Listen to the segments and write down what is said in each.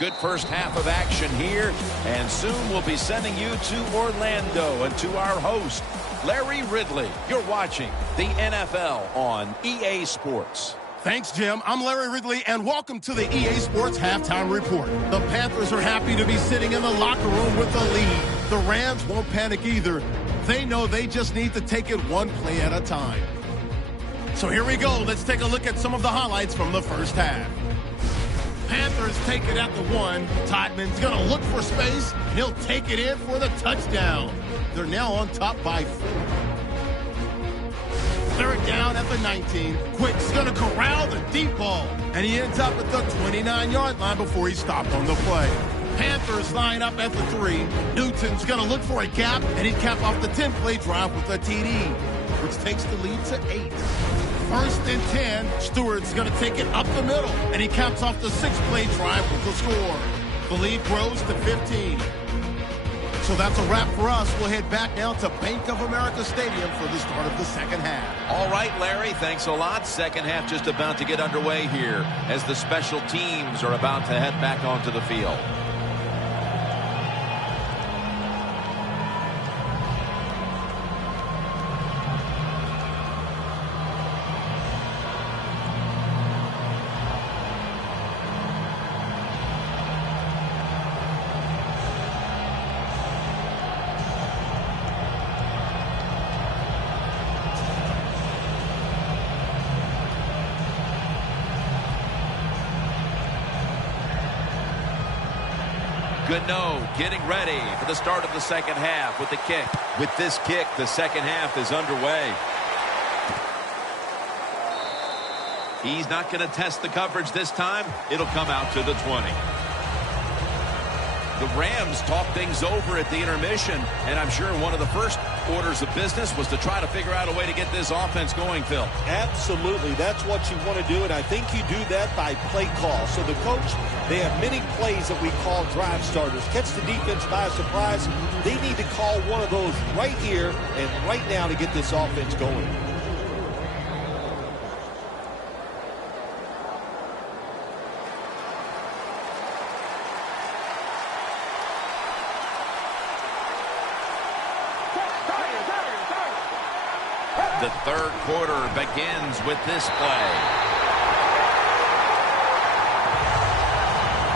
good first half of action here, and soon we'll be sending you to Orlando and to our host, Larry Ridley. You're watching the NFL on EA Sports. Thanks, Jim. I'm Larry Ridley, and welcome to the EA Sports Halftime Report. The Panthers are happy to be sitting in the locker room with the lead. The Rams won't panic either. They know they just need to take it one play at a time. So here we go. Let's take a look at some of the highlights from the first half. Panthers take it at the 1. Todman's going to look for space. He'll take it in for the touchdown. They're now on top by 4. Third down at the 19. Quick's going to corral the deep ball. And he ends up at the 29-yard line before he stopped on the play. Panthers line up at the 3. Newton's going to look for a gap, and he cap off the 10-play drive with a TD, which takes the lead to 8. First and 10, Stewart's going to take it up the middle, and he caps off the 6-play drive with the score. The lead grows to 15. So that's a wrap for us. We'll head back now to Bank of America Stadium for the start of the second half. All right, Larry, thanks a lot. Second half just about to get underway here as the special teams are about to head back onto the field. Goodnow getting ready for the start of the second half with the kick. With this kick, the second half is underway. He's not going to test the coverage this time. It'll come out to the 20. The Rams talk things over at the intermission, and I'm sure one of the first orders of business was to try to figure out a way to get this offense going, Phil. Absolutely. That's what you want to do, and I think you do that by play call. So the coach, they have many plays that we call drive starters. Catch the defense by surprise. They need to call one of those right here and right now to get this offense going. The third quarter begins with this play.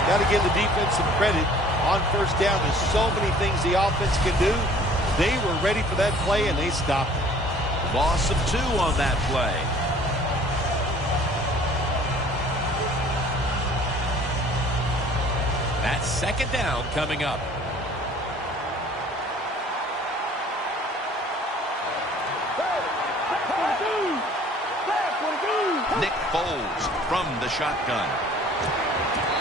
Got to give the defense some credit on first down. There's so many things the offense can do. They were ready for that play, and they stopped it. Loss of 2 on that play. That's second down coming up. Nick Foles from the shotgun.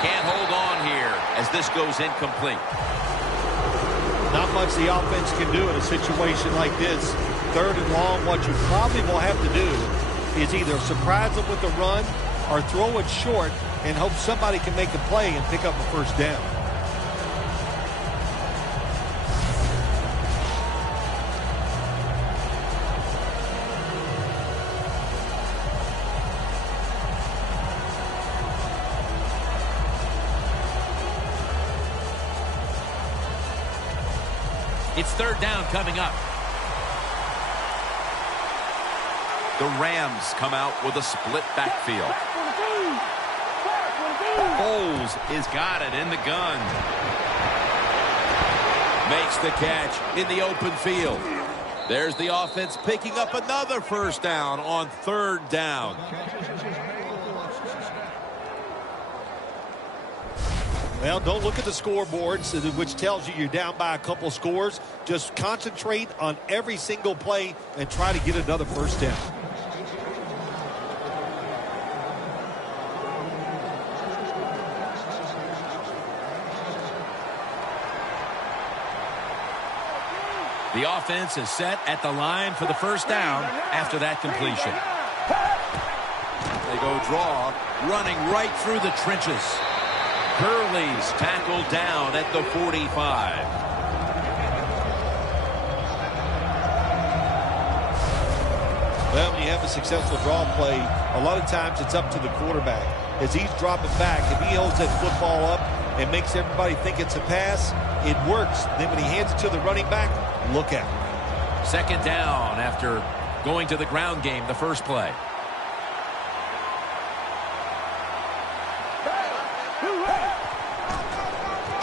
Can't hold on here as this goes incomplete. Not much the offense can do in a situation like this. Third and long, what you probably will have to do is either surprise them with a run or throw it short and hope somebody can make a play and pick up a first down. It's third down coming up. The Rams come out with a split backfield. Foles has got it in the gun. Makes the catch in the open field. There's the offense picking up another first down on third down. Well, don't look at the scoreboards, which tells you you're down by a couple scores. Just concentrate on every single play and try to get another first down. The offense is set at the line for the first down after that completion. They go draw, running right through the trenches. Gurley's tackled down at the 45. Well, when you have a successful draw play, a lot of times it's up to the quarterback. As he's dropping back, if he holds that football up, and makes everybody think it's a pass, it works. Then when he hands it to the running back, look out. Second down after going to the ground game the first play.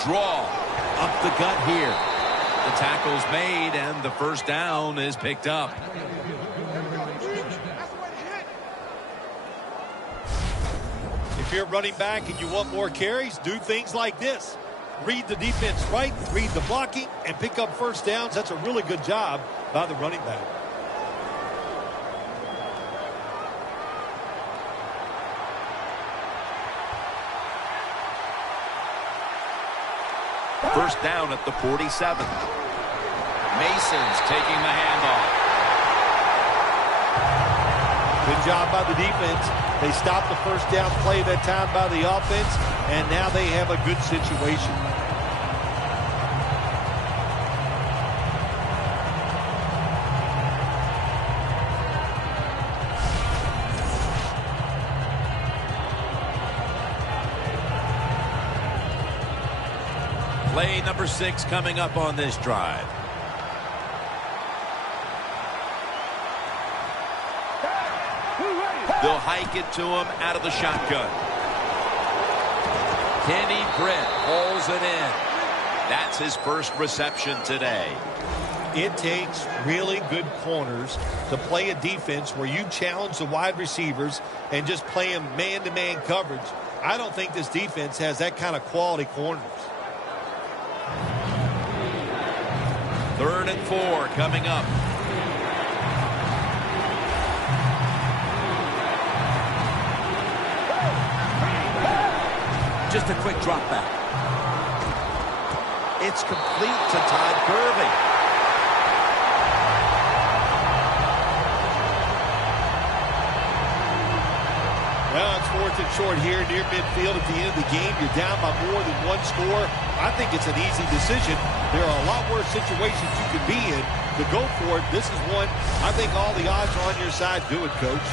Draw up the gut here. The tackle's made and the first down is picked up. If you're running back and you want more carries, do things like this. Read the defense right, read the blocking, and pick up first downs. That's a really good job by the running back. First down at the 47. Mason's taking the handoff. Good job by the defense. They stopped the first down play that time by the offense, and now they have a good situation. Play number 6 coming up on this drive. They'll hike it to him out of the shotgun. Kenny Britt hauls it in. That's his first reception today. It takes really good corners to play a defense where you challenge the wide receivers and just play them man-to-man coverage. I don't think this defense has that kind of quality corners. 3rd and 4 coming up. Just a quick drop back. It's complete to Todd Gurley. Well, it's 4th and short here near midfield at the end of the game. You're down by more than one score. I think it's an easy decision. There are a lot worse situations you could be in to go for it. This is one. I think all the odds are on your side. Do it, Coach.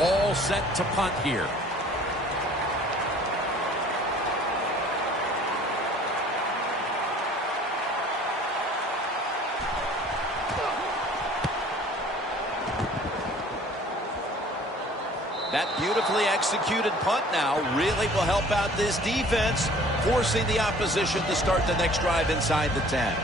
All set to punt here. That beautifully executed punt now really will help out this defense, forcing the opposition to start the next drive inside the 10.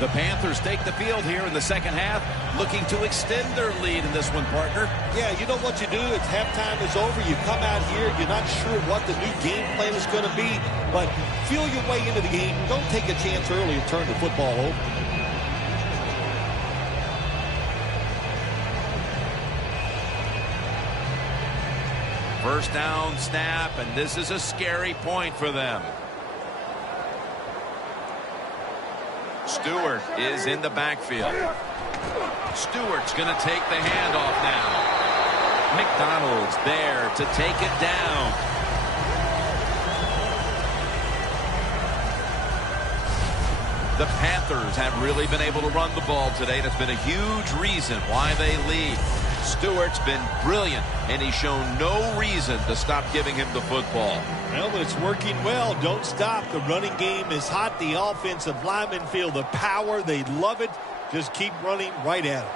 The Panthers take the field here in the second half, looking to extend their lead in this one, partner. Yeah, you know what you do? It's halftime is over. You come out here, you're not sure what the new game plan is going to be, but feel your way into the game. Don't take a chance early and turn the football over. First down snap, and this is a scary point for them. Stewart is in the backfield. Stewart's going to take the handoff now. McDonald's there to take it down. The Panthers have really been able to run the ball today. That's been a huge reason why they lead. Stewart's been brilliant, and he's shown no reason to stop giving him the football. Well, but it's working well. Don't stop. The running game is hot. The offensive linemen feel the power. They love it. Just keep running right at it.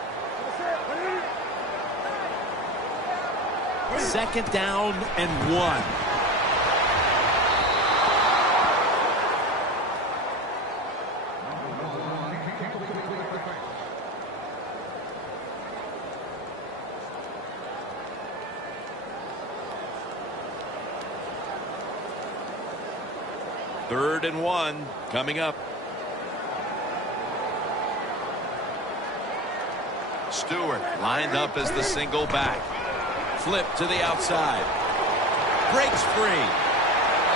Second down and 1. Third and 1 coming up. Stewart lined up as the single back. Flip to the outside. Breaks free.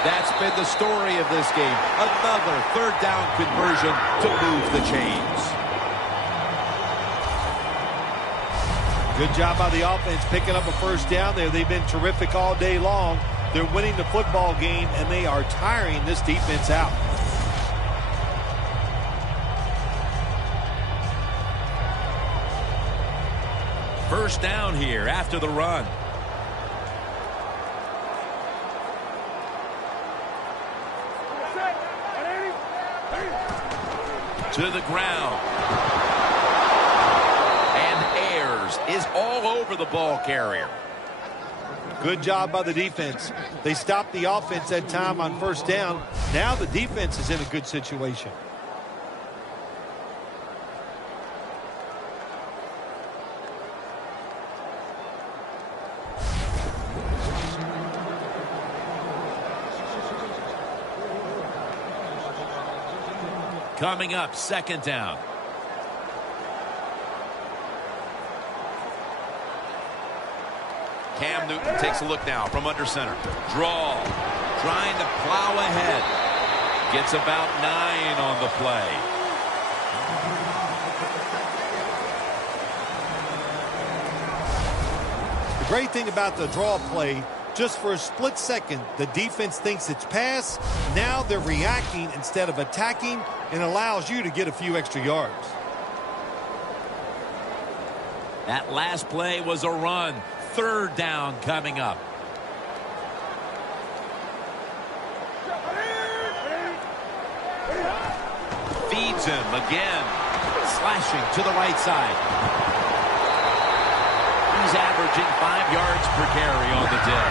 That's been the story of this game. Another third down conversion to move the chains. Good job by the offense picking up a first down there. They've been terrific all day long. They're winning the football game, and they are tiring this defense out. First down here after the run. To the ground. And Ayers is all over the ball carrier. Good job by the defense. They stopped the offense that time on first down. Now the defense is in a good situation. Coming up, second down. Cam Newton takes a look now from under center. Draw. Trying to plow ahead. Gets about 9 on the play. The great thing about the draw play, just for a split second, the defense thinks it's pass. Now they're reacting instead of attacking, and allows you to get a few extra yards. That last play was a run. Third down coming up. Feeds him again. Slashing to the right side. He's averaging 5 yards per carry on the day.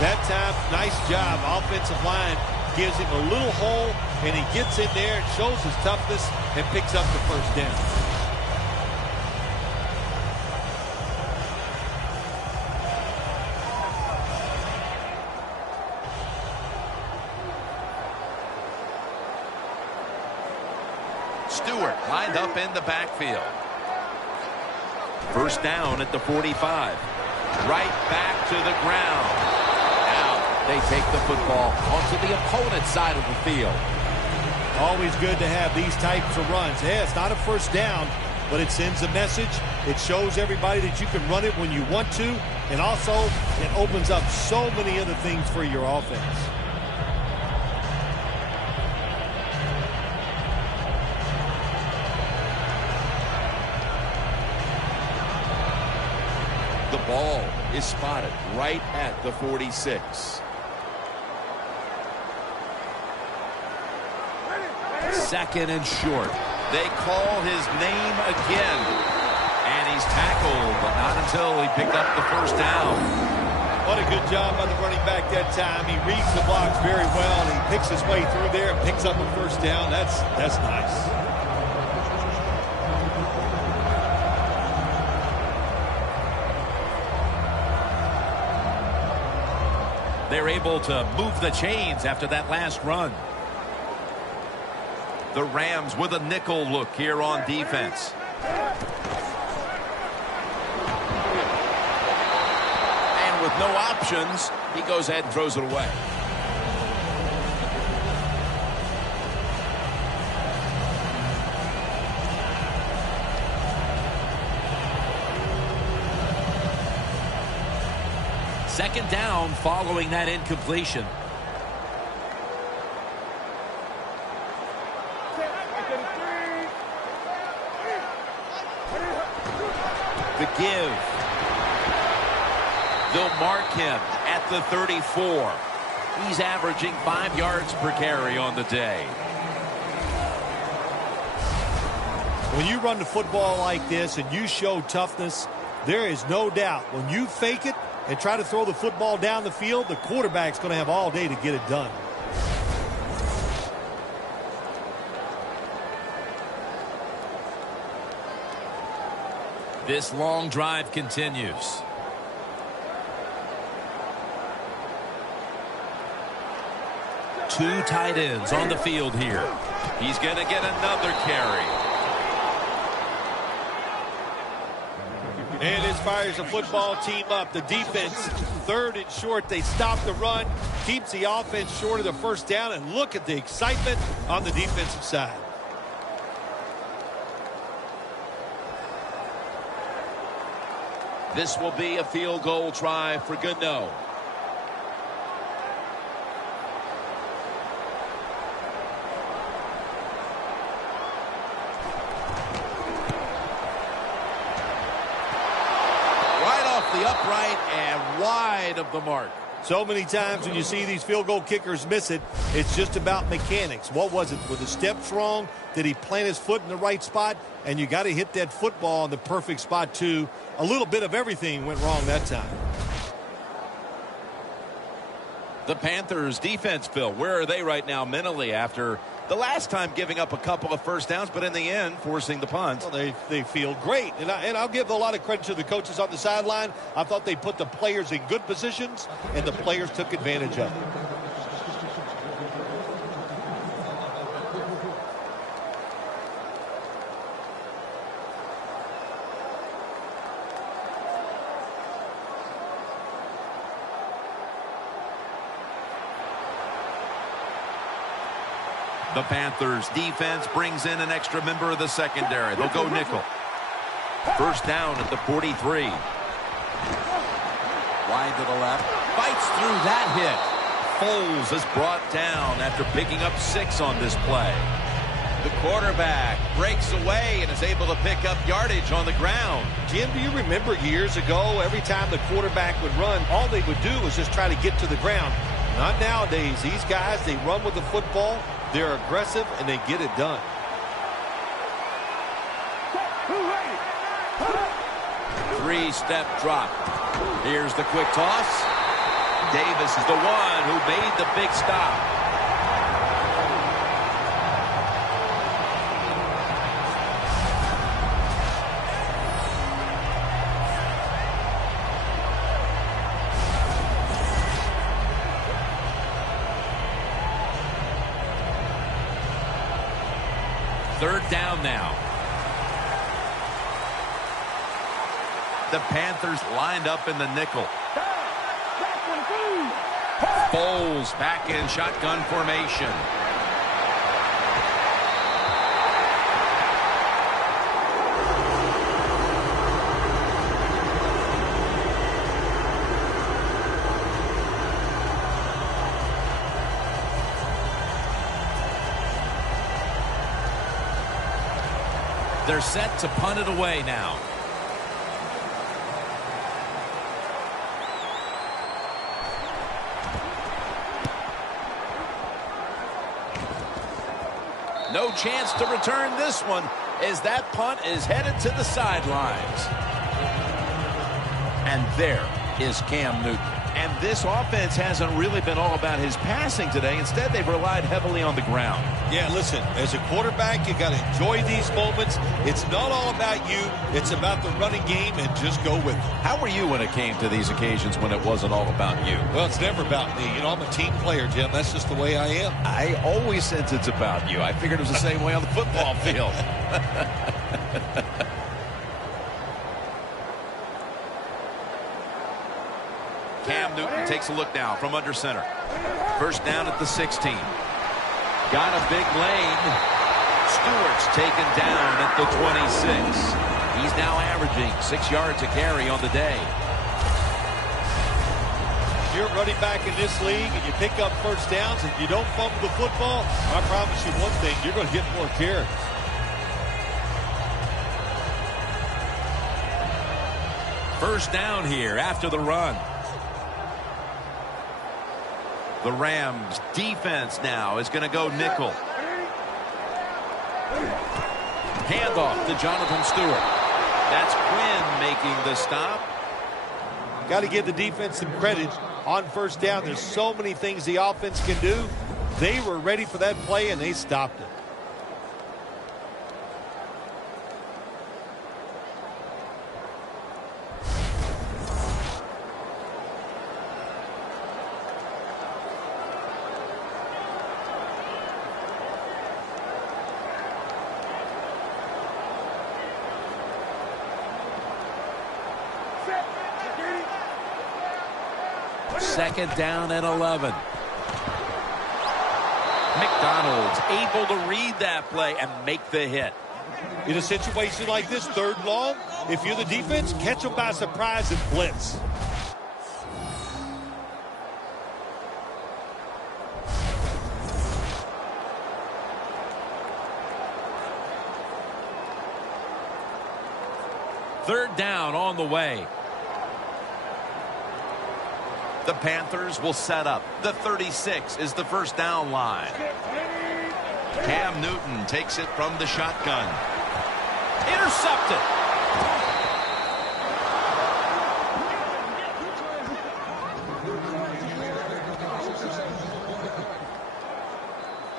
That time, nice job. Offensive line gives him a little hole, and he gets in there and shows his toughness and picks up the first down. Stewart lined up in the backfield. First down at the 45. Right back to the ground. They take the football onto the opponent's side of the field. Always good to have these types of runs. Yeah, it's not a first down, but it sends a message. It shows everybody that you can run it when you want to, and also it opens up so many other things for your offense. The ball is spotted right at the 46. Second and short. They call his name again. And he's tackled, but not until he picked up the first down. What a good job by the running back that time. He reads the blocks very well, and he picks his way through there and picks up a first down. That's nice. They're able to move the chains after that last run. The Rams with a nickel look here on defense. And with no options, he goes ahead and throws it away. Second down following that incompletion. The give. They'll mark him at the 34. He's averaging 5 yards per carry on the day. When you run the football like this and you show toughness, there is no doubt when you fake it and try to throw the football down the field, the quarterback's going to have all day to get it done. This long drive continues. Two tight ends on the field here. He's going to get another carry. And this fires the football team up. The defense, third and short. They stop the run, keeps the offense short of the first down, and look at the excitement on the defensive side. This will be a field goal try for good no. off the upright and wide of the mark. So many times when you see these field goal kickers miss it, it's just about mechanics. What was it? Were the steps wrong? Did he plant his foot in the right spot? And you got to hit that football in the perfect spot, too. A little bit of everything went wrong that time. The Panthers defense, Phil, where are they right now mentally after the last time giving up a couple of first downs, but in the end forcing the punt? Well, they feel great. And I'll give a lot of credit to the coaches on the sideline. I thought they put the players in good positions, and the players took advantage of it. The Panthers defense brings in an extra member of the secondary. They'll go nickel. First down at the 43. Wide to the left. Fights through that hit. Foles is brought down after picking up 6 on this play. The quarterback breaks away and is able to pick up yardage on the ground. Jim, do you remember years ago, every time the quarterback would run, all they would do was just try to get to the ground? Not nowadays. These guys, they run with the football. They're aggressive, and they get it done. Three-step drop. Here's the quick toss. Davis is the one who made the big stop. Third down now. The Panthers lined up in the nickel. Foles back in shotgun formation. They're set to punt it away now. No chance to return this one as that punt is headed to the sidelines. And there is Cam Newton. And this offense hasn't really been all about his passing today. Instead, they've relied heavily on the ground. Yeah, listen, as a quarterback, you got to enjoy these moments. It's not all about you. It's about the running game, and just go with it. How were you when it came to these occasions when it wasn't all about you? Well, it's never about me. You know, I'm a team player, Jim. That's just the way I am. I always sense it's about you. I figured it was the same way on the football field. Cam Newton takes a look now from under center. First down at the 16. Got a big lane. Stewart's taken down at the 26. He's now averaging 6 yards a carry on the day. You're running back in this league and you pick up first downs and you don't fumble the football, I promise you one thing, you're going to get more carries. First down here after the run. The Rams defense now is going to go nickel. Handoff to Jonathan Stewart. That's Quinn making the stop. Got to give the defense some credit on first down. There's so many things the offense can do. They were ready for that play and they stopped it. Second down and 11. McDonald's able to read that play and make the hit. In a situation like this, third and long, if you're the defense, catch them by surprise and blitz. Third down on the way. The Panthers will set up. The 36 is the first down line. Cam Newton takes it from the shotgun. Intercepted.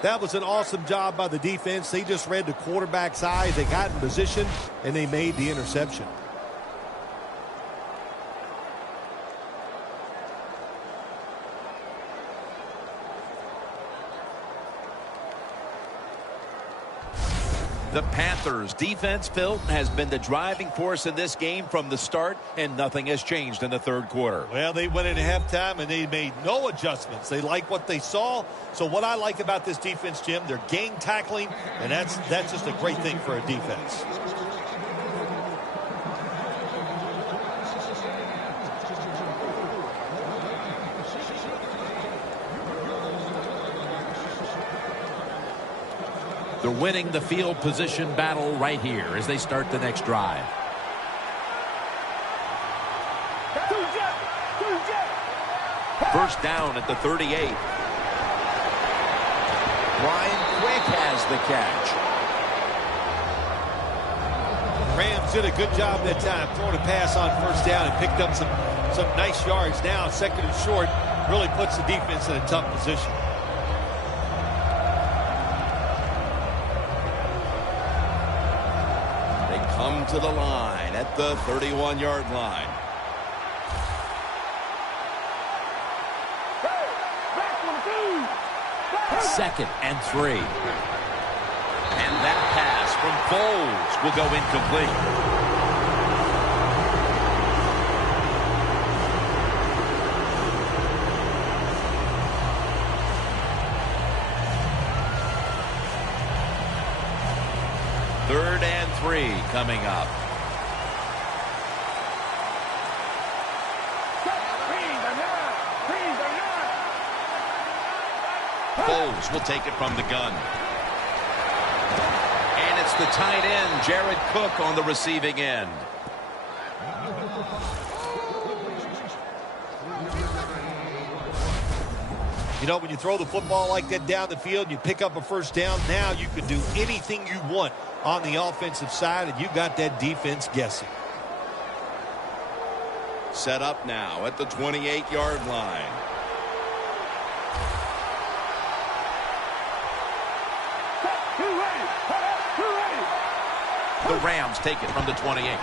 That was an awesome job by the defense. They just read the quarterback's eyes. They got in position, and they made the interception. The Panthers defense, Phil, has been the driving force in this game from the start, and nothing has changed in the third quarter. Well, they went into halftime, and they made no adjustments. They like what they saw. So what I like about this defense, Jim, they're gang tackling, and that's just a great thing for a defense. They're winning the field position battle right here as they start the next drive. First down at the 38. Brian Quick has the catch. Rams did a good job that time throwing a pass on first down and picked up some nice yards. Now second and short really puts the defense in a tough position. Come to the line at the 31-yard line. Second and 3. And that pass from Foles will go incomplete. Third and 3 coming up. Foles will take it from the gun. And it's the tight end, Jared Cook, on the receiving end. You know, when you throw the football like that down the field, you pick up a first down, now you can do anything you want on the offensive side, and you got that defense guessing. Set up now at the 28-yard line. The Rams take it from the 28.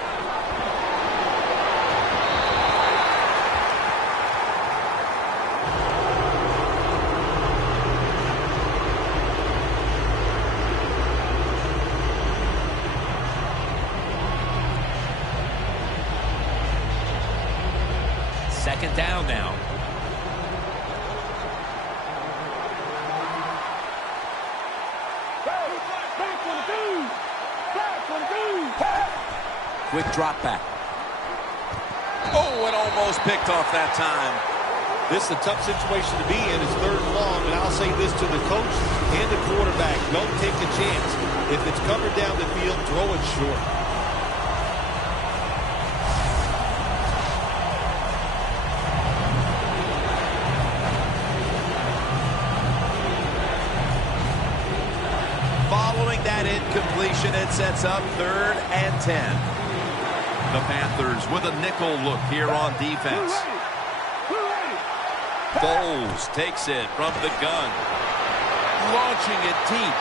Second down now. Quick drop back. Oh, it almost picked off that time. This is a tough situation to be in. It's third and long, and I'll say this to the coach and the quarterback. Don't take a chance. If it's covered down the field, throw it short. Following that incompletion, it sets up 3rd and 10. The Panthers with a nickel look here on defense. Foles takes it from the gun. Launching it deep.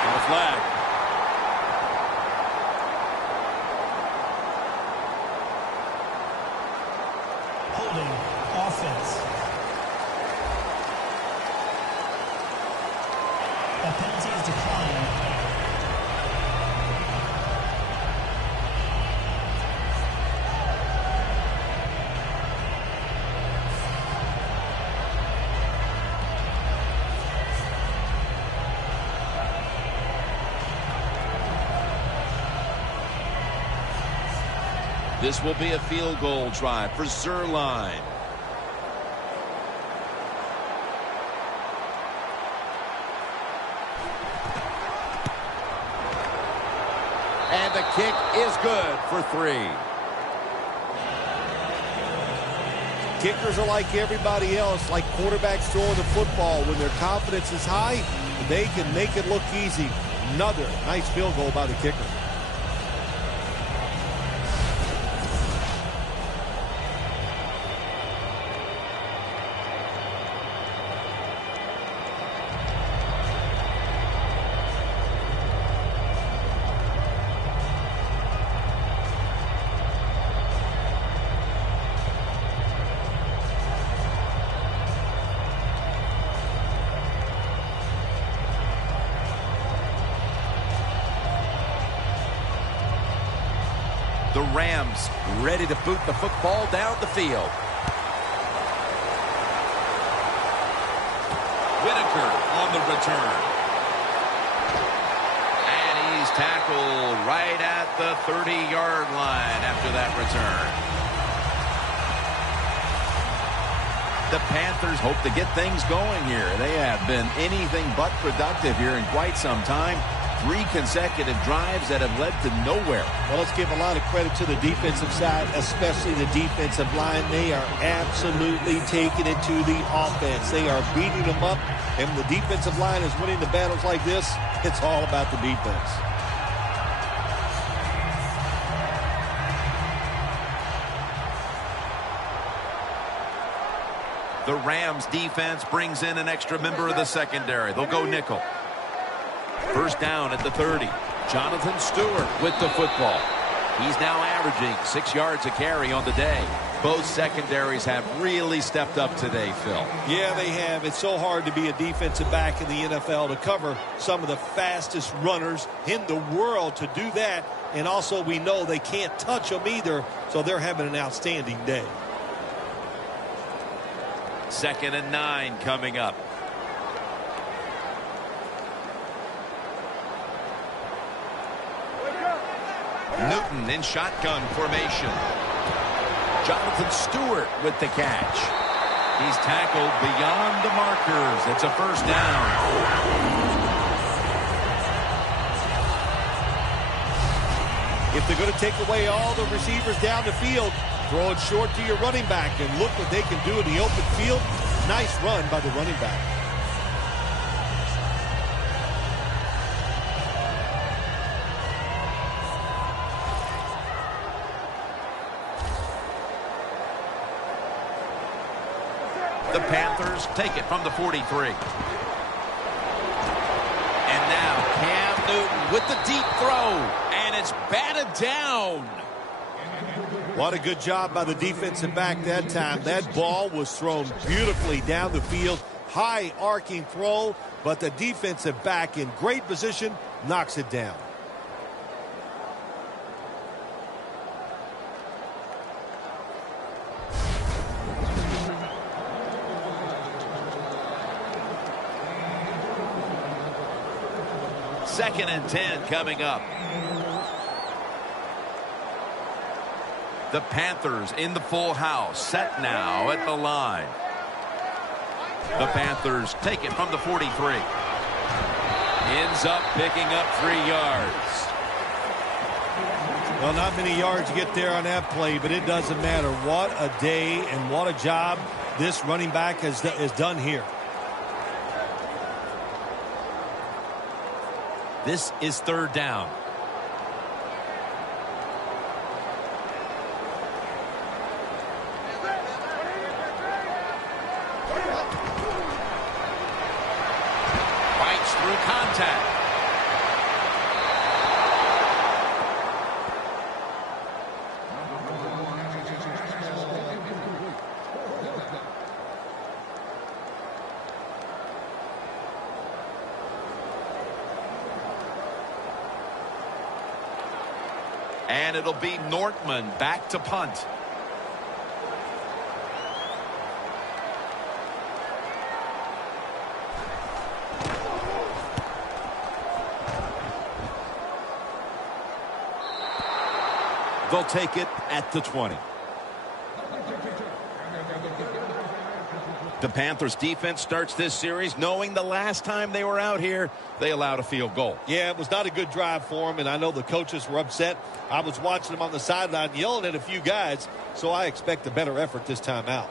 And a flag. Holding offense. A penalty is declined. This will be a field goal try for Zerline. And the kick is good for 3. kickers are like everybody else, like quarterbacks throwing the football. When their confidence is high, they can make it look easy. Another nice field goal by the kicker. The Rams ready to boot the football down the field. Whitaker on the return. And he's tackled right at the 30-yard line after that return. The Panthers hope to get things going here. They have been anything but productive here in quite some time. 3 consecutive drives that have led to nowhere. Well, let's give a lot of credit to the defensive side, especially the defensive line. They are absolutely taking it to the offense. They are beating them up, and when the defensive line is winning the battles like this, it's all about the defense. The Rams defense brings in an extra member of the secondary. They'll go nickel. First down at the 30. Jonathan Stewart with the football. He's now averaging 6 yards a carry on the day. Both secondaries have really stepped up today, Phil. Yeah, they have. It's so hard to be a defensive back in the NFL to cover some of the fastest runners in the world to do that. And also we know they can't touch them either, so they're having an outstanding day. 2nd and 9 coming up. Newton in shotgun formation. Jonathan Stewart with the catch. He's tackled beyond the markers. It's a first down. If they're going to take away all the receivers down the field, throw it short to your running back, and look what they can do in the open field. Nice run by the running back. The Panthers take it from the 43. And now Cam Newton with the deep throw. And it's batted down. What a good job by the defensive back that time. That ball was thrown beautifully down the field. High arcing throw, but the defensive back in great position knocks it down. Second and 10 coming up. The Panthers in the full house, set now at the line. The Panthers take it from the 43. Ends up picking up 3 yards. Well, not many yards get there on that play, but it doesn't matter. What a day and what a job this running back has done here. This is 3rd down. Fights through contact. And it'll be Nortman back to punt. They'll take it at the 20. The Panthers defense starts this series knowing the last time they were out here, they allowed a field goal. Yeah, it was not a good drive for them, and I know the coaches were upset. I was watching them on the sideline yelling at a few guys, so I expect a better effort this time out.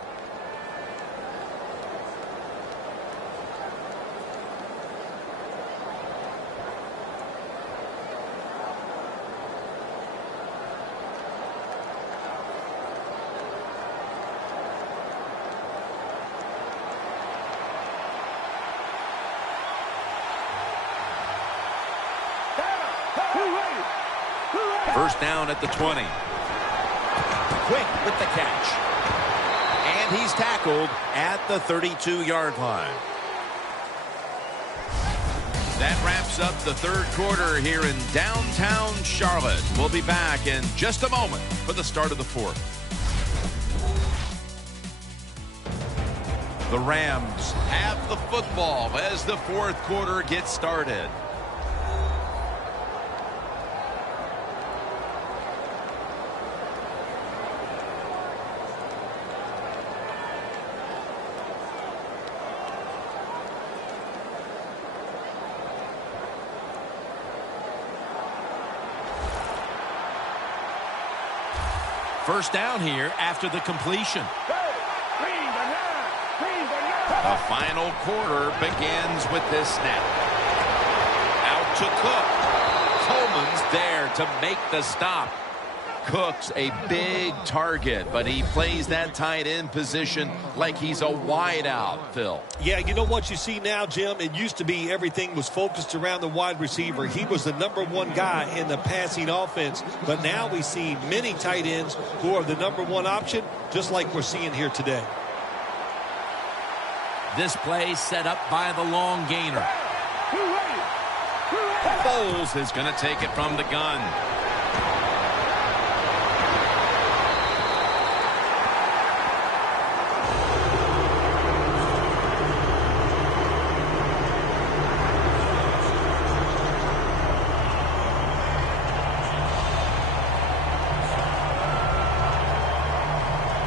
First down at the 20. Quick with the catch. And he's tackled at the 32-yard line. That wraps up the third quarter here in downtown Charlotte. We'll be back in just a moment for the start of the fourth. The Rams have the football as the fourth quarter gets started. First down here after the completion. The final quarter begins with this snap. Out to Cook. Coleman's there to make the stop. Cook's a big target, but he plays that tight end position like he's a wideout, Phil. Yeah, you know what you see now, Jim? It used to be everything was focused around the wide receiver. He was the #1 guy in the passing offense, but now we see many tight ends who are the #1 option, just like we're seeing here today. This play set up by the long gainer. Foles is going to take it from the gun.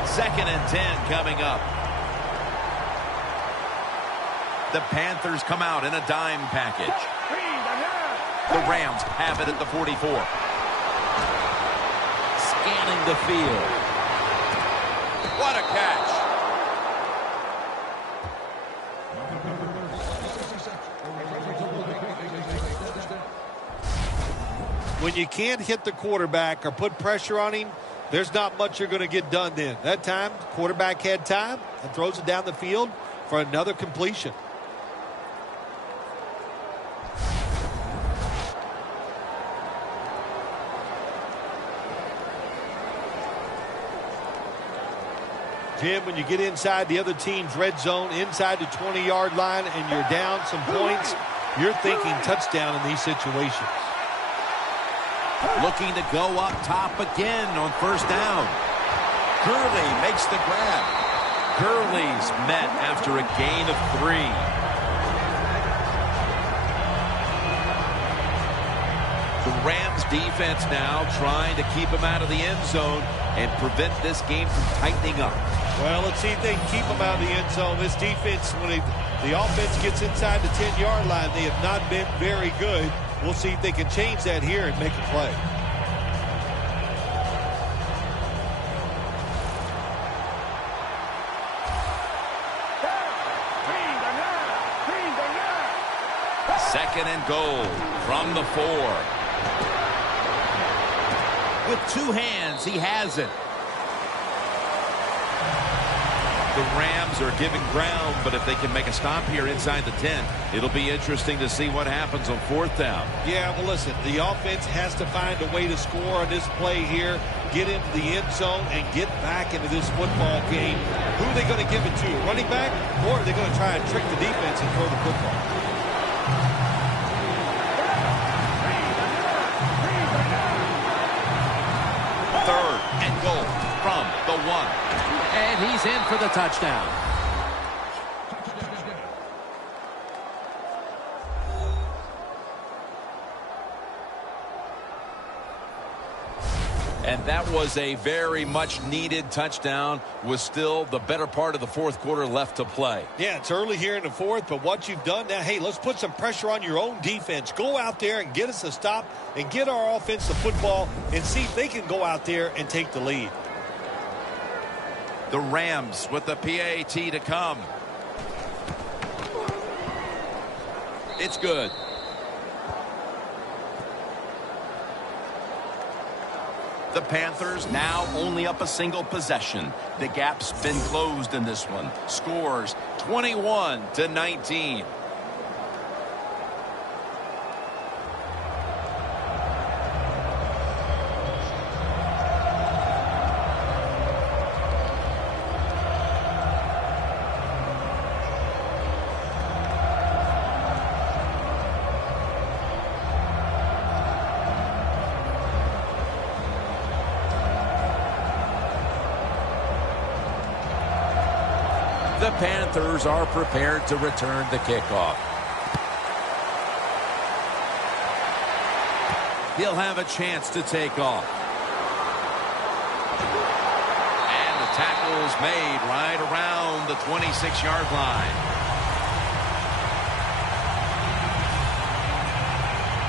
Second and 10 coming up. The Panthers come out in a dime package. The Rams have it at the 44. Scanning the field. What a catch. When you can't hit the quarterback or put pressure on him, there's not much you're going to get done then. That time, the quarterback had time and throws it down the field for another completion. Jim, when you get inside the other team's red zone, inside the 20-yard line, and you're down some points, you're thinking touchdown in these situations. Looking to go up top again on first down. Gurley makes the grab. Gurley's met after a gain of 3. The Rams defense now trying to keep him out of the end zone and prevent this game from tightening up. Well, let's see if they can keep him out of the end zone. This defense, when the offense gets inside the 10-yard line, they have not been very good. We'll see if they can change that here and make a play. Second and goal from the 4. With 2 hands, he has it. The Rams are giving ground, but if they can make a stop here inside the 10, it'll be interesting to see what happens on fourth down. Yeah, well, listen, the offense has to find a way to score on this play here, get into the end zone, and get back into this football game. Who are they going to give it to? Running back? Or are they going to try and trick the defense and throw the football? Third and goal from the 1. And he's in for the touchdown. And that was a very much needed touchdown with still the better part of the fourth quarter left to play. Yeah, it's early here in the fourth, but what you've done now, hey, let's put some pressure on your own defense. Go out there and get us a stop and get our offense the football and see if they can go out there and take the lead. The Rams with the PAT to come. It's good. The Panthers now only up a single possession. The gap's been closed in this one. Scores 21-19. The Panthers are prepared to return the kickoff. He'll have a chance to take off. And the tackle's made right around the 26-yard line.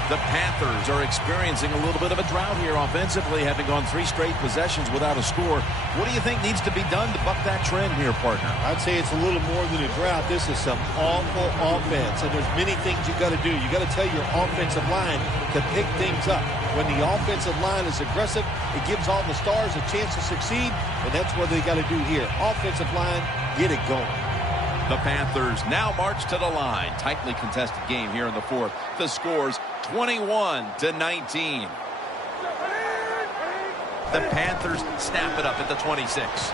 The Panthers are experiencing a little bit of a drought here offensively, having gone 3 straight possessions without a score. What do you think needs to be done to buck that trend here, partner? I'd say it's a little more than a drought. This is some awful offense, and there's many things you got to do. You got to tell your offensive line to pick things up. When the offensive line is aggressive, it gives all the stars a chance to succeed, and that's what they got to do here. Offensive line, get it going. The Panthers now march to the line. Tightly contested game here in the fourth. The score's 21-19. The Panthers snap it up at the 26.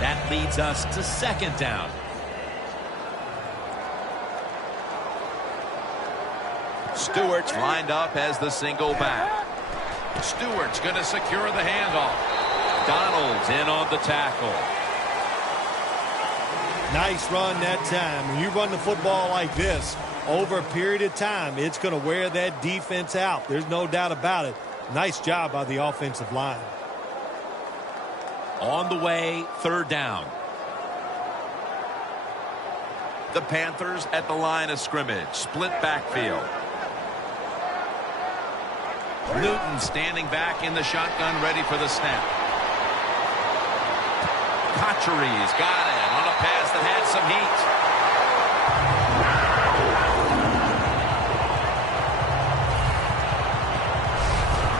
That leads us to second down. Stewart's lined up as the single back. Stewart's going to secure the handoff. Donald's in on the tackle. Nice run that time. When you run the football like this over a period of time, it's going to wear that defense out. There's no doubt about it. Nice job by the offensive line. On the way, third down. The Panthers at the line of scrimmage. Split backfield. Newton standing back in the shotgun, ready for the snap. Cotchery's got it on a pass that had some heat.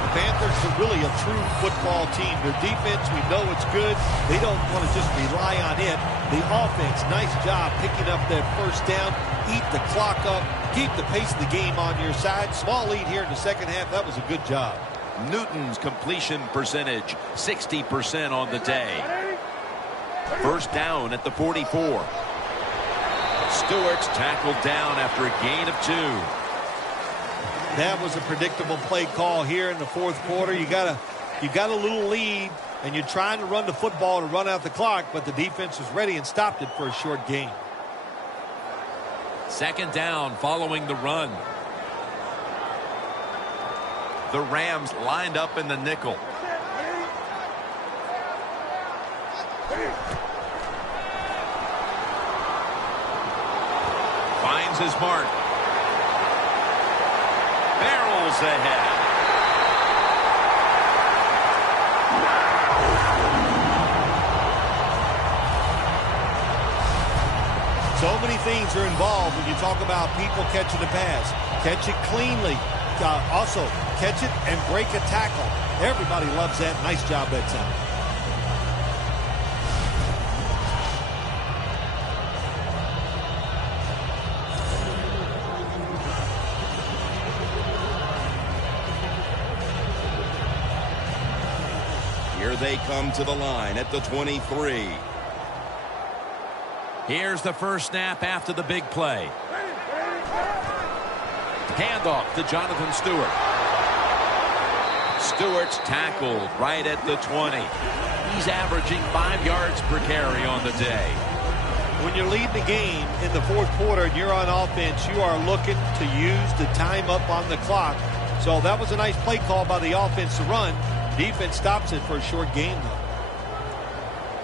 The Panthers are really a true football team. Their defense, we know it's good. They don't want to just rely on it. The offense, nice job picking up that first down. Eat the clock up. Keep the pace of the game on your side. Small lead here in the second half. That was a good job. Newton's completion percentage, 60% on the day. First down at the 44. Stewart's tackled down after a gain of 2. That was a predictable play call here in the fourth quarter. You got a little lead, and you're trying to run the football to run out the clock, but the defense was ready and stopped it for a short gain. Second down following the run. The Rams lined up in the nickel. Finds his mark. Barrels ahead. So many things are involved when you talk about people catching the pass. Catch it cleanly. Also, catch it and break a tackle. Everybody loves that. Nice job that time. Here they come to the line at the 23. Here's the first snap after the big play. Handoff to Jonathan Stewart. Stewart's tackled right at the 20. He's averaging 5 yards per carry on the day. When you're leading the game in the fourth quarter and you're on offense, you are looking to use the time up on the clock. So that was a nice play call by the offense to run. Defense stops it for a short game, though.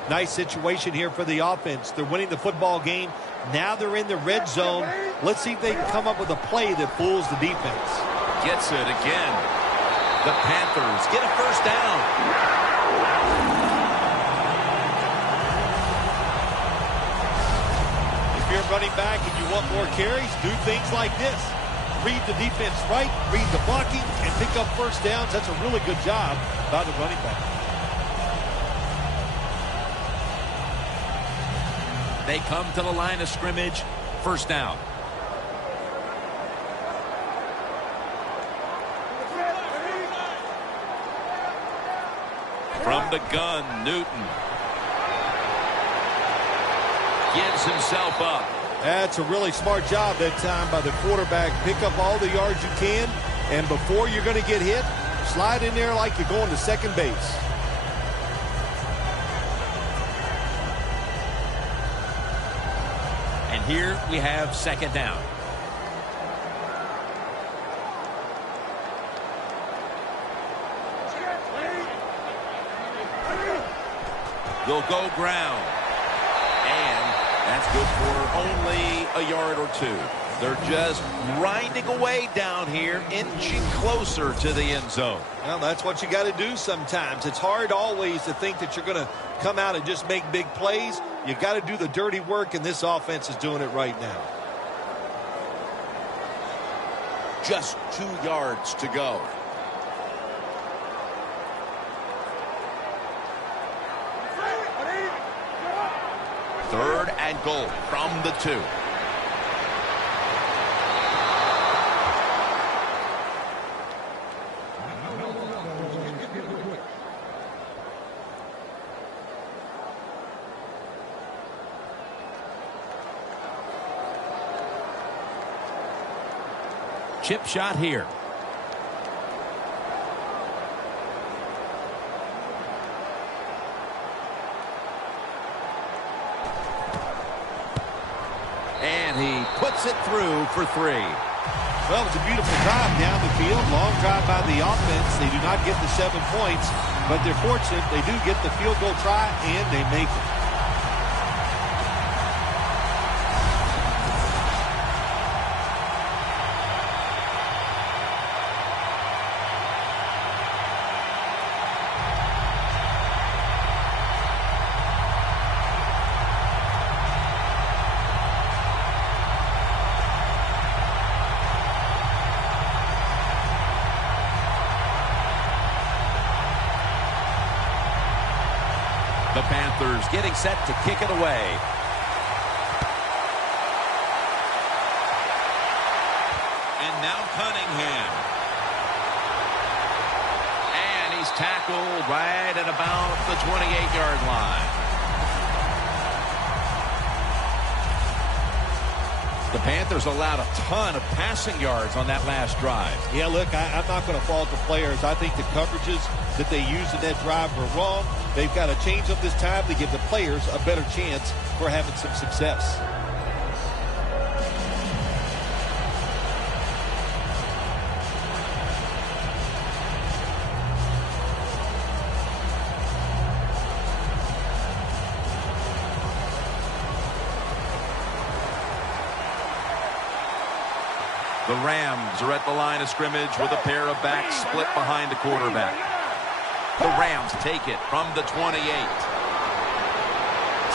Nice situation here for the offense. They're winning the football game. Now they're in the red zone. Let's see if they can come up with a play that fools the defense. Gets it again. The Panthers get a first down. If you're running back and you want more carries, do things like this. Read the defense right, read the blocking, and pick up first downs. That's a really good job by the running back. They come to the line of scrimmage. First down. the gun, Newton. Gives himself up. That's a really smart job that time by the quarterback. Pick up all the yards you can, and before you're going to get hit, slide in there like you're going to second base. And here we have second down. They'll go ground. And that's good for only a yard or two. They're just grinding away down here, inching closer to the end zone. Well, that's what you got to do sometimes. It's hard always to think that you're going to come out and just make big plays. You got to do the dirty work, and this offense is doing it right now. Just 2 yards to go. Third and goal from the 2. Chip shot here. And he puts it through for 3. Well, it's a beautiful drive down the field. Long drive by the offense. They do not get the 7 points, but they're fortunate. They do get the field goal try, and they make it. The Panthers getting set to kick it away. And now Cunningham. And he's tackled right at about the 28-yard line. The Panthers allowed a ton of passing yards on that last drive. Yeah, look, I'm not going to fault the players. I think the coverages that they used in that drive were wrong. They've got to change up this time to give the players a better chance for having some success. The Rams are at the line of scrimmage with a pair of backs split behind the quarterback. The Rams take it from the 28.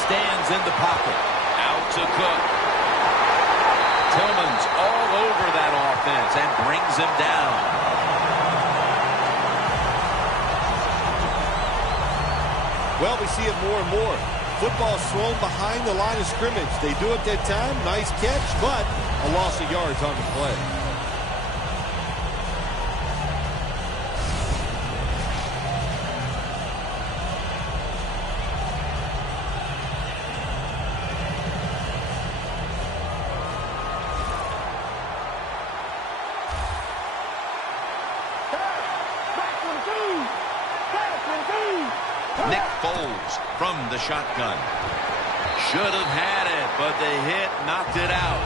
Stands in the pocket. Out to Cook. Tillman's all over that offense and brings him down. Well, we see it more and more. Football thrown behind the line of scrimmage. They do it that time. Nice catch, but a loss of yards on the play. Nick Foles from the shotgun. Should have had it, but the hit knocked it out.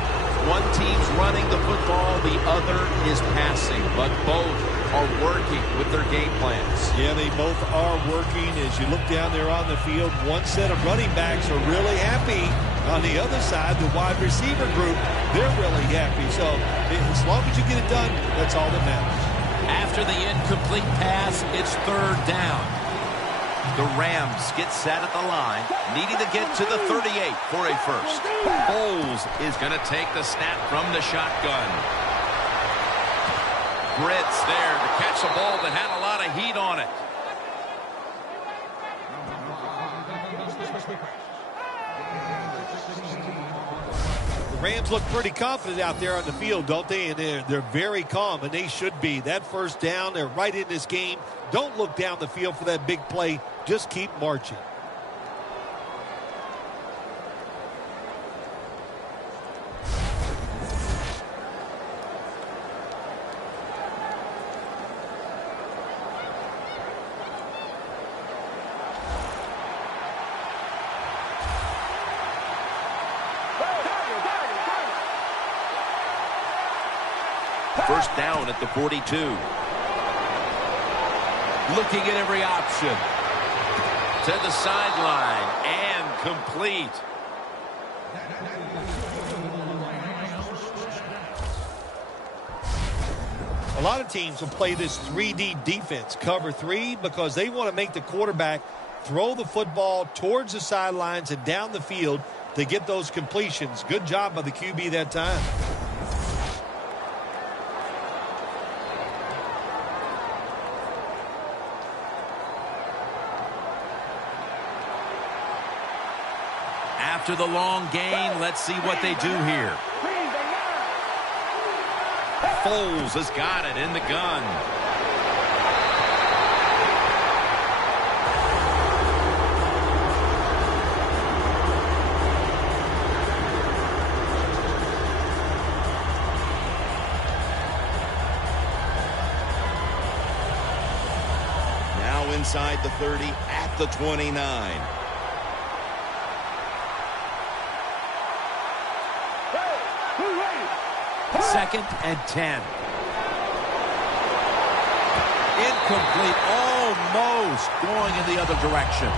One team's running the football, the other is passing, but both are working with their game plans. Yeah, they both are working. As you look down there on the field, one set of running backs are really happy. On the other side, the wide receiver group, they're really happy. So as long as you get it done, that's all that matters. After the incomplete pass, it's third down. The Rams get set at the line, needing to get to the 38 for a first. Foles is going to take the snap from the shotgun. Britt's there to catch a ball that had a lot of heat on it. Rams look pretty confident out there on the field, don't they? And they're very calm, and they should be. That first down, they're right in this game. Don't look down the field for that big play. Just keep marching. First down at the 42. Looking at every option. To the sideline and complete. A lot of teams will play this 3D defense, cover 3, because they want to make the quarterback throw the football towards the sidelines and down the field to get those completions. Good job by the QB that time. After the long gain, let's see what they do here. Foles has got it in the gun. Now inside the 30 at the 29. Second and 10. Incomplete, almost going in the other direction.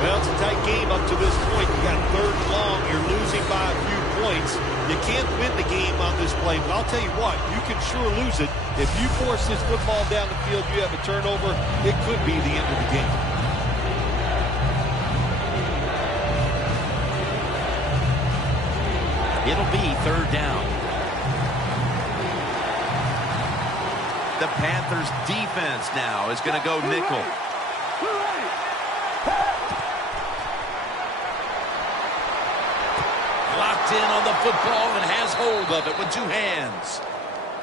Well, it's a tight game up to this point. You got third and long. You're losing by a few points. You can't win the game on this play, but I'll tell you what, you can sure lose it. If you force this football down the field, you have a turnover, it could be the end of the game. It'll be third down. The Panthers defense now is going to go nickel. Locked in on the football and has hold of it with two hands.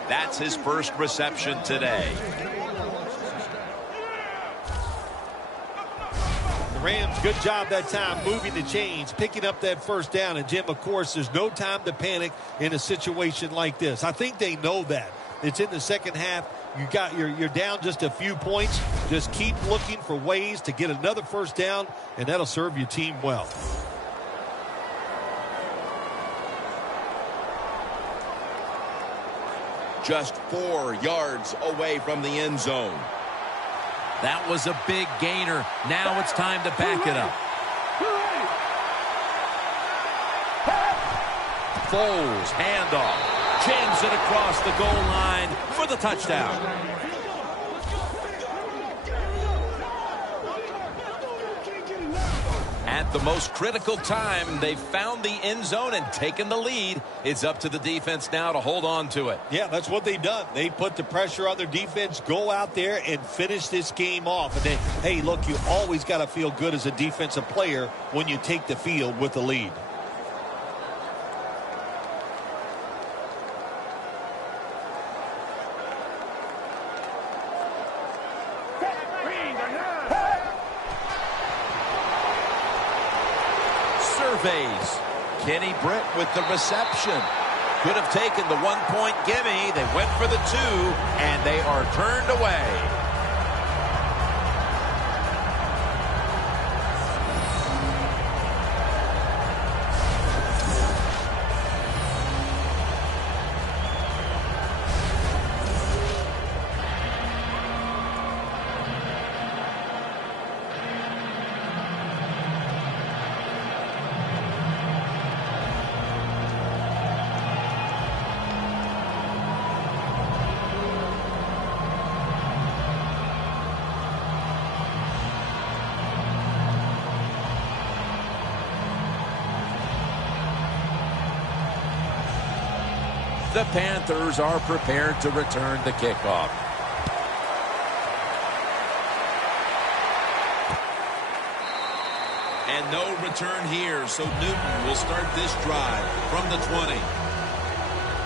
That's his first reception today. The Rams, good job that time moving the chains, picking up that first down. And, Jim, of course, there's no time to panic in a situation like this. I think they know that. It's in the second half. You're down just a few points. Just keep looking for ways to get another first down, and that'll serve your team well. Just 4 yards away from the end zone. That was a big gainer. Now it's time to back it up. Foles, handoff. Jams it across the goal line for the touchdown. At the most critical time, they've found the end zone and taken the lead. It's up to the defense now to hold on to it. Yeah, that's what they've done. They put the pressure on their defense, go out there and finish this game off. And then, hey, look, you always got to feel good as a defensive player when you take the field with the lead. Kenny Britt with the reception. Could have taken the 1-point gimme. They went for the 2, and they are turned away. The Panthers are prepared to return the kickoff. And no return here, so Newton will start this drive from the 20.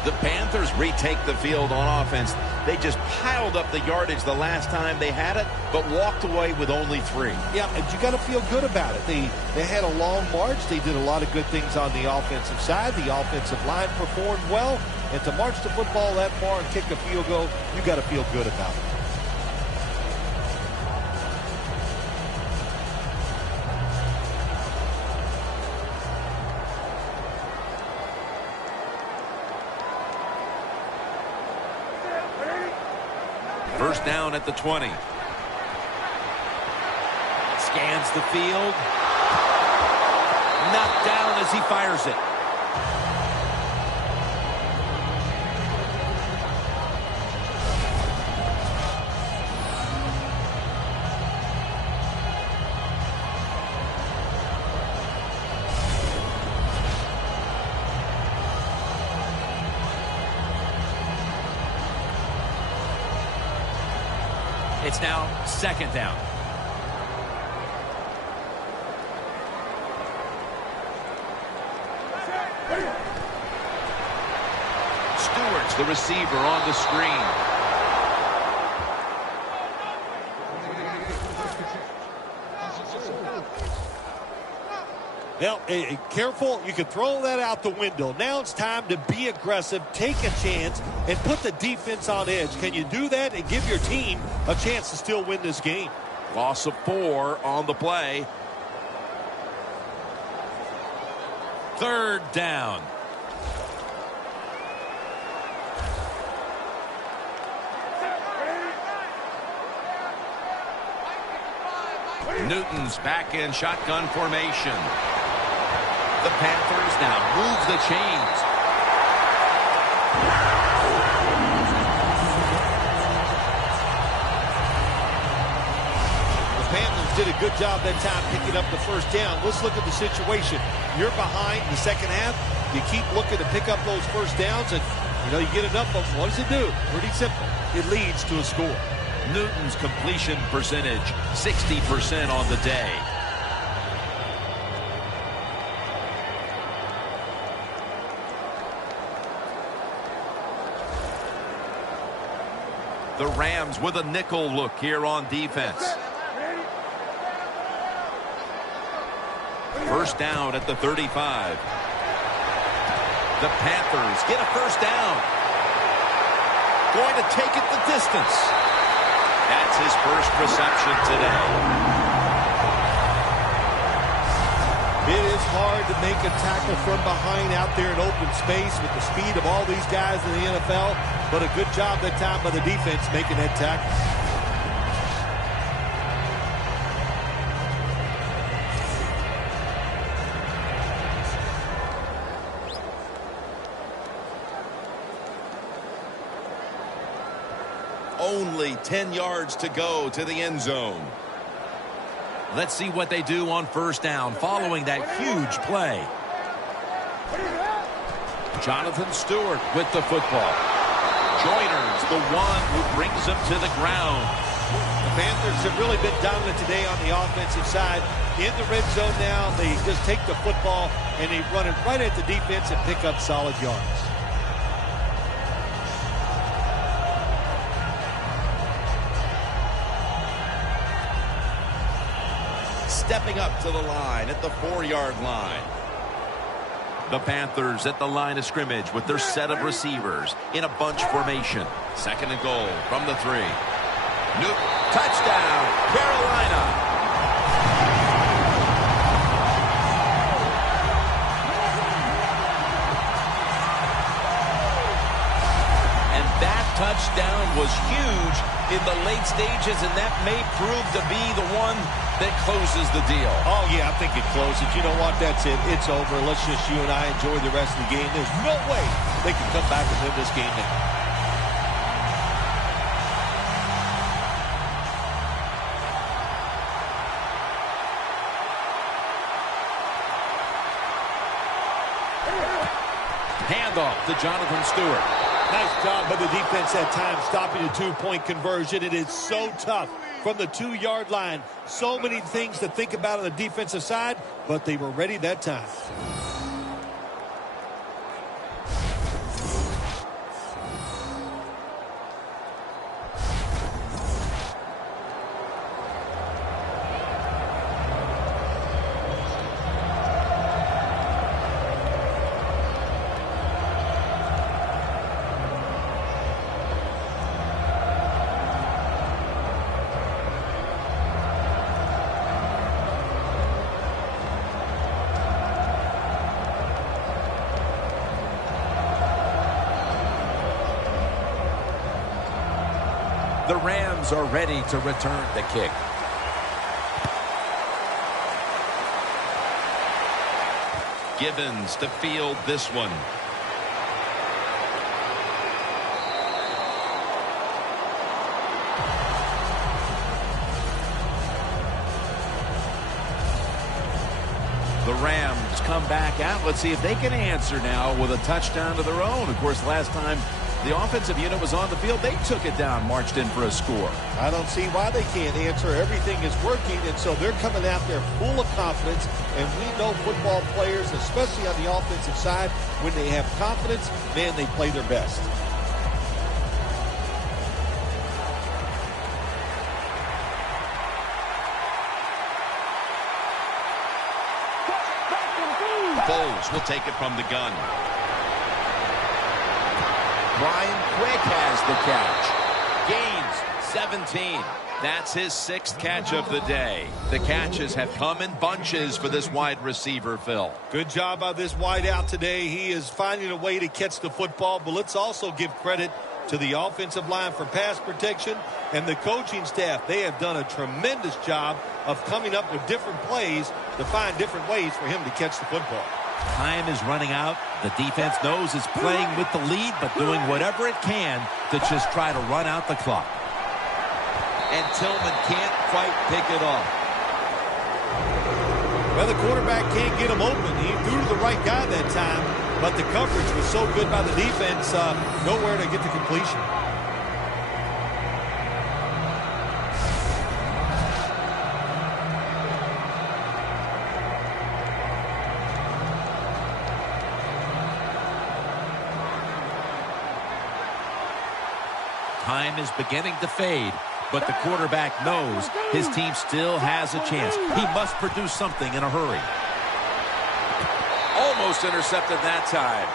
The Panthers retake the field on offense. They just piled up the yardage the last time they had it, but walked away with only 3. Yeah, and you got to feel good about it. They had a long march. They did a lot of good things on the offensive side. The offensive line performed well. And to march the football that far and kick a field goal, you got to feel good about it. First down at the 20. Scans the field. Knocked down as he fires it. It's now second down. Stewart's the receiver on the screen. Now, careful, you can throw that out the window. Now it's time to be aggressive, take a chance, and put the defense on edge. Can you do that and give your team a chance to still win this game? Loss of 4 on the play. Third down. Newton's back in shotgun formation. The Panthers now move the chains. The Panthers did a good job that time picking up the first down. Let's look at the situation. You're behind in the second half. You keep looking to pick up those first downs, and you get enough of them. What does it do? Pretty simple. It leads to a score. Newton's completion percentage, 60% on the day. The Rams with a nickel look here on defense. First down at the 35. The Panthers get a first down. Going to take it the distance. That's his first reception today. It is hard to make a tackle from behind out there in open space with the speed of all these guys in the NFL, but a good job that time by the defense making that tackle. Only 10 yards to go to the end zone. Let's see what they do on first down following that huge play. Jonathan Stewart with the football. Joyner's the one who brings him to the ground. The Panthers have really been dominant today on the offensive side. In the red zone now, they just take the football and they run it right at the defense and pick up solid yards. Stepping up to the line at the 4-yard line. The Panthers at the line of scrimmage with their set of receivers in a bunch formation. Second and goal from the 3. Newton, touchdown, Carolina. And that touchdown was huge in the late stages, and that may prove to be the one that closes the deal. Oh, yeah, I think it closes. You know what? That's it. It's over. Let's just you and I enjoy the rest of the game. There's no way they can come back and win this game now. Handoff to Jonathan Stewart. Nice job by the defense that time stopping a 2-point conversion. It is so tough from the 2-yard line. So many things to think about on the defensive side, but they were ready that time. The Rams are ready to return the kick. Givens to field this one. The Rams come back out. Let's see if they can answer now with a touchdown of their own. Of course, last time the offensive unit was on the field, they took it down, marched in for a score. I don't see why they can't answer. Everything is working, and so they're coming out there full of confidence. And we know football players, especially on the offensive side, when they have confidence, man, they play their best. Bowles will take it from the gun. Brian Quick has the catch. Gains 17. That's his 6th catch of the day. The catches have come in bunches for this wide receiver, Phil. Good job by this wide out today. He is finding a way to catch the football, but let's also give credit to the offensive line for pass protection and the coaching staff. They have done a tremendous job of coming up with different plays to find different ways for him to catch the football. Time is running out. The defense knows it's playing with the lead, but doing whatever it can to just try to run out the clock. And Tillman can't quite pick it off. Well, the quarterback can't get him open. He threw to the right guy that time, but the coverage was so good by the defense, nowhere to get the completion. Time is beginning to fade, but the quarterback knows his team still has a chance. He must produce something in a hurry. Almost intercepted that time.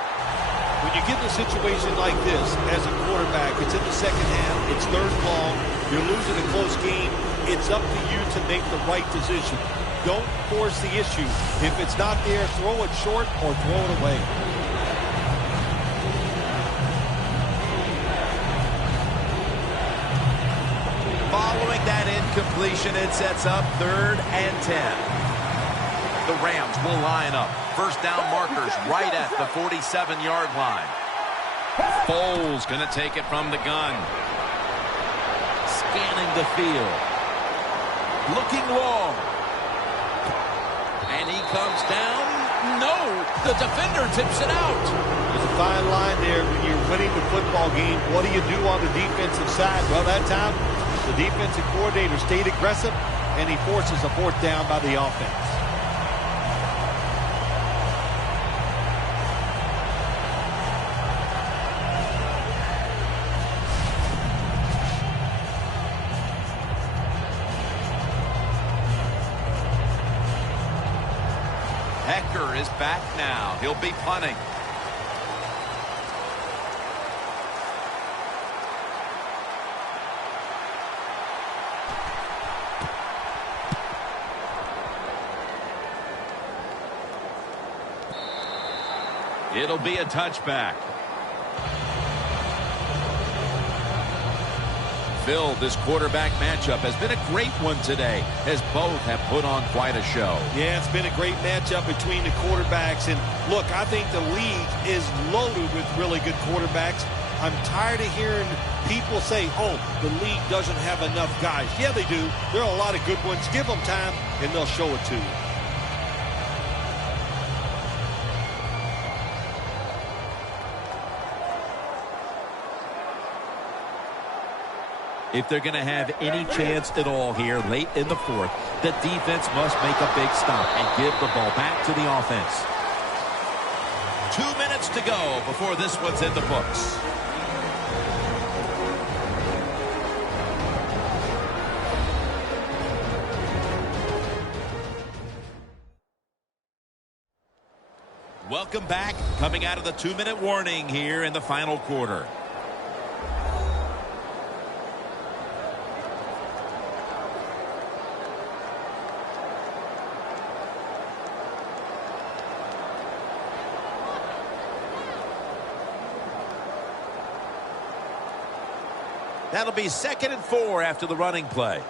When you get in a situation like this as a quarterback, it's in the second half, it's 3rd and long, you're losing a close game, it's up to you to make the right decision. Don't force the issue. If it's not there, throw it short or throw it away. Following that incompletion, it sets up 3rd and 10. The Rams will line up. First down markers right at the 47-yard line. Foles going to take it from the gun. Scanning the field. Looking long. And he comes down. No, the defender tips it out. There's a fine line there when you're winning the football game. What do you do on the defensive side? Well, that time, the defensive coordinator stayed aggressive, and he forces a 4th down by the offense. Hecker is back now. He'll be punting. It'll be a touchback. Phil, this quarterback matchup has been a great one today, as both have put on quite a show. Yeah, it's been a great matchup between the quarterbacks. And look, I think the league is loaded with really good quarterbacks. I'm tired of hearing people say, oh, the league doesn't have enough guys. Yeah, they do. There are a lot of good ones. Give them time, and they'll show it to you. If they're going to have any chance at all here late in the fourth, the defense must make a big stop and give the ball back to the offense. 2 minutes to go before this one's in the books. Welcome back. Coming out of the 2-minute warning here in the final quarter. That'll be 2nd and 4 after the running play.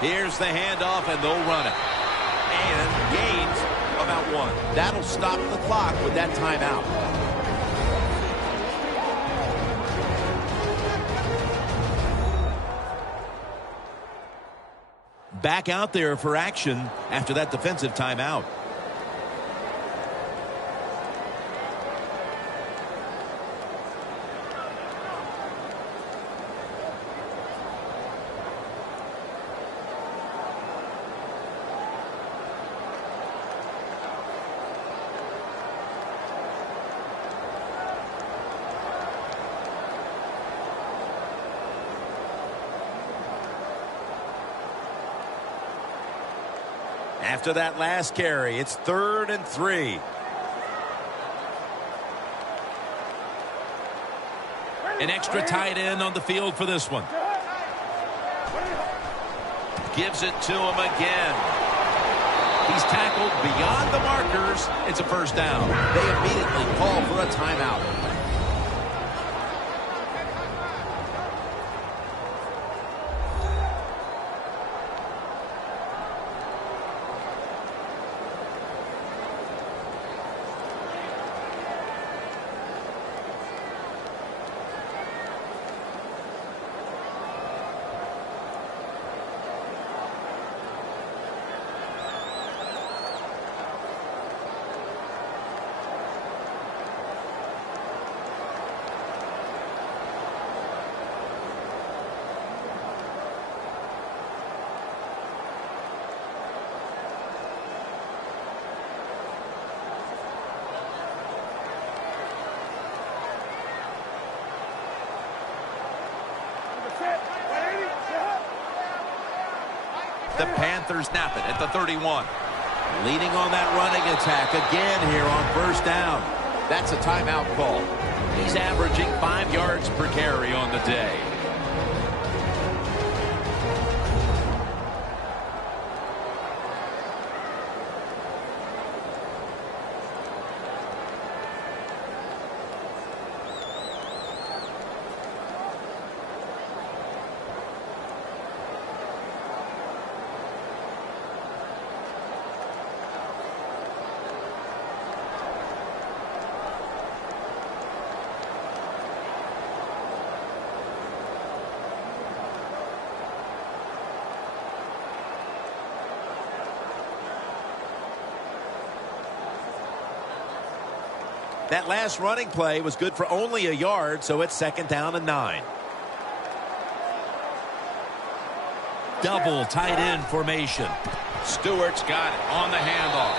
Here's the handoff, and they'll run it. And gains about 1. That'll stop the clock with that timeout. Back out there for action after that defensive timeout. After that last carry, it's 3rd and 3. An extra tight end on the field for this one. Gives it to him again. He's tackled beyond the markers. It's a first down. They immediately call for a timeout. The Panthers snap it at the 31. Leading on that running attack again here on first down. That's a timeout call. He's averaging 5 yards per carry on the day. That last running play was good for only a yard, so it's 2nd down and 9. Double tight end formation. Stewart's got it on the handoff.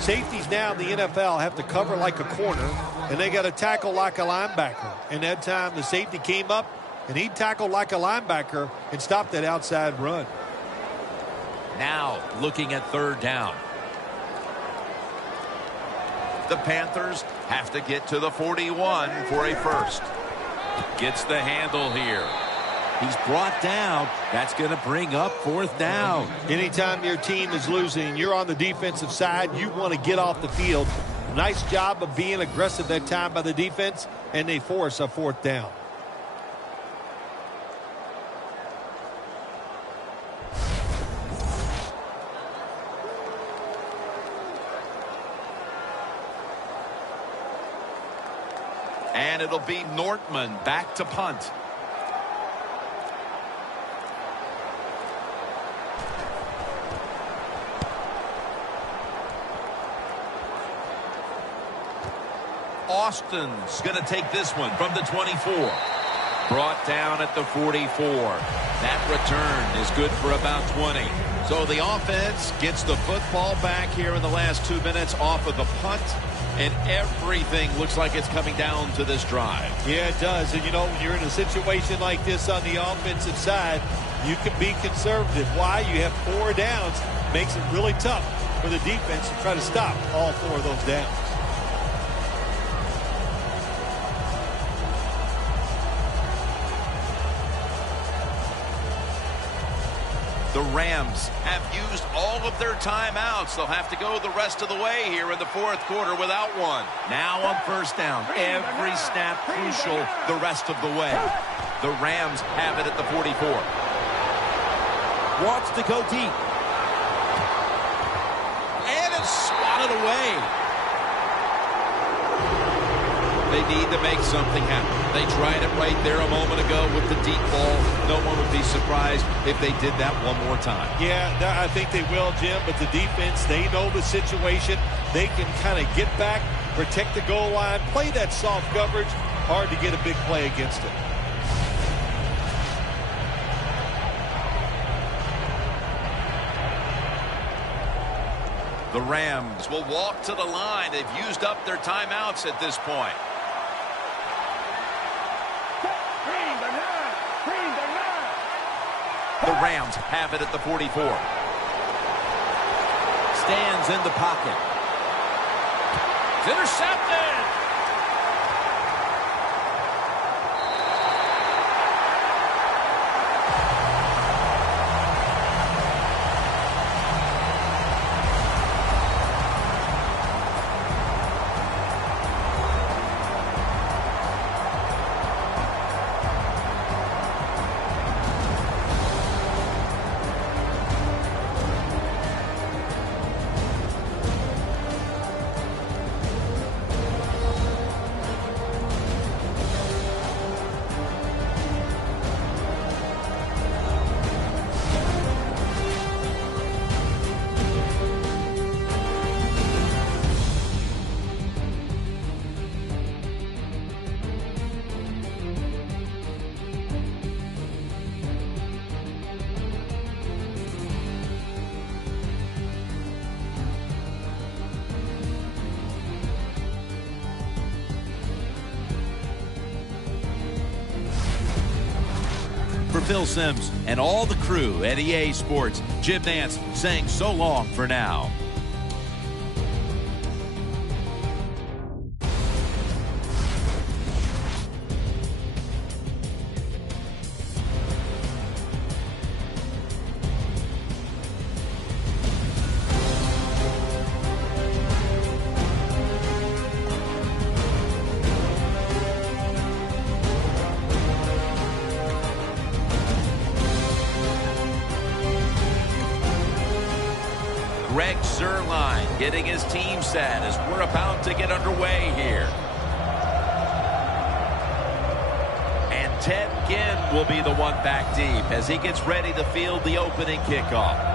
Safeties now in the NFL have to cover like a corner, and they got to tackle like a linebacker. And that time the safety came up, and he tackled like a linebacker and stopped that outside run. Now looking at 3rd down. The Panthers have to get to the 41 for a first. Gets the handle here. He's brought down. That's going to bring up 4th down. Anytime your team is losing, you're on the defensive side, you want to get off the field. Nice job of being aggressive that time by the defense, and they force a 4th down. And it'll be Nortman back to punt. Austin's going to take this one from the 24. Brought down at the 44. That return is good for about 20. So the offense gets the football back here in the last 2 minutes off of the punt, and everything looks like it's coming down to this drive. Yeah, it does. And, you know, when you're in a situation like this on the offensive side, you can be conservative. Why? You have 4 downs. Makes it really tough for the defense to try to stop all 4 of those downs. The Rams have used all of their timeouts. They'll have to go the rest of the way here in the 4th quarter without one. Now on first down. Every snap crucial the rest of the way. The Rams have it at the 44. Wants to go deep. And it's swatted away. They need to make something happen. They tried it right there a moment ago with the deep ball. No one would be surprised if they did that one more time. Yeah, I think they will, Jim, but the defense, they know the situation. They can kind of get back, protect the goal line, play that soft coverage. Hard to get a big play against it. The Rams will walk to the line. They've used up their timeouts at this point. The Rams have it at the 44. Stands in the pocket. It's intercepted. For Phil Simms and all the crew at EA Sports, Jim Nantz saying so long for now. Greg Zuerlein getting his team set as we're about to get underway here. And Ted Ginn will be the one back deep as he gets ready to field the opening kickoff.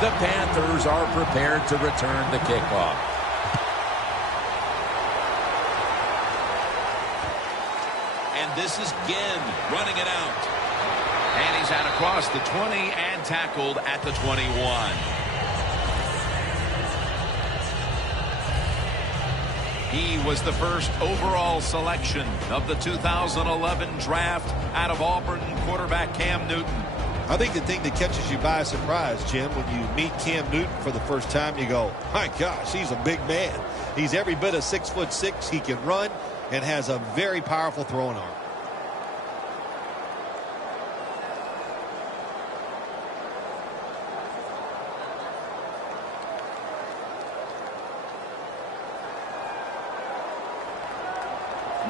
The Panthers are prepared to return the kickoff. And this is Ginn running it out. And he's out across the 20 and tackled at the 21. He was the first overall selection of the 2011 draft out of Auburn quarterback Cam Newton. I think the thing that catches you by surprise, Jim, when you meet Cam Newton for the first time, you go, my gosh, he's a big man. He's every bit of 6'6". He can run and has a very powerful throwing arm.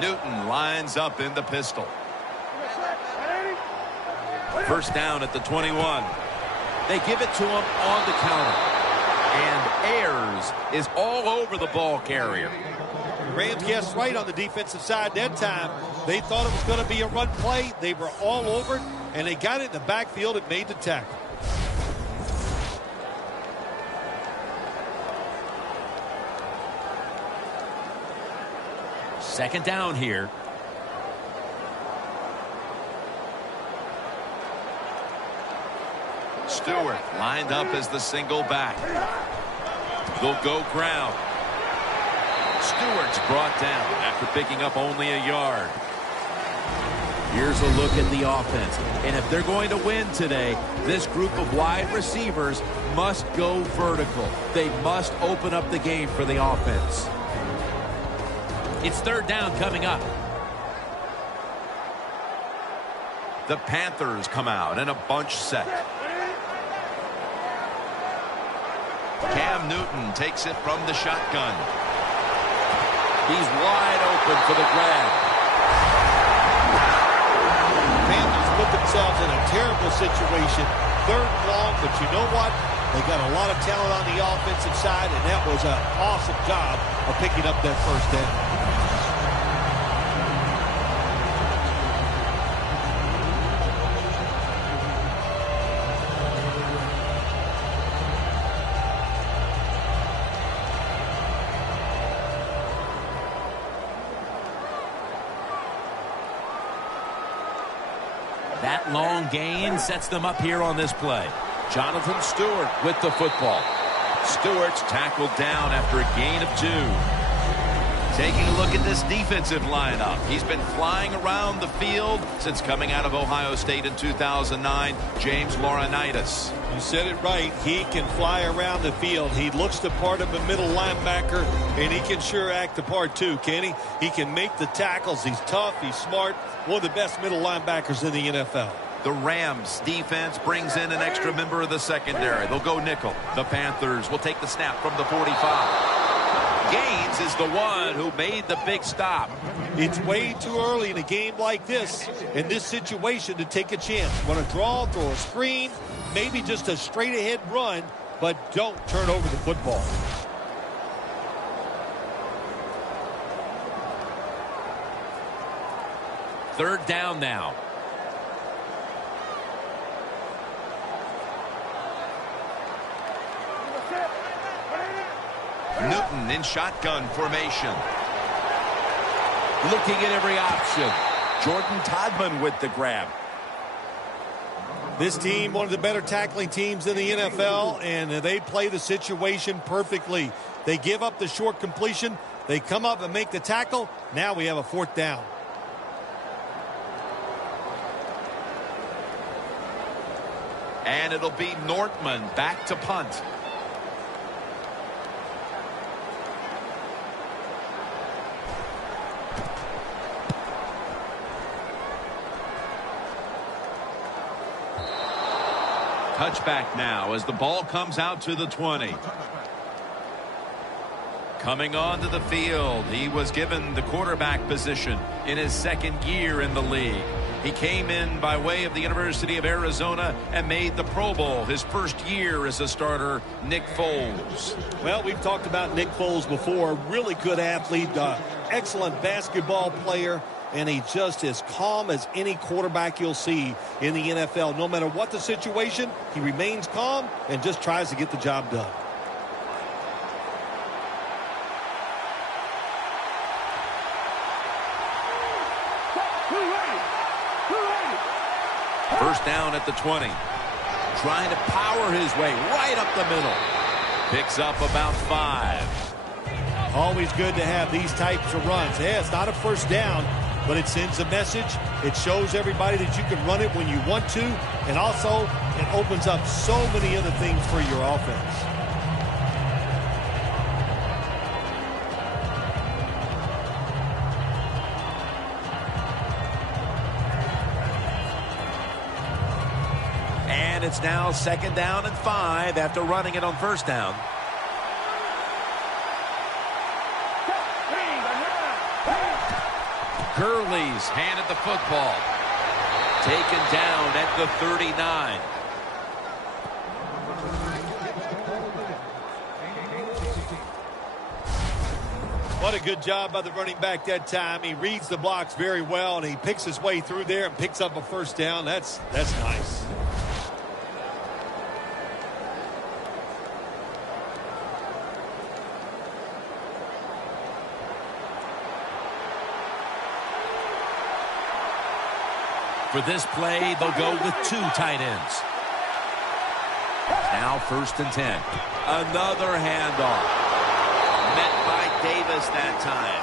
Newton lines up in the pistol. First down at the 21. They give it to him on the counter. And Ayers is all over the ball carrier. The Rams guessed right on the defensive side that time. They thought it was going to be a run play. They were all over it, and they got it in the backfield and made the tackle. Second down here. Stewart lined up as the single back. They'll go ground. Stewart's brought down after picking up only a yard. Here's a look at the offense. And if they're going to win today, this group of wide receivers must go vertical. They must open up the game for the offense. It's third down coming up. The Panthers come out in a bunch set. Cam Newton takes it from the shotgun. He's wide open for the grab. Panthers put themselves in a terrible situation. Third and long, but you know what? They got a lot of talent on the offensive side, and that was an awesome job of picking up that first down. That long gain sets them up here on this play. Jonathan Stewart with the football. Stewart's tackled down after a gain of 2. Taking a look at this defensive lineup. He's been flying around the field since coming out of Ohio State in 2009. James Laurinaitis. You said it right. He can fly around the field. He looks the part of a middle linebacker, and he can sure act the part too, can he? He can make the tackles. He's tough. He's smart. One of the best middle linebackers in the NFL. The Rams defense brings in an extra member of the secondary. They'll go nickel. The Panthers will take the snap from the 45. Gaines is the one who made the big stop. It's way too early in a game like this, in this situation, to take a chance. Want to draw, throw a screen, maybe just a straight ahead run, but don't turn over the football. Third down now. Newton in shotgun formation. Looking at every option. Jordan Todman with the grab. This team, one of the better tackling teams in the NFL, and they play the situation perfectly. They give up the short completion. They come up and make the tackle. Now we have a fourth down. And it'll be Nortman back to punt. Touchback now as the ball comes out to the 20. Coming onto the field, he was given the quarterback position in his second year in the league. He came in by way of the University of Arizona and made the Pro Bowl his first year as a starter, Nick Foles. Well, we've talked about Nick Foles before. Really good athlete, excellent basketball player, and he just as calm as any quarterback you'll see in the NFL. No matter what the situation, he remains calm and just tries to get the job done. First down at the 20. Trying to power his way right up the middle. Picks up about 5. Always good to have these types of runs. Yeah, it's not a first down, but it sends a message. It shows everybody that you can run it when you want to, and also it opens up so many other things for your offense. And it's now second down and 5 after running it on first down. Gurley's handed the football. Taken down at the 39. What a good job by the running back that time. He reads the blocks very well, and he picks his way through there and picks up a first down. That's nice. For this play, they'll go with 2 tight ends. Now 1st and 10. Another handoff. Met by Davis that time.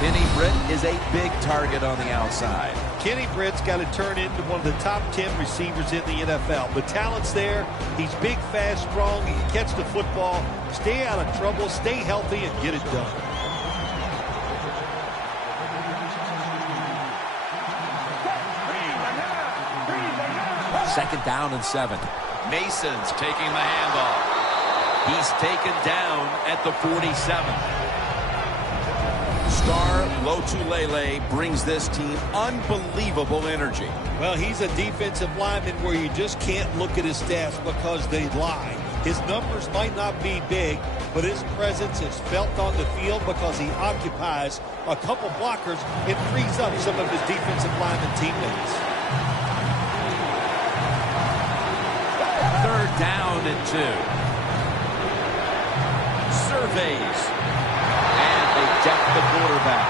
Kenny Britt is a big target on the outside. Kenny Britt's got to turn into one of the top 10 receivers in the NFL. The talent's there. He's big, fast, strong. He can catch the football, stay out of trouble, stay healthy, and get it done. Second down and 7. Mason's taking the handoff. He's taken down at the 47. Star Lotulelei brings this team unbelievable energy. Well, he's a defensive lineman where you just can't look at his stats because they lie. His numbers might not be big, but his presence is felt on the field because he occupies a couple blockers and frees up some of his defensive lineman teammates. 3rd down and 2. Surveys. And they deck the quarterback.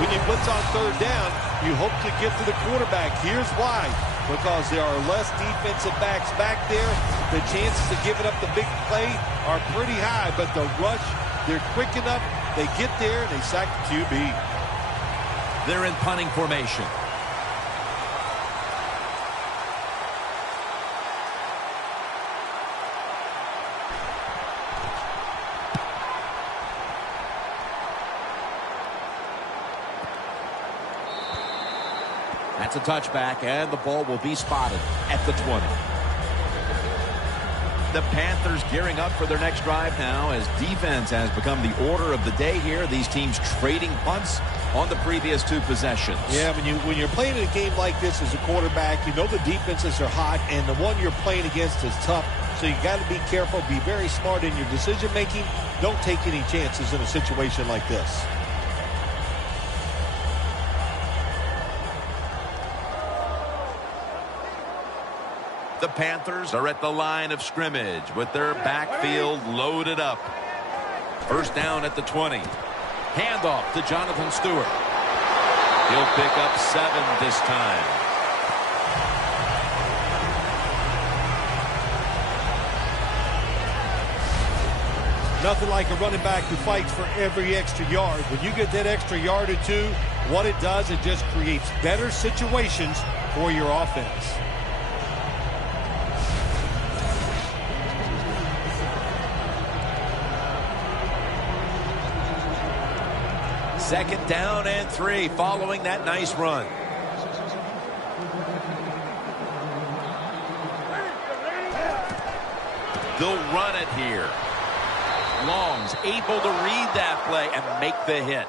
When you blitz on 3rd down, you hope to get to the quarterback. Here's why. Because there are less defensive backs back there. The chances of giving up the big play are pretty high, but the rush, they're quick enough. They get there, and they sack the QB. They're in punting formation. That's a touchback, and the ball will be spotted at the 20. The Panthers gearing up for their next drive now as defense has become the order of the day here. These teams trading punts on the previous 2 possessions. Yeah, when you're playing in a game like this as a quarterback, you know the defenses are hot, and the one you're playing against is tough. So you got to be careful, be very smart in your decision making. Don't take any chances in a situation like this. The Panthers are at the line of scrimmage with their backfield loaded up. 1st down at the 20. Handoff to Jonathan Stewart. He'll pick up 7 this time. Nothing like a running back who fights for every extra yard. When you get that extra yard or 2, what it does, it just creates better situations for your offense. Second down and 3 following that nice run. They'll run it here. Long's able to read that play and make the hit.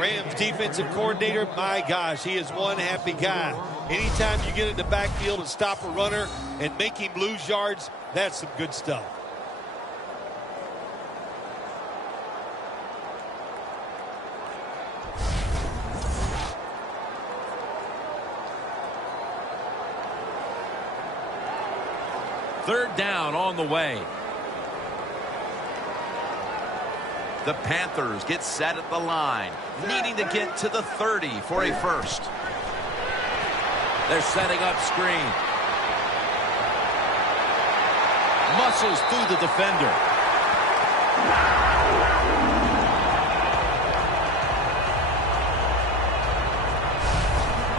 Rams defensive coordinator, my gosh, he is one happy guy. Anytime you get in the backfield and stop a runner and make him lose yards, that's some good stuff. Third down on the way. The Panthers get set at the line, needing to get to the 30 for a first. They're setting up screen. Muscles through the defender.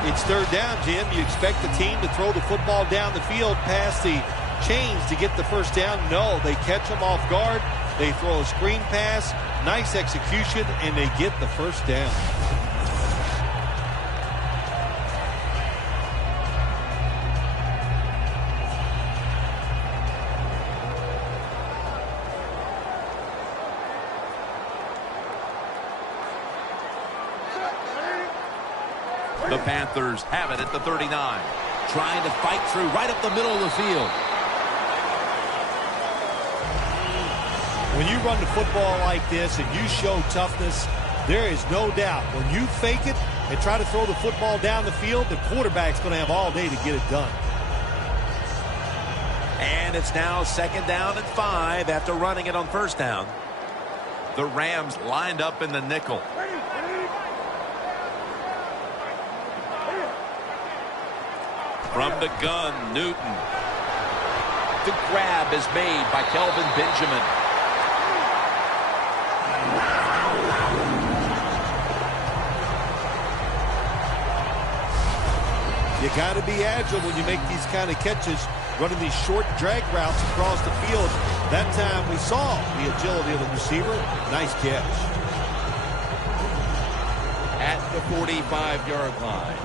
It's third down, Jim. You expect the team to throw the football down the field past the chains to get the first down. No, they catch them off guard. They throw a screen pass, nice execution, and they get the first down. The Panthers have it at the 39. trying to fight through right up the middle of the field. When you run the football like this and you show toughness, there is no doubt when you fake it and try to throw the football down the field, the quarterback's going to have all day to get it done. And it's now 2nd down and 5 after running it on 1st down. The Rams lined up in the nickel. From the gun, Newton. The grab is made by Kelvin Benjamin. You got to be agile when you make these kind of catches, running these short drag routes across the field. That time we saw the agility of the receiver. Nice catch. At the 45-yard line.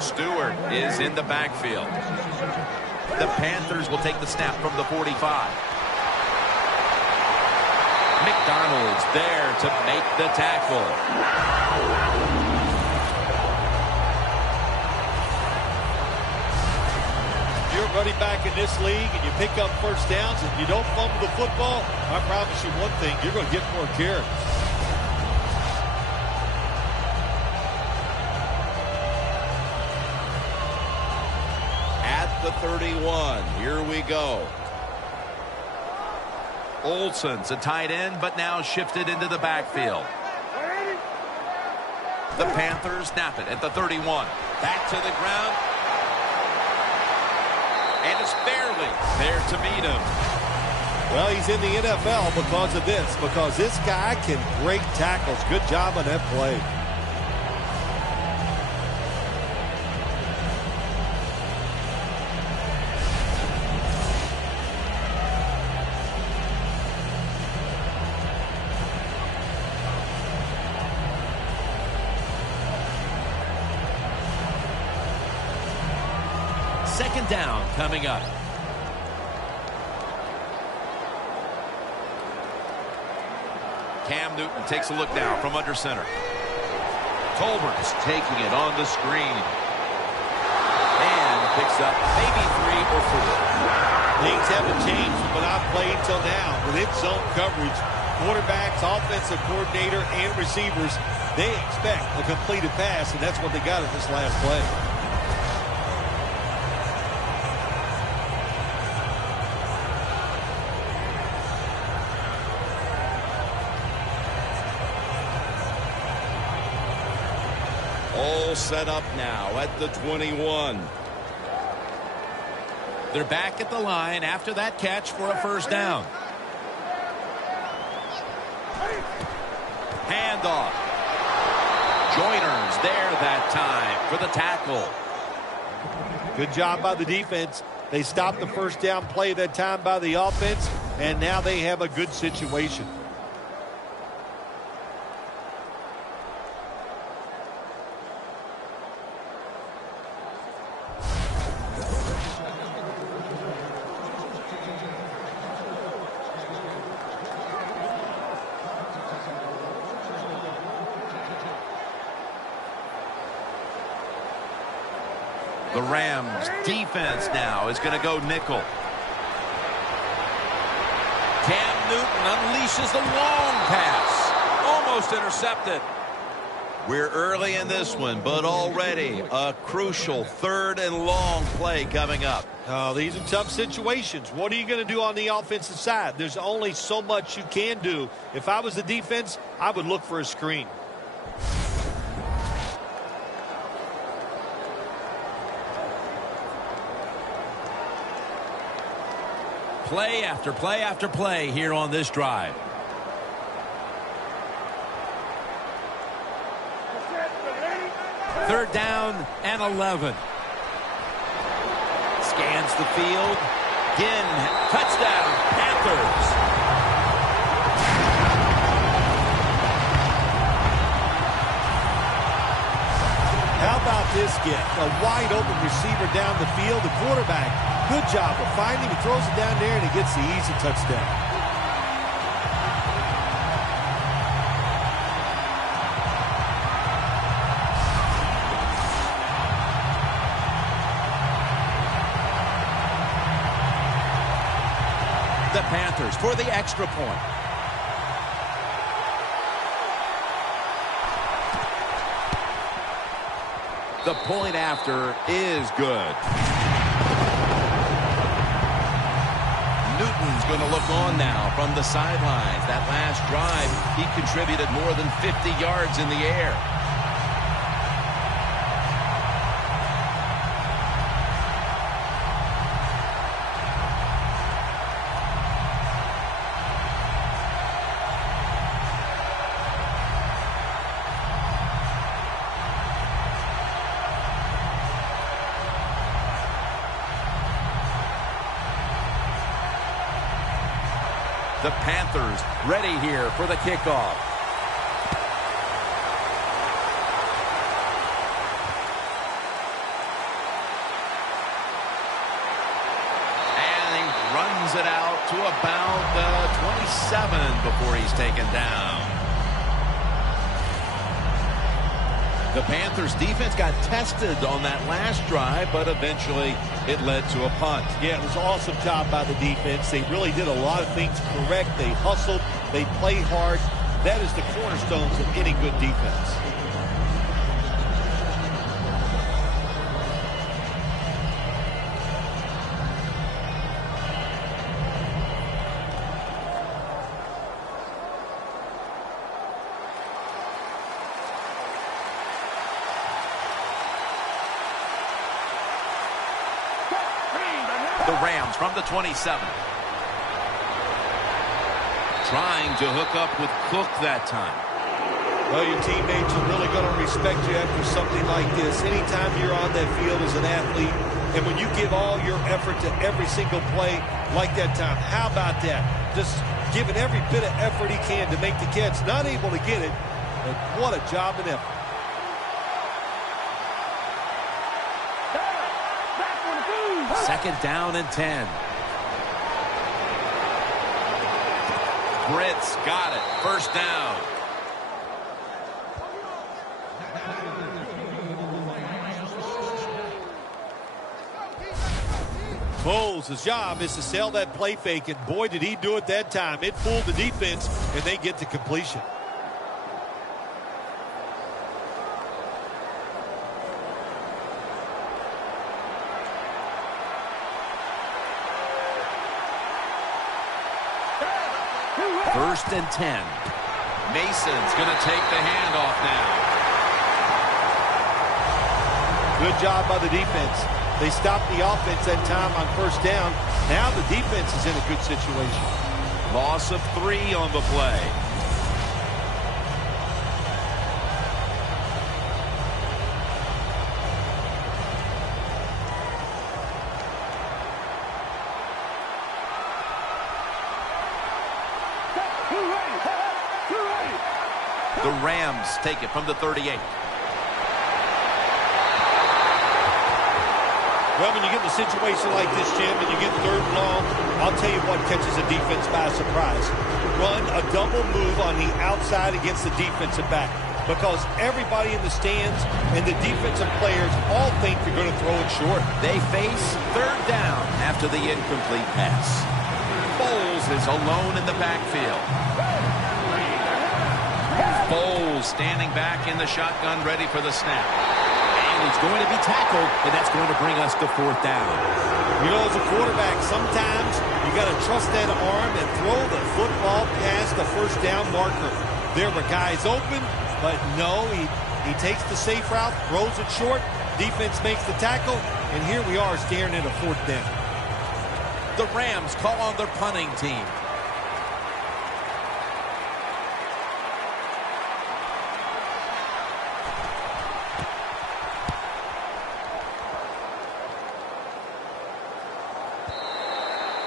Stewart is in the backfield. The Panthers will take the snap from the 45. McDonald's there to make the tackle. You're running back in this league and you pick up 1st downs and you don't fumble the football, I promise you one thing, you're going to get more carries. At the 31, here we go. Olsen's a tight end, but now shifted into the backfield. The Panthers snap it at the 31. Back to the ground. And it's barely there to meet him. Well, he's in the NFL because of this, because this guy can break tackles. Good job on that play. Second down coming up. Cam Newton takes a look now from under center. Tolbert's taking it on the screen. And picks up maybe 3 or 4. Things haven't changed from what I've played till now. With its zone coverage, quarterbacks, offensive coordinator, and receivers, they expect a completed pass, and that's what they got in this last play. All set up now at the 21. They're back at the line after that catch for a 1st down. Handoff. Joyner's there that time for the tackle. Good job by the defense. They stopped the 1st down play that time by the offense, and now they have a good situation. The Rams defense now is going to go nickel. Cam Newton unleashes the long pass. Almost intercepted. We're early in this one, but already a crucial 3rd and long play coming up. Oh, these are tough situations. What are you going to do on the offensive side? There's only so much you can do. If I was the defense, I would look for a screen. Play after play after play here on this drive. Third down and 11. Scans the field. Ginn, touchdown, Panthers. How about this get? A wide open receiver down the field. The quarterback, good job of finding him. He throws it down there and he gets the easy touchdown. the Panthers for the extra point. The point after is good. Newton's going to look on now from the sidelines. That last drive, he contributed more than 50 yards in the air. The Panthers ready here for the kickoff. And he runs it out to about 27 before he's taken down. The Panthers defense got tested on that last drive, but eventually it led to a punt. Yeah, it was an awesome job by the defense. They really did a lot of things correct. They hustled. They played hard. That is the cornerstones of any good defense. The Rams from the 27. Trying to hook up with Cook that time. Well, your teammates are really going to respect you after something like this. Anytime you're on that field as an athlete, and when you give all your effort to every single play like that time, how about that? Just giving every bit of effort he can to make the catch. Not able to get it, but what a job and effort. Second down and 10. Britt's got it. First down. Foles' job is to sell that play fake, and boy, did he do it that time. It fooled the defense, and they get to completion. First and 10. Mason's going to take the handoff now. Good job by the defense. They stopped the offense that time on first down. Now the defense is in a good situation. Loss of 3 on the play. The Rams take it from the 38. Well, when you get in a situation like this, Jim, and you get third and long, I'll tell you what catches a defense by surprise. Run a double move on the outside against the defensive back, because everybody in the stands and the defensive players all think you're going to throw it short. They face third down after the incomplete pass. Foles is alone in the backfield. Foles standing back in the shotgun, ready for the snap. And he's going to be tackled, and that's going to bring us to fourth down. You know, as a quarterback, sometimes you got to trust that arm and throw the football past the first down marker. There were guys open, but no, he takes the safe route, throws it short, defense makes the tackle, and here we are staring at a fourth down. The Rams call on their punting team.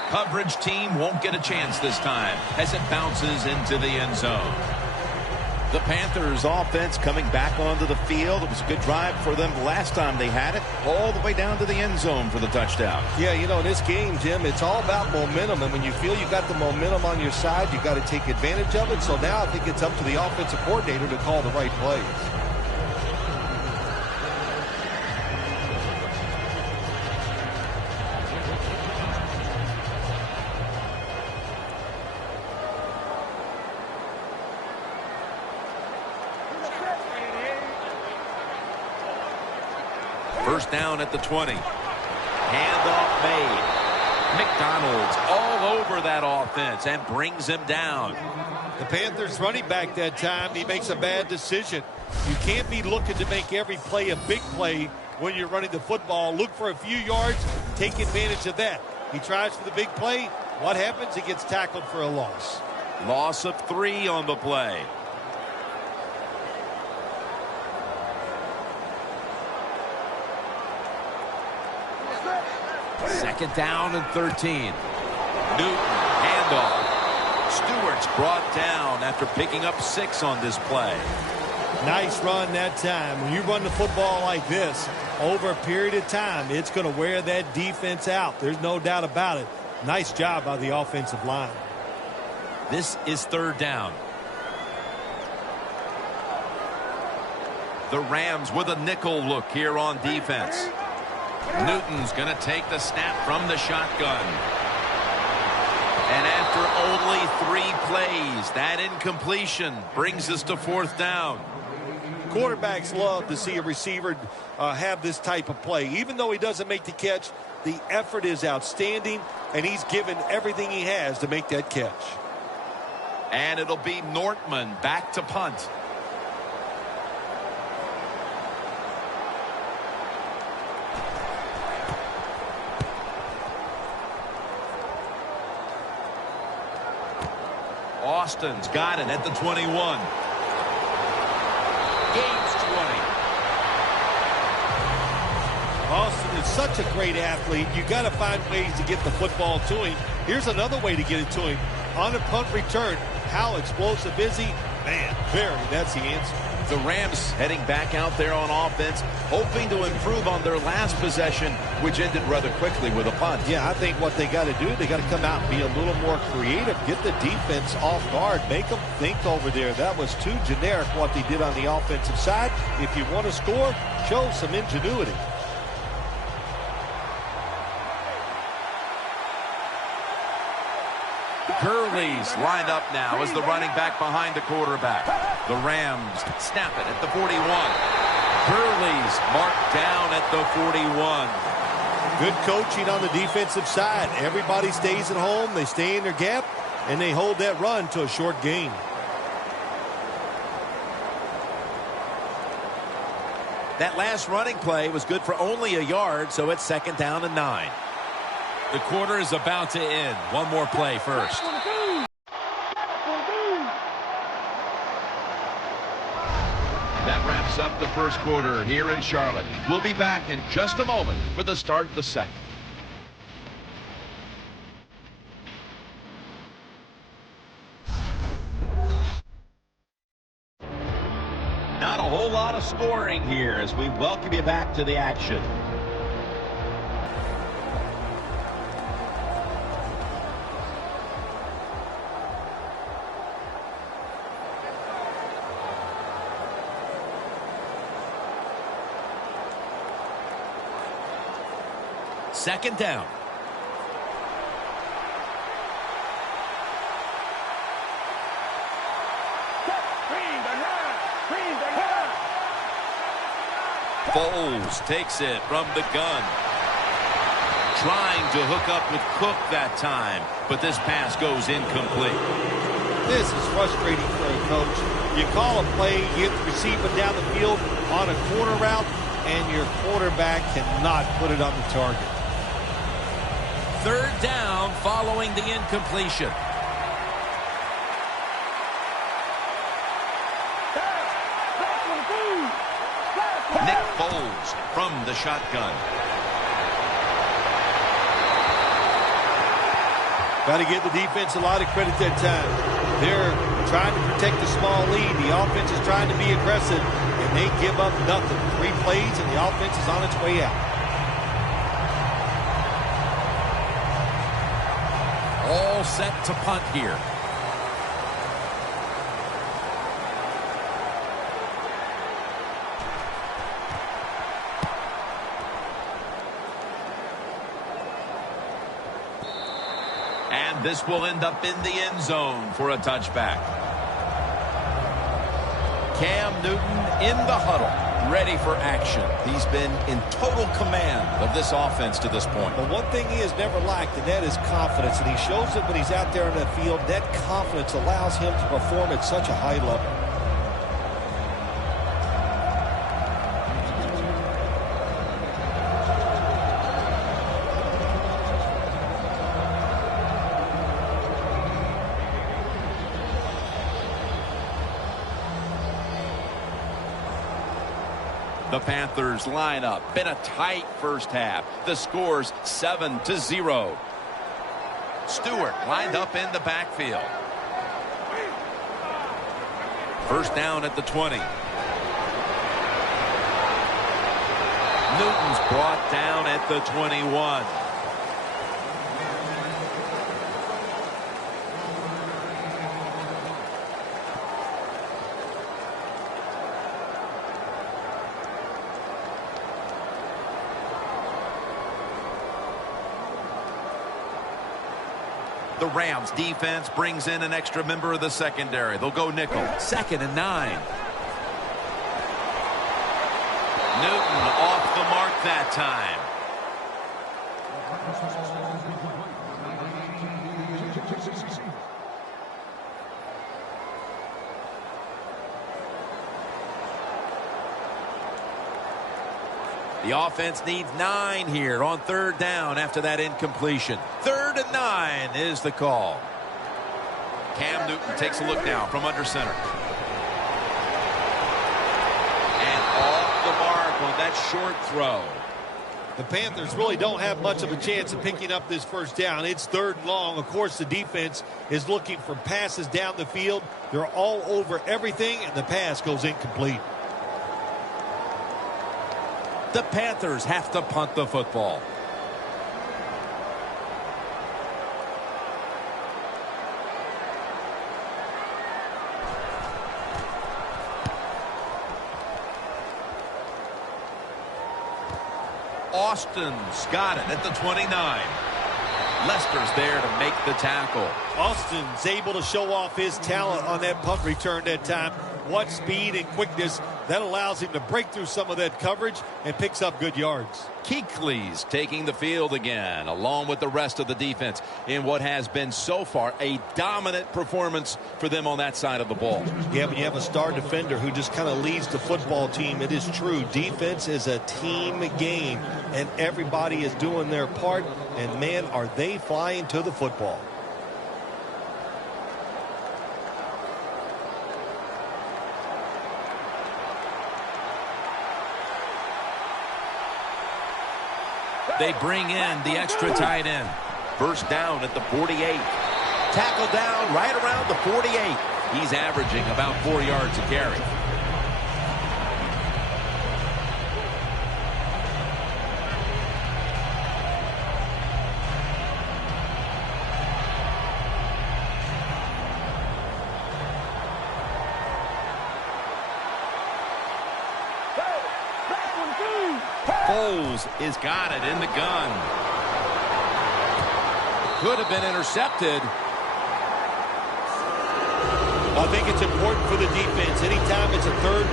Coverage team won't get a chance this time as it bounces into the end zone. The Panthers offense coming back onto the field. It was a good drive for them last time they had it, all the way down to the end zone for the touchdown. Yeah, you know, in this game, Jim, it's all about momentum. And when you feel you got the momentum on your side, you got to take advantage of it. So now I think it's up to the offensive coordinator to call the right plays. First down at the 20. Handoff made. McDonald's all over that offense and brings him down. The Panthers running back that time, he makes a bad decision. You can't be looking to make every play a big play when you're running the football. Look for a few yards, take advantage of that. He tries for the big play. What happens? He gets tackled for a loss. Loss of 3 on the play. Second down and 13. Newton, handoff. Stewart's brought down after picking up 6 on this play. Nice run that time. When you run the football like this, over a period of time, it's going to wear that defense out. There's no doubt about it. Nice job by the offensive line. This is third down. The Rams with a nickel look here on defense. Newton's going to take the snap from the shotgun. And after only 3 plays, that incompletion brings us to fourth down. Quarterbacks love to see a receiver have this type of play. Even though he doesn't make the catch, the effort is outstanding, and he's given everything he has to make that catch. And it'll be Nortman back to punt. Austin's got it at the 21. Gains 20. Austin is such a great athlete. You got to find ways to get the football to him. Here's another way to get it to him. On a punt return, how explosive is he? Man, that's the answer. The Rams heading back out there on offense, hoping to improve on their last possession, which ended rather quickly with a punt. Yeah, I think what they got to do, they got to come out and be a little more creative, get the defense off guard, make them think over there. That was too generic what they did on the offensive side. If you want to score, show some ingenuity. Gurley's lined up now as the running back behind the quarterback. The Rams snap it at the 41. Gurley's marked down at the 41. Good coaching on the defensive side. Everybody stays at home. They stay in their gap, and they hold that run to a short gain. That last running play was good for only a yard, so it's second down and 9. The quarter is about to end. One more play first. That wraps up the first quarter here in Charlotte. We'll be back in just a moment for the start of the second. Not a whole lot of scoring here as we welcome you back to the action. Second down. Foles takes it from the gun. Trying to hook up with Cook that time, but this pass goes incomplete. This is frustrating for a coach. You call a play, you get the receiver down the field on a corner route, and your quarterback cannot put it on the target. Third down following the incompletion. Nick Foles from the shotgun. Got to give the defense a lot of credit that time. They're trying to protect the small lead. The offense is trying to be aggressive, and they give up nothing. 3 plays, and the offense is on its way out. All set to punt here. And this will end up in the end zone for a touchback. Cam Newton in the huddle, ready for action. He's been in total command of this offense to this point. But one thing he has never lacked, and that is confidence. And he shows it when he's out there in the field. That confidence allows him to perform at such a high level. The Panthers line up. Been a tight first half. The score's 7-0. Stewart lined up in the backfield. First down at the 20. Newton's brought down at the 21. The Rams defense brings in an extra member of the secondary. They'll go nickel. 2nd and 9. Newton off the mark that time. The offense needs 9 here on 3rd down after that incompletion. 3rd and 9 is the call. Cam Newton takes a look now from under center. And off the mark on that short throw. The Panthers really don't have much of a chance of picking up this first down. It's 3rd and long. Of course, the defense is looking for passes down the field. They're all over everything, and the pass goes incomplete. The Panthers have to punt the football. Austin's got it at the 29. Lester's there to make the tackle. Austin's able to show off his talent on that punt return that time. What speed and quickness that allows him to break through some of that coverage and picks up good yards. Kuechly's taking the field again along with the rest of the defense in what has been so far a dominant performance for them on that side of the ball. Yeah, when you have a star defender who just kind of leads the football team, it is true. Defense is a team game, and everybody is doing their part, and man, are they flying to the football. They bring in the extra tight end. First down at the 48. Tackle down right around the 48. He's averaging about 4 yards a carry. Foles has got it in the gun. Could have been intercepted. I think it's important for the defense. Anytime it's a 3rd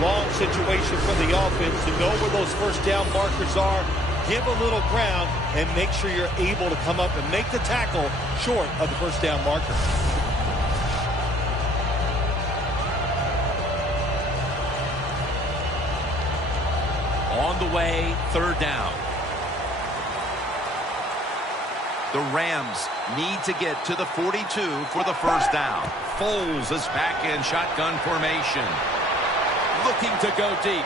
long situation for the offense to know where those first down markers are, give a little ground, and make sure you're able to come up and make the tackle short of the first down marker. On the way, 3rd down. The Rams need to get to the 42 for the first down. Foles is back in shotgun formation. Looking to go deep.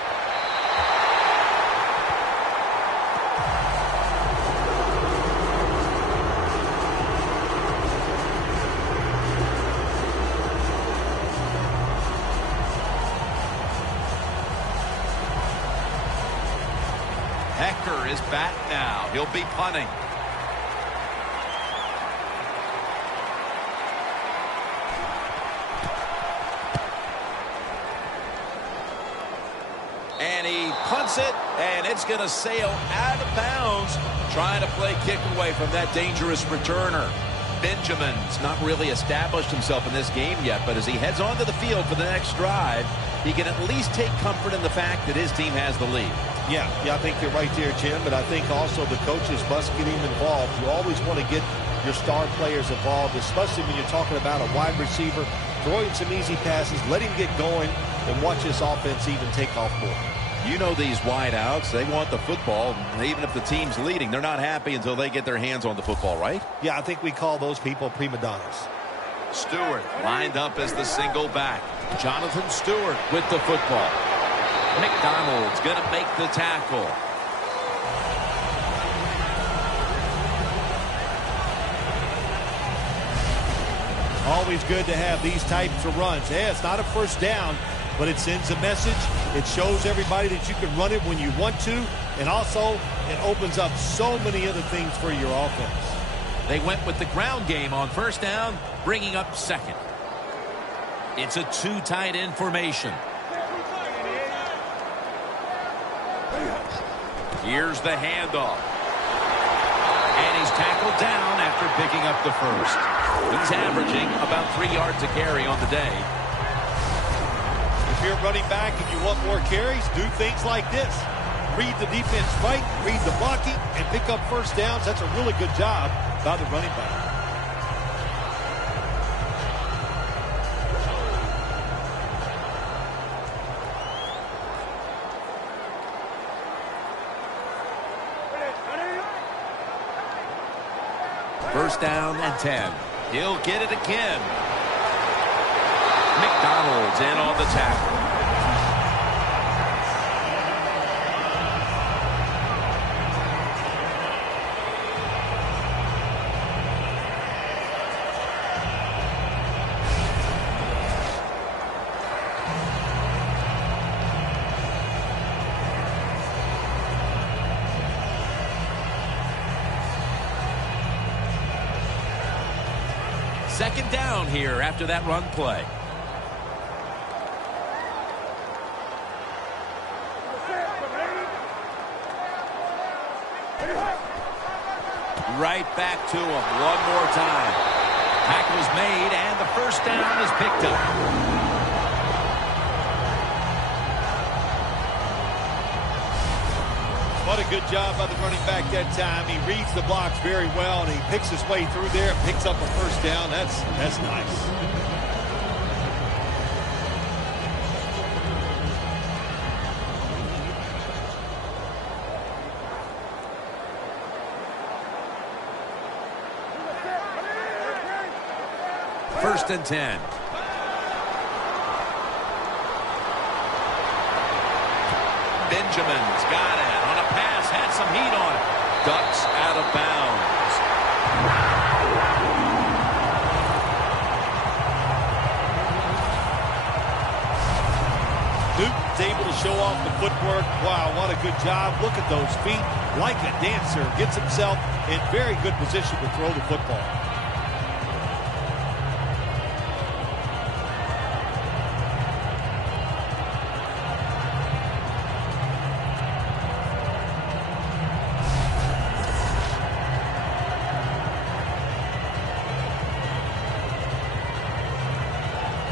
Hecker is back now. He'll be punting. And he punts it, and it's going to sail out of bounds, trying to play kick away from that dangerous returner. Benjamin's not really established himself in this game yet, but as he heads onto the field for the next drive, he can at least take comfort in the fact that his team has the lead. Yeah, I think you're right there, Jim, but I think also the coaches must get him involved. You always want to get your star players involved, especially when you're talking about a wide receiver. Throw him some easy passes, let him get going, and watch this offense even take off more. You know these wideouts, they want the football. Even if the team's leading, they're not happy until they get their hands on the football, right? Yeah, I think we call those people prima donnas. Stewart lined up as the single back. Jonathan Stewart with the football. McDonald's going to make the tackle. Always good to have these types of runs. Yeah, it's not a first down, but it sends a message. It shows everybody that you can run it when you want to, and also it opens up so many other things for your offense. They went with the ground game on first down, bringing up second. It's a two tight end formation. Here's the handoff. And he's tackled down after picking up the first. He's averaging about 3 yards a carry on the day. If you're running back and you want more carries, do things like this. Read the defense right, read the blocking, and pick up first downs. That's a really good job by the running back. First down and 10. He'll get it again. McDonald's in on the tackle. Second down here after that run play. Right back to him one more time. Tackle's made, and the first down is picked up. What a good job by the running back that time. He reads the blocks very well, and he picks his way through there and picks up a first down. That's nice. First and 10. Benjamin's got it on a pass, had some heat on it. Ducks out of bounds. Newton's able to show off the footwork. Wow, what a good job. Look at those feet. Like a dancer. Gets himself in very good position to throw the football.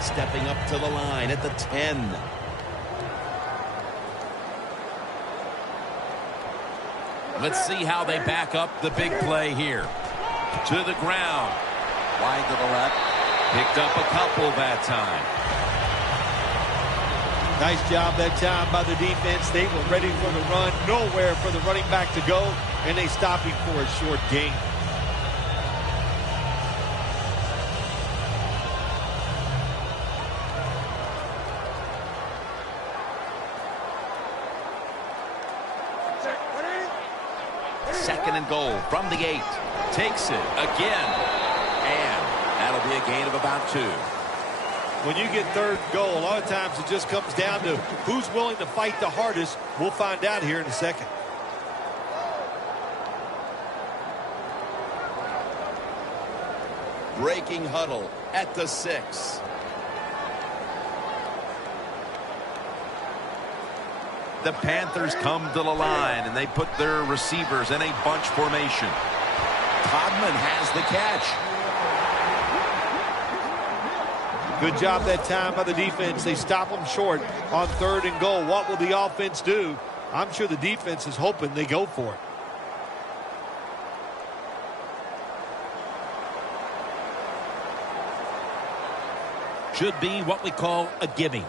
Stepping up to the line at the 10. Let's see how they back up the big play here. To the ground. Wide to the left. Picked up a couple that time. Nice job that time by the defense. They were ready for the run. Nowhere for the running back to go. And they stopped him for a short gain. Second and goal from the 8. Takes it again. And that'll be a gain of about 2. When you get third goal, a lot of times it just comes down to who's willing to fight the hardest. We'll find out here in a second. Breaking huddle at the 6. The Panthers come to the line, and they put their receivers in a bunch formation. Todman has the catch. Good job that time by the defense. They stop them short on 3rd and goal. What will the offense do? I'm sure the defense is hoping they go for it. Should be what we call a gimme.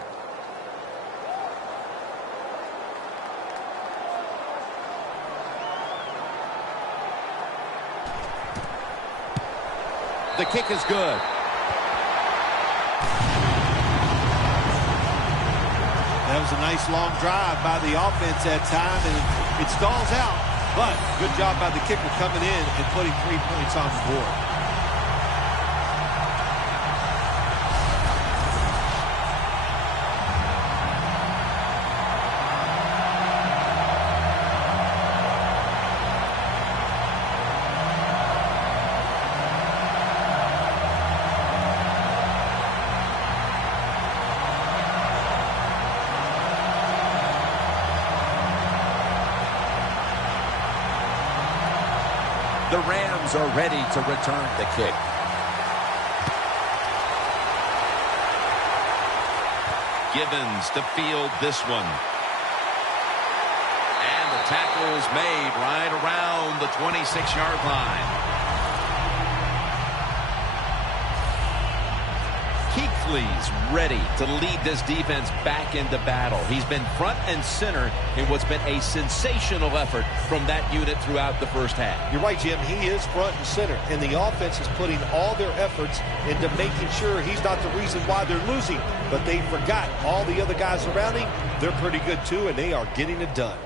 The kick is good. That was a nice long drive by the offense that time, and it stalls out. But good job by the kicker coming in and putting 3 points on the board. The Rams are ready to return the kick. Gibbons to field this one. And the tackle is made right around the 26-yard line. Kuechly's ready to lead this defense back into battle. He's been front and center in what's been a sensational effort from that unit throughout the first half. You're right, Jim. He is front and center, and the offense is putting all their efforts into making sure he's not the reason why they're losing. But they forgot all the other guys around him. They're pretty good, too, and they are getting it done.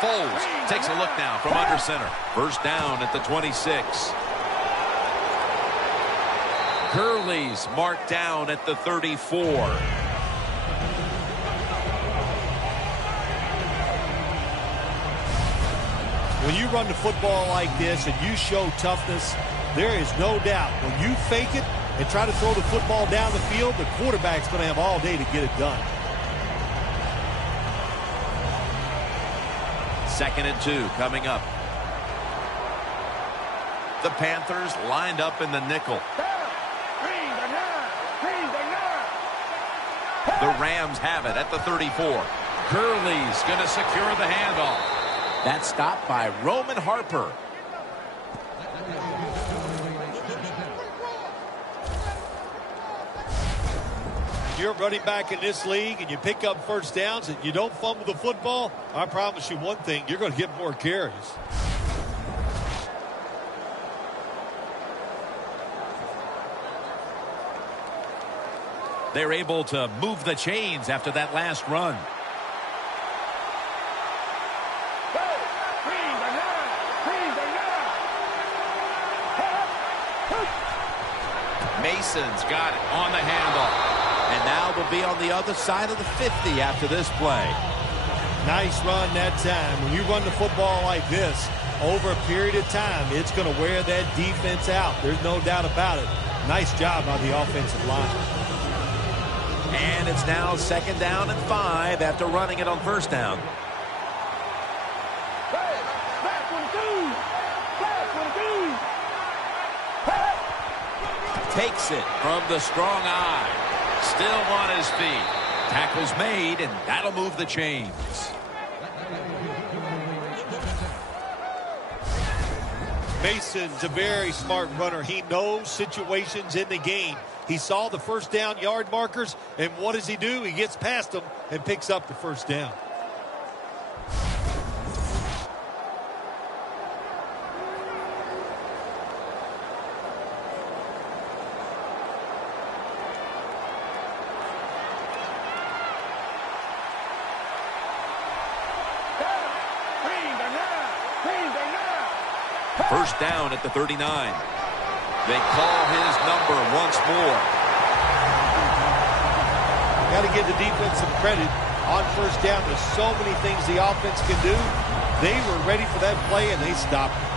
Foles takes a look now from under center. First down at the 26. Gurley's marked down at the 34. When you run the football like this and you show toughness, there is no doubt when you fake it and try to throw the football down the field, the quarterback's going to have all day to get it done. 2nd and 2 coming up. The Panthers lined up in the nickel. The Rams have it at the 34. Gurley's going to secure the handoff. That's stopped by Roman Harper. You're running back in this league and you pick up first downs and you don't fumble the football, I promise you one thing, you're going to get more carries. They're able to move the chains after that last run. Mason's got it on the handoff. And now they'll be on the other side of the 50 after this play. Nice run that time. When you run the football like this, over a period of time, it's going to wear that defense out. There's no doubt about it. Nice job by the offensive line. And it's now 2nd down and 5 after running it on first down. Takes it from the strong eye. Still on his feet. Tackle's made, and that'll move the chains. Mason's a very smart runner. He knows situations in the game. He saw the first down yard markers, and what does he do? He gets past them and picks up the first down. First down at the 39. They call his number once more. Got to give the defense some credit on first down. There's so many things the offense can do. They were ready for that play, and they stopped it.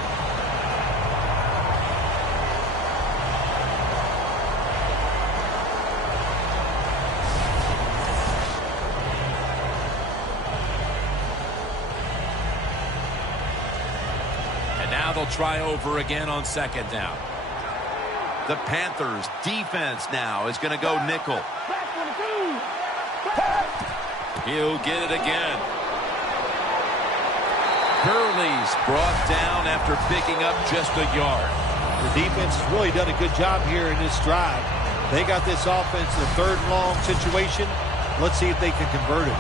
they'll try over again on second down. The Panthers defense now is going to go nickel. He'll get it again. Gurley's brought down after picking up just a yard. The defense has really done a good job here in this drive. They got this offense in a third and long situation. Let's see if they can convert it.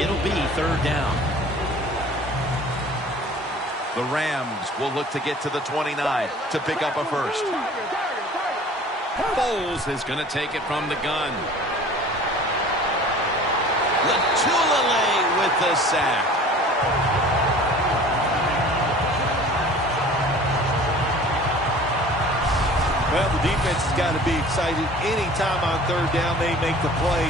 It'll be third down. The Rams will look to get to the 29 to pick up a first. Foles is going to take it from the gun. Latulele with the sack. Well, the defense has got to be excited. Anytime on third down they make the play,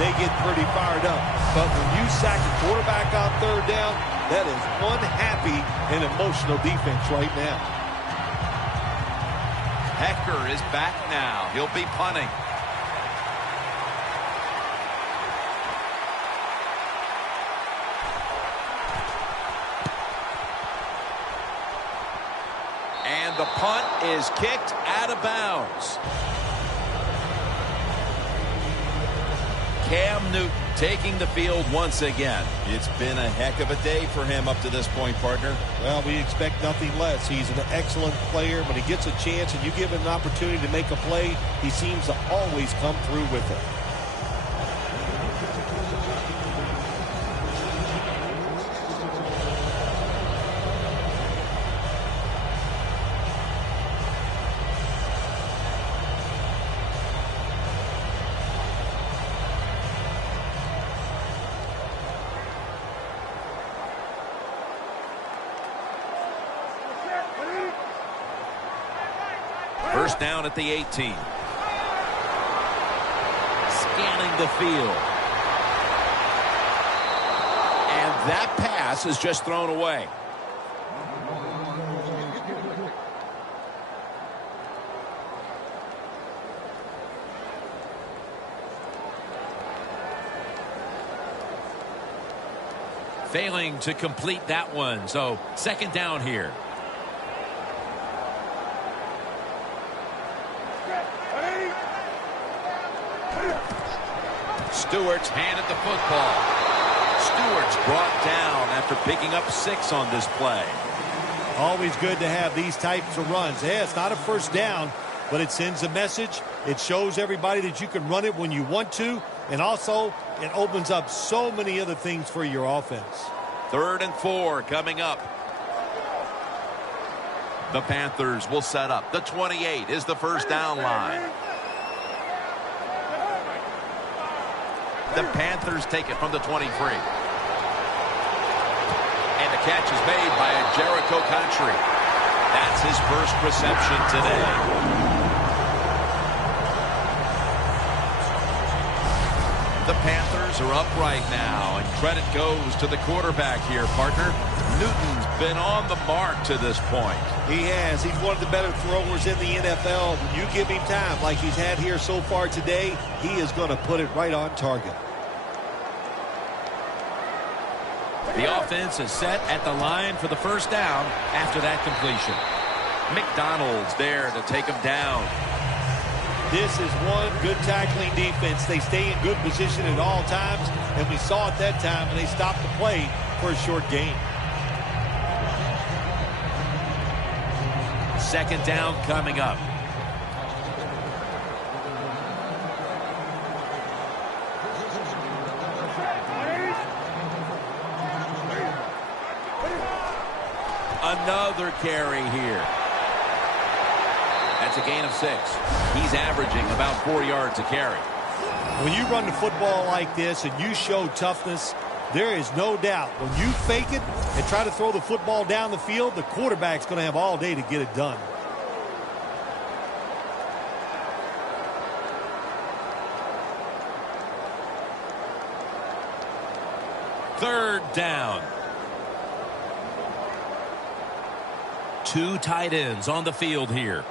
they get pretty fired up. But when you sack a quarterback on third down, that is one happy and emotional defense right now. Hecker is back now. He'll be punting. And the punt is kicked out of bounds. Cam Newton taking the field once again. It's been a heck of a day for him up to this point, partner. Well, we expect nothing less. He's an excellent player. When he gets a chance and you give him an opportunity to make a play, he seems to always come through with it. First down at the 18. Scanning the field. And that pass is just thrown away. Failing to complete that one. So second down here. Stewart's handed the football. Stewart's brought down after picking up 6 on this play. Always good to have these types of runs. Yeah, it's not a first down, but it sends a message. It shows everybody that you can run it when you want to, and also it opens up so many other things for your offense. 3rd and 4 coming up. The Panthers will set up. The 28 is the first down line. The Panthers take it from the 23. And the catch is made by a Jericho Country. That's his first reception today. The Panthers are up right now, and credit goes to the quarterback here, partner. Newton's been on the mark to this point. He has. He's one of the better throwers in the NFL. When you give him time like he's had here so far today, he is going to put it right on target. The offense is set at the line for the first down after that completion. McDonald's there to take him down. This is one good tackling defense. They stay in good position at all times, and we saw it that time, and they stopped the play for a short gain. Second down coming up. Another carry here. That's a gain of 6. He's averaging about 4 yards a carry. When you run the football like this and you show toughness, there is no doubt when you fake it and try to throw the football down the field, the quarterback's going to have all day to get it done. Third down. 2 tight ends on the field here.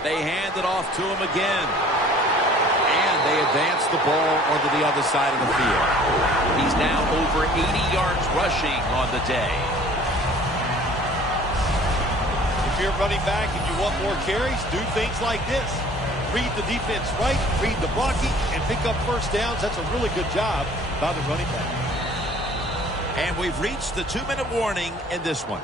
They hand it off to him again. And they advance the ball onto the other side of the field. He's now over 80 yards rushing on the day. If you're running back and you want more carries, do things like this. Read the defense right, read the blocking, and pick up first downs. That's a really good job by the running back. And we've reached the 2-minute warning in this one.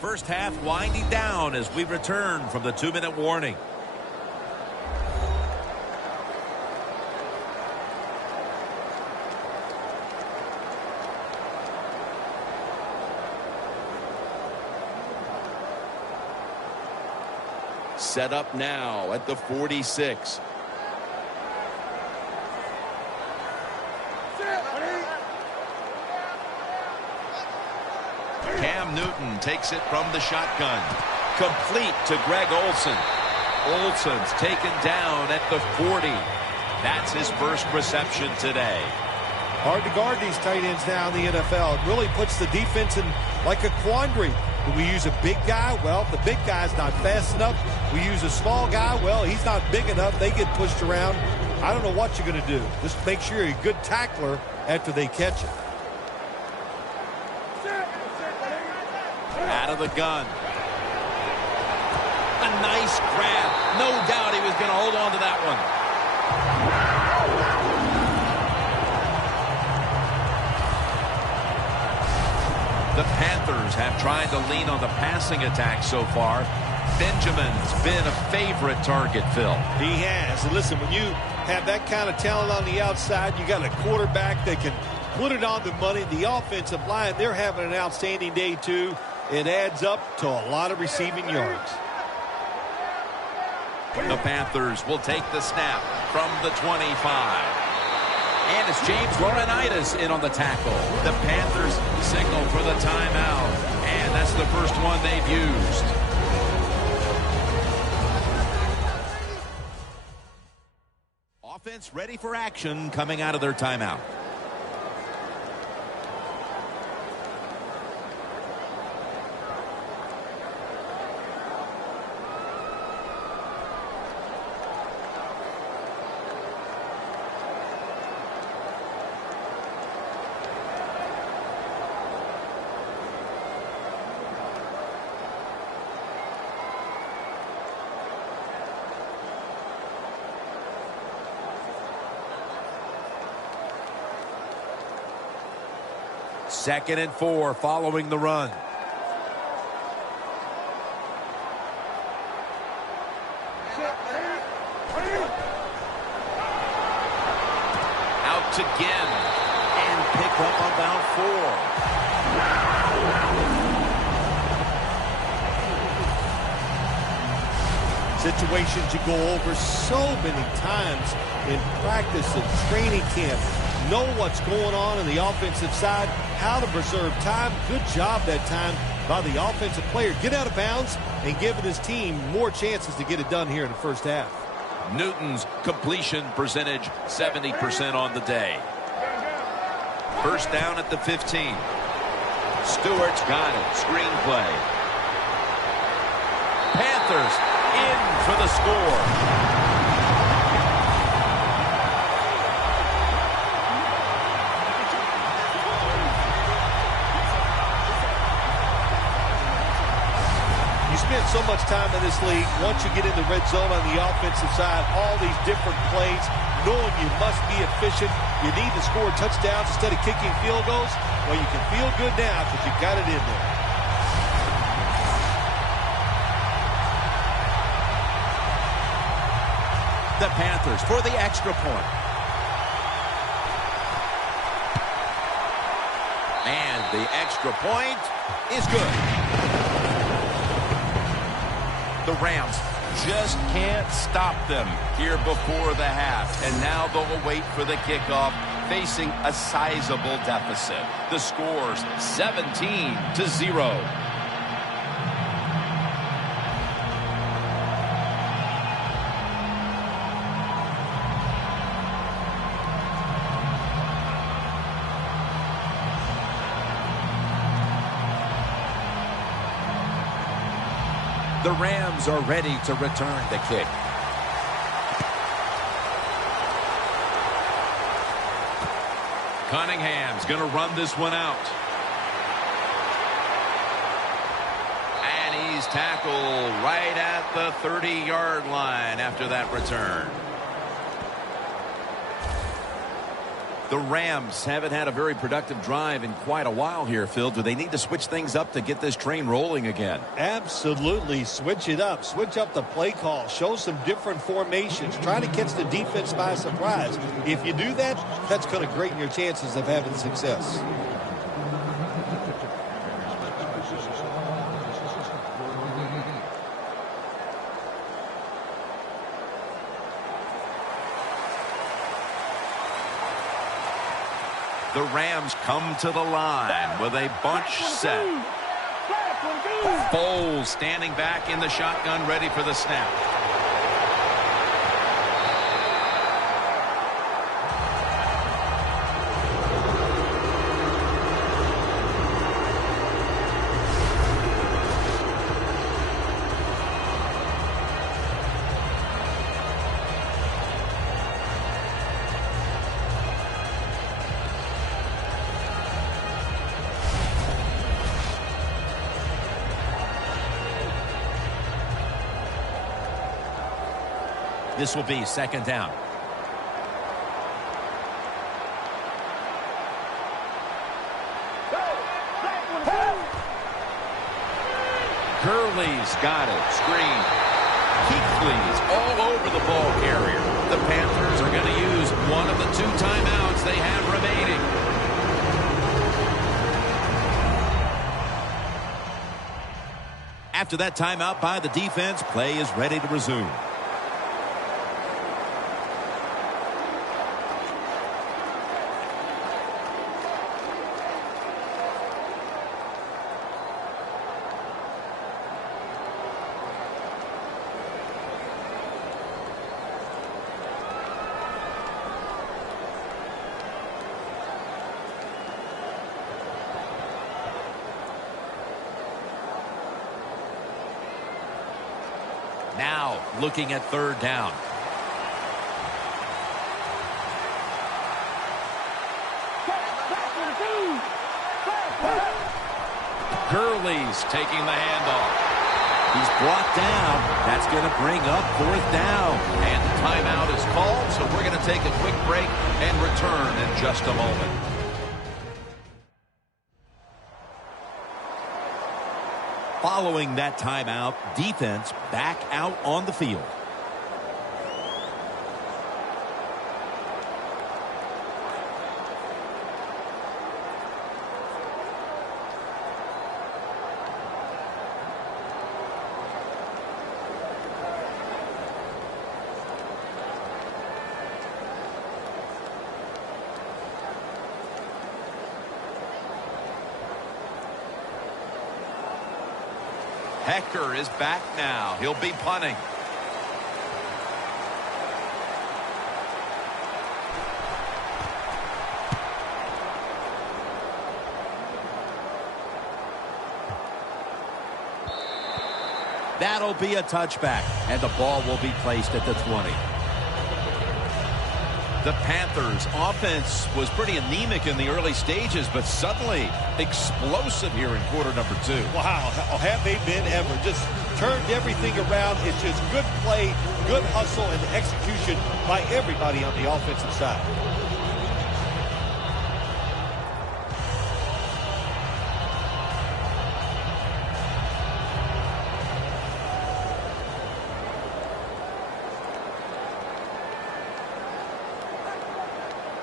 First half winding down as we return from the 2-minute warning. Set up now at the 46. Cam Newton takes it from the shotgun. Complete to Greg Olsen. Olsen's taken down at the 40. That's his first reception today. Hard to guard these tight ends now in the NFL. It really puts the defense in like a quandary. Do we use a big guy? Well, if the big guy's not fast enough. We use a small guy. Well, he's not big enough. They get pushed around. I don't know what you're going to do. Just make sure you're a good tackler after they catch it. Out of the gun. A nice grab. No doubt he was going to hold on to that one. The Panthers have tried to lean on the passing attack so far. Benjamin's been a favorite target, Phil. He has. And listen, when you have that kind of talent on the outside, you got a quarterback that can put it on the money. The offensive line, they're having an outstanding day, too. It adds up to a lot of receiving yards. The Panthers will take the snap from the 25. And it's James Laurinaitis in on the tackle. The Panthers signal for the timeout. And that's the first one they've used. Offense ready for action coming out of their timeout. Second and 4 following the run. Out again. And pick up about 4. Situations you go over so many times in practice and training camp. Know what's going on the offensive side, how to preserve time. Good job that time by the offensive player. Get out of bounds and giving his team more chances to get it done here in the first half. Newton's completion percentage 70% on the day. First down at the 15. Stewart's got it. Screenplay. Panthers in for the score. Spent so much time in this league. Once you get in the red zone on the offensive side, all these different plays, knowing you must be efficient, you need to score touchdowns instead of kicking field goals. Well, you can feel good now because you got it in there. The Panthers for the extra point. And the extra point is good. The Rams just can't stop them here before the half. And now they'll await for the kickoff, facing a sizable deficit. The score's 17-0. The Rams are ready to return the kick. Cunningham's going to run this one out. And he's tackled right at the 30-yard line after that return. The Rams haven't had a very productive drive in quite a while here, Phil. Do they need to switch things up to get this train rolling again? Absolutely. Switch it up. Switch up the play call. Show some different formations. Try to catch the defense by surprise. If you do that, that's going to greaten your chances of having success. The Rams come to the line with a bunch set. Foles standing back in the shotgun, ready for the snap. This will be second down. Gurley's got it. Screen. Kuechly's all over the ball carrier. The Panthers are going to use one of the 2 timeouts they have remaining. After that timeout by the defense, play is ready to resume. Now looking at third down. Gurley's taking the handoff. He's brought down. That's going to bring up fourth down. And the timeout is called, so we're going to take a quick break and return in just a moment. Following that timeout, defense back out on the field. Hecker is back now. He'll be punting. That'll be a touchback, and the ball will be placed at the 20. The Panthers' offense was pretty anemic in the early stages, but suddenly explosive here in quarter number 2. Wow, have they been ever. Just turned everything around. It's just good play, good hustle, and execution by everybody on the offensive side.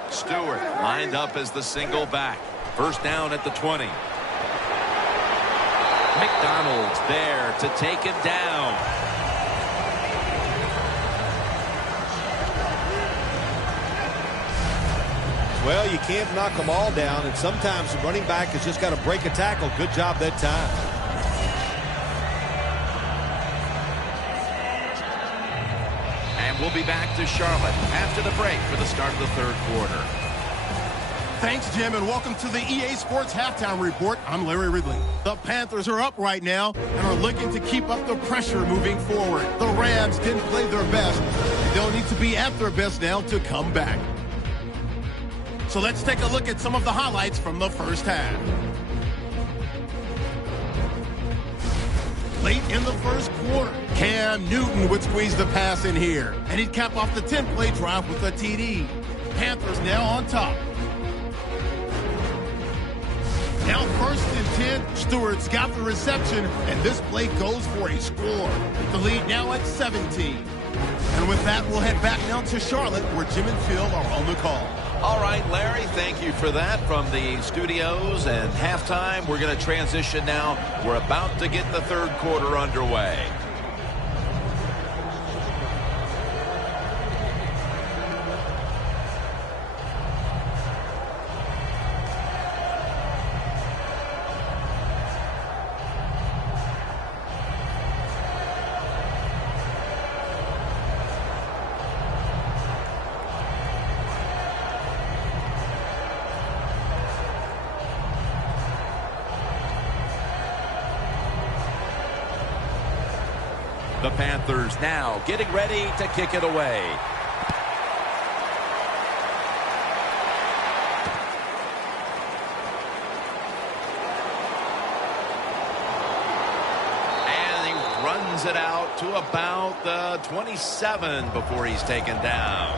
Stewart lined up as the single back. First down at the 20. McDonald's there to take him down. Well, you can't knock them all down, and sometimes the running back has just got to break a tackle. Good job that time. And we'll be back to Charlotte after the break for the start of the third quarter. Thanks, Jim, and welcome to the EA Sports Halftime Report. I'm Larry Ridley. The Panthers are up right now and are looking to keep up the pressure moving forward. The Rams didn't play their best. They'll need to be at their best now to come back. So let's take a look at some of the highlights from the first half. Late in the first quarter, Cam Newton would squeeze the pass in here, and he'd cap off the 10-play drive with a TD. Panthers now on top. Now 1st and 10, Stewart's got the reception, and this play goes for a score. The lead now at 17. And with that, we'll head back now to Charlotte, where Jim and Phil are on the call. All right, Larry, thank you for that from the studios. And halftime, we're going to transition now. We're about to get the third quarter underway. The Panthers now getting ready to kick it away. And he runs it out to about the 27 before he's taken down.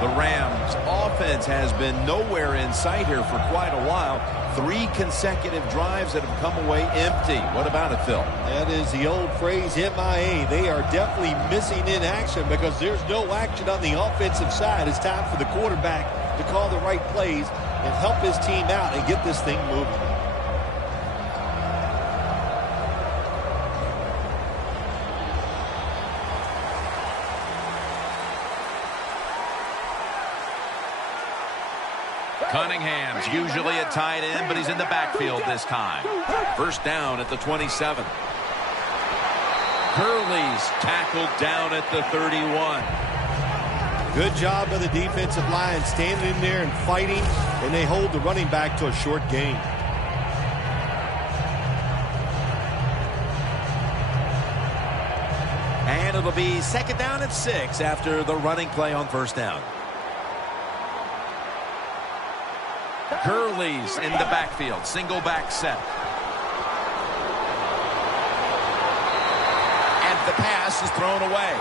The Rams offense has been nowhere in sight here for quite a while. 3 consecutive drives that have come away empty. What about it, Phil? That is the old phrase, MIA. They are definitely missing in action because there's no action on the offensive side. It's time for the quarterback to call the right plays and help his team out and get this thing moving. Cunningham's usually at tight end, but he's in the backfield this time. First down at the 27. Hurley's tackled down at the 31. Good job by the defensive line standing in there and fighting, and they hold the running back to a short gain. And it'll be second down at 6 after the running play on first down. Hurley's in the backfield. Single back set. And the pass is thrown away.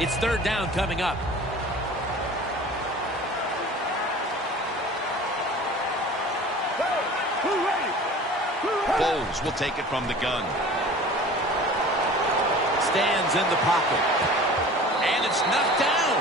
It's third down coming up. Foles will take it from the gun. Stands in the pocket. And it's knocked down.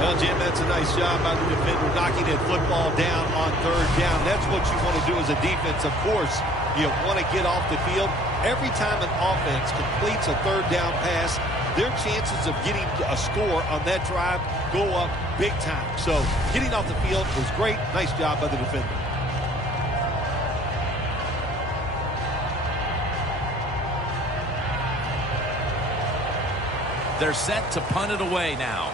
Well, Jim, that's a nice job by the defender knocking that football down on third down. That's what you want to do as a defense. Of course, you want to get off the field. Every time an offense completes a third down pass, their chances of getting a score on that drive go up big time. So getting off the field was great. Nice job by the defender. They're set to punt it away now.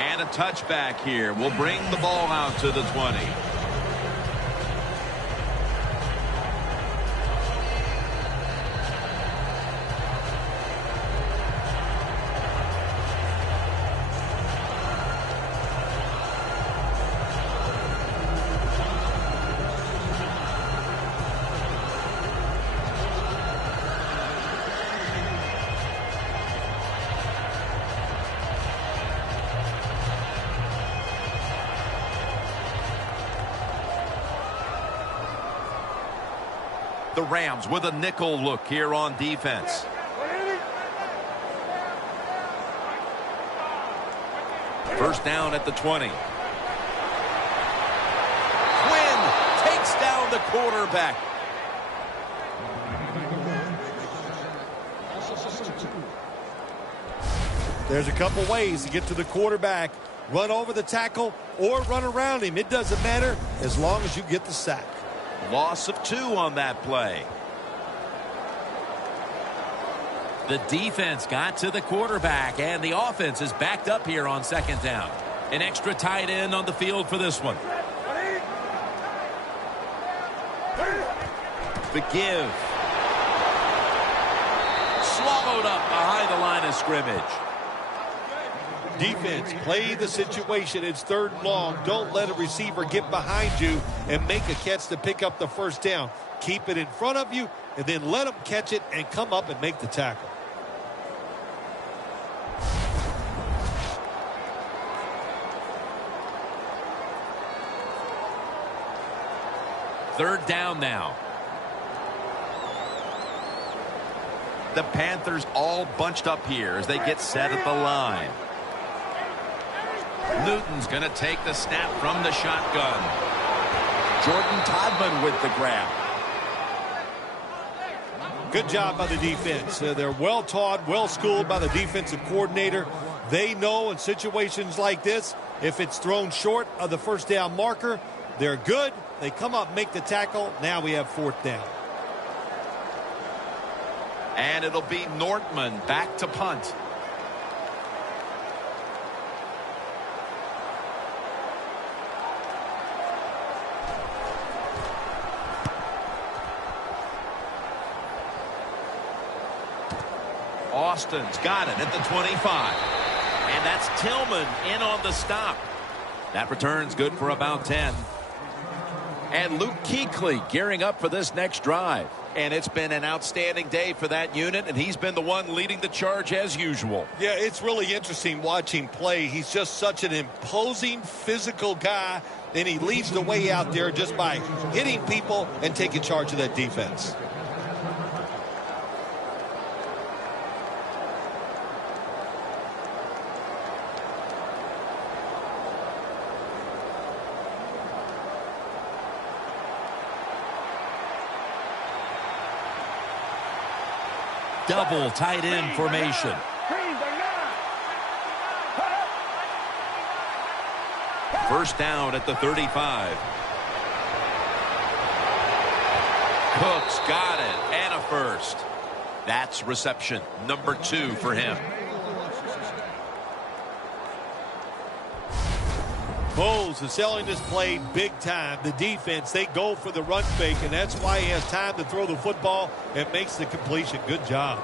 And a touchback here will bring the ball out to the 20. The Rams with a nickel look here on defense. First down at the 20. Quinn takes down the quarterback. There's a couple ways to get to the quarterback. Run over the tackle or run around him. It doesn't matter as long as you get the sack. Loss of 2 on that play. The defense got to the quarterback, and the offense is backed up here on second down. An extra tight end on the field for this one. The give. Swallowed up behind the line of scrimmage. Defense, play the situation. It's third and long. Don't let a receiver get behind you and make a catch to pick up the first down. Keep it in front of you, and then let them catch it and come up and make the tackle. Third down now. The Panthers all bunched up here as they get set at the line. Newton's going to take the snap from the shotgun. Jordan Todman with the grab. Good job by the defense. They're well taught, well schooled by the defensive coordinator. They know in situations like this, if it's thrown short of the first down marker, they're good. They come up, make the tackle. Now we have fourth down. And it'll be Nortman back to punt. Austin's got it at the 25. And that's Tillman in on the stop. That return's good for about 10. And Luke Kuechly gearing up for this next drive. And it's been an outstanding day for that unit, and he's been the one leading the charge as usual. Yeah, it's really interesting watching play. He's just such an imposing, physical guy, and he leads the way out there just by hitting people and taking charge of that defense. Double tight end formation. First down at the 35. Cook's got it, and a first. That's reception number 2 for him. Bowles is selling this play big time. The defense, they go for the run fake, and that's why he has time to throw the football and makes the completion. Good job.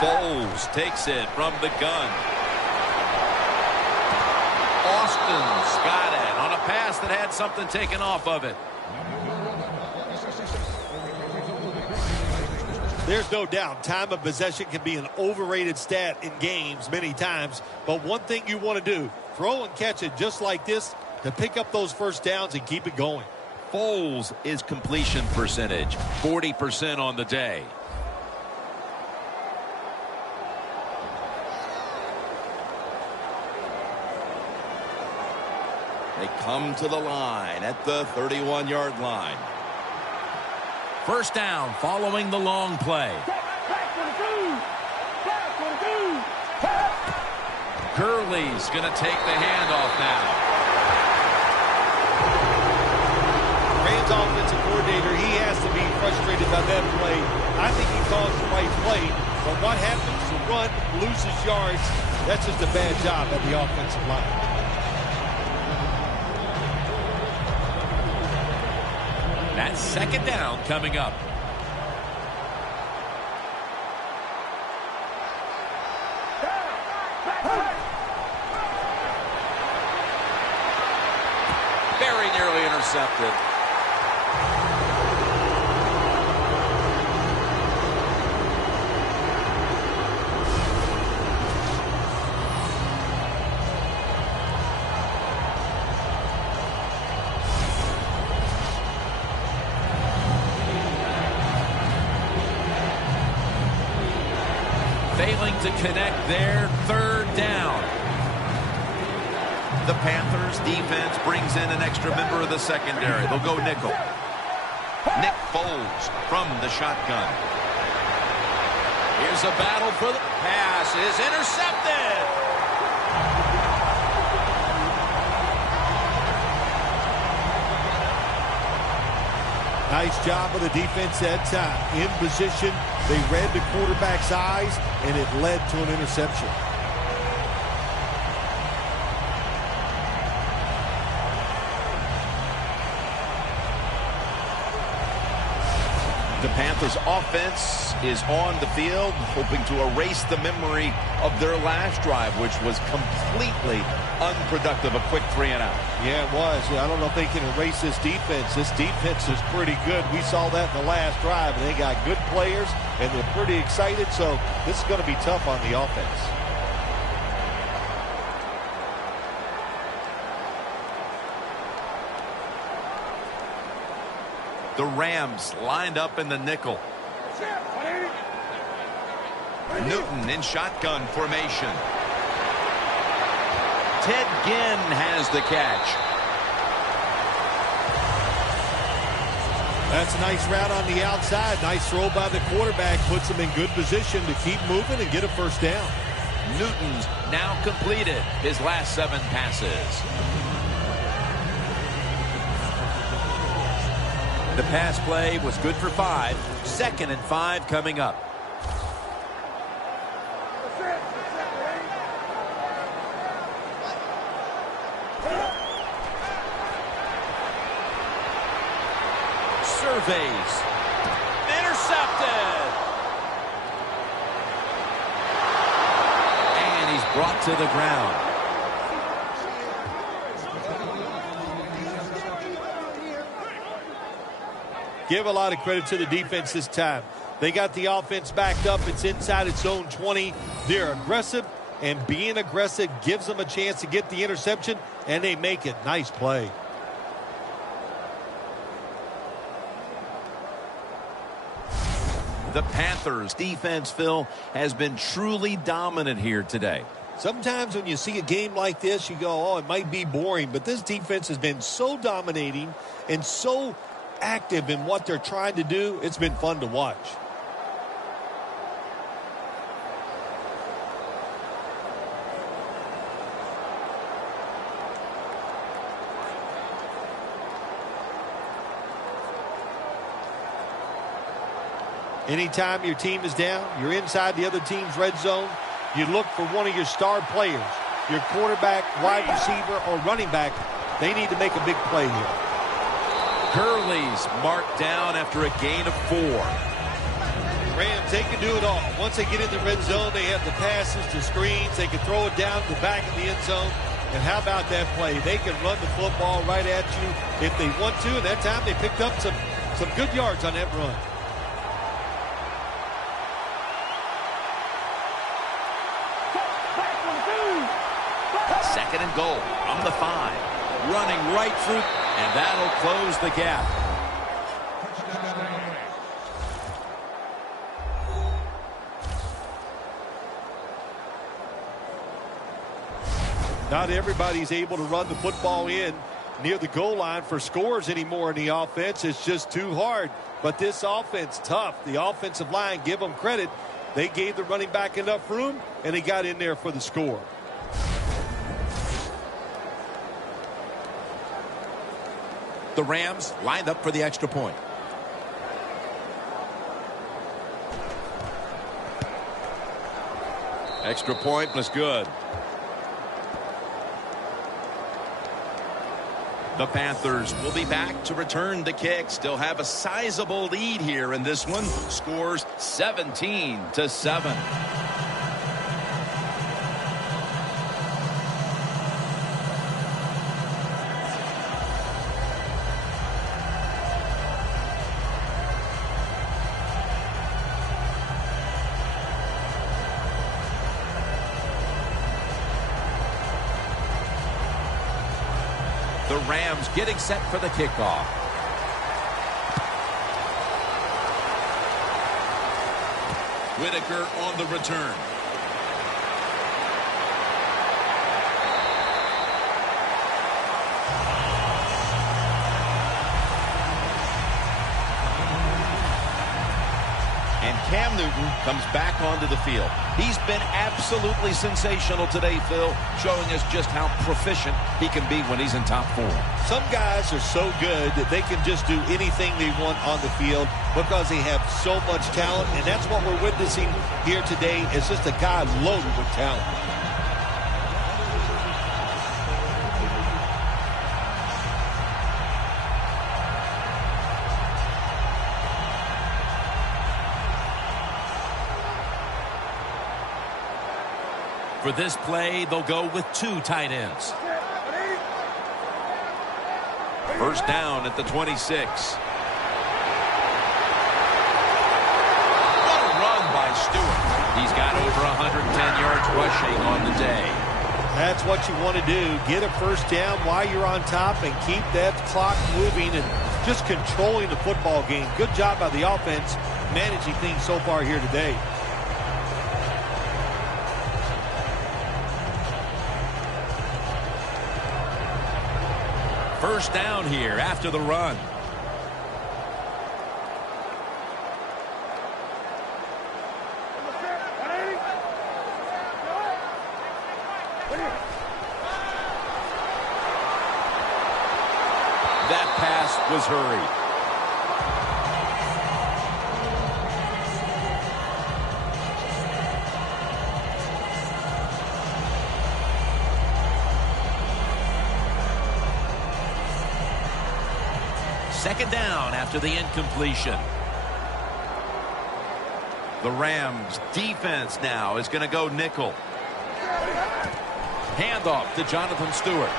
Bowles takes it from the gun. Austin's got it on a pass that had something taken off of it. There's no doubt time of possession can be an overrated stat in games many times, but one thing you want to do, throw and catch it just like this to pick up those first downs and keep it going. Foles is completion percentage, 40% on the day. They come to the line at the 31-yard line. First down following the long play. Gurley's going to take the handoff now. Rams offensive coordinator, he has to be frustrated by that play. I think he calls the right play, but what happens to run, loses yards, that's just a bad job at the offensive line. That's second down coming up. Very nearly intercepted. to connect there. Third down. The Panthers defense brings in an extra member of the secondary. They'll go nickel. Nick Foles from the shotgun. Here's a battle for the pass. Is intercepted. Nice job of the defense that time. In position, they read the quarterback's eyes, and it led to an interception. The Panthers offense is on the field, hoping to erase the memory of their last drive, which was completely unproductive. A quick 3 and out. Yeah, it was. I don't know if they can erase this defense. This defense is pretty good. We saw that in the last drive, and they got good players, and they're pretty excited, so this is going to be tough on the offense. The Rams lined up in the nickel. Newton in shotgun formation. Ted Ginn has the catch. That's a nice route on the outside. Nice throw by the quarterback. Puts him in good position to keep moving and get a first down. Newton's now completed his last 7 passes. The pass play was good for 5. 2nd and 5 coming up. Surveys. Intercepted. And he's brought to the ground. Give a lot of credit to the defense this time. They got the offense backed up. It's inside its own 20. They're aggressive, and being aggressive gives them a chance to get the interception, and they make it. Nice play. The Panthers defense, Phil, has been truly dominant here today. Sometimes when you see a game like this, you go, oh, it might be boring, but this defense has been so dominating and so active in what they're trying to do. It's been fun to watch. Anytime your team is down, you're inside the other team's red zone, you look for one of your star players, your quarterback, wide receiver, or running back. They need to make a big play here. Gurley's marked down after a gain of 4. Rams, they can do it all. Once they get in the red zone, they have the passes, the screens. They can throw it down the back of the end zone. And how about that play? They can run the football right at you if they want to. And that time they picked up some good yards on that run. Second and goal from the 5. Running right through, and that'll close the gap. Not everybody's able to run the football in near the goal line for scores anymore in the offense. It's just too hard. But this offense, tough. The offensive line, give them credit. They gave the running back enough room, and he got in there for the score. The Rams lined up for the extra point. Extra point was good. The Panthers will be back to return the kick. Still have a sizable lead here in this one. Scores 17-7. The Rams getting set for the kickoff. Whitaker on the return. Cam Newton comes back onto the field. He's been absolutely sensational today, Phil, showing us just how proficient he can be when he's in top form. Some guys are so good that they can just do anything they want on the field because they have so much talent, and that's what we're witnessing here today. It's just a guy loaded with talent. For this play, they'll go with 2 tight ends. First down at the 26. What a run by Stewart. He's got over 110 yards rushing on the day. That's what you want to do. Get a first down while you're on top and keep that clock moving and just controlling the football game. Good job by the offense managing things so far here today. First down here after the run. That pass was hurried. Second down after the incompletion. The Rams defense now is going to go nickel. Handoff to Jonathan Stewart.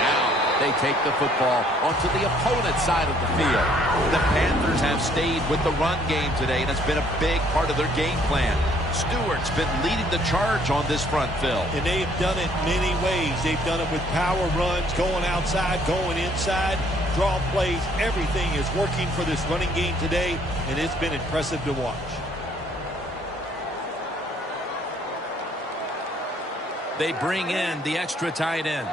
Now they take the football onto the opponent's side of the field. The Panthers have stayed with the run game today, and it's been a big part of their game plan. Stewart's been leading the charge on this front, Phil. And they've done it many ways. They've done it with power runs, going outside, going inside, draw plays. Everything is working for this running game today, and it's been impressive to watch. They bring in the extra tight end.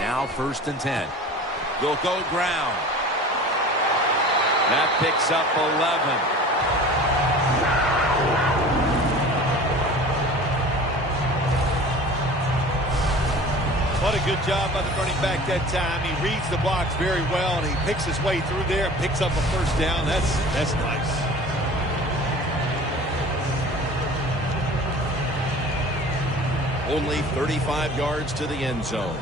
Now 1st and 10. They'll go ground. That picks up 11. What a good job by the running back that time. He reads the blocks very well, and he picks his way through there and picks up a first down. That's nice. Only 35 yards to the end zone.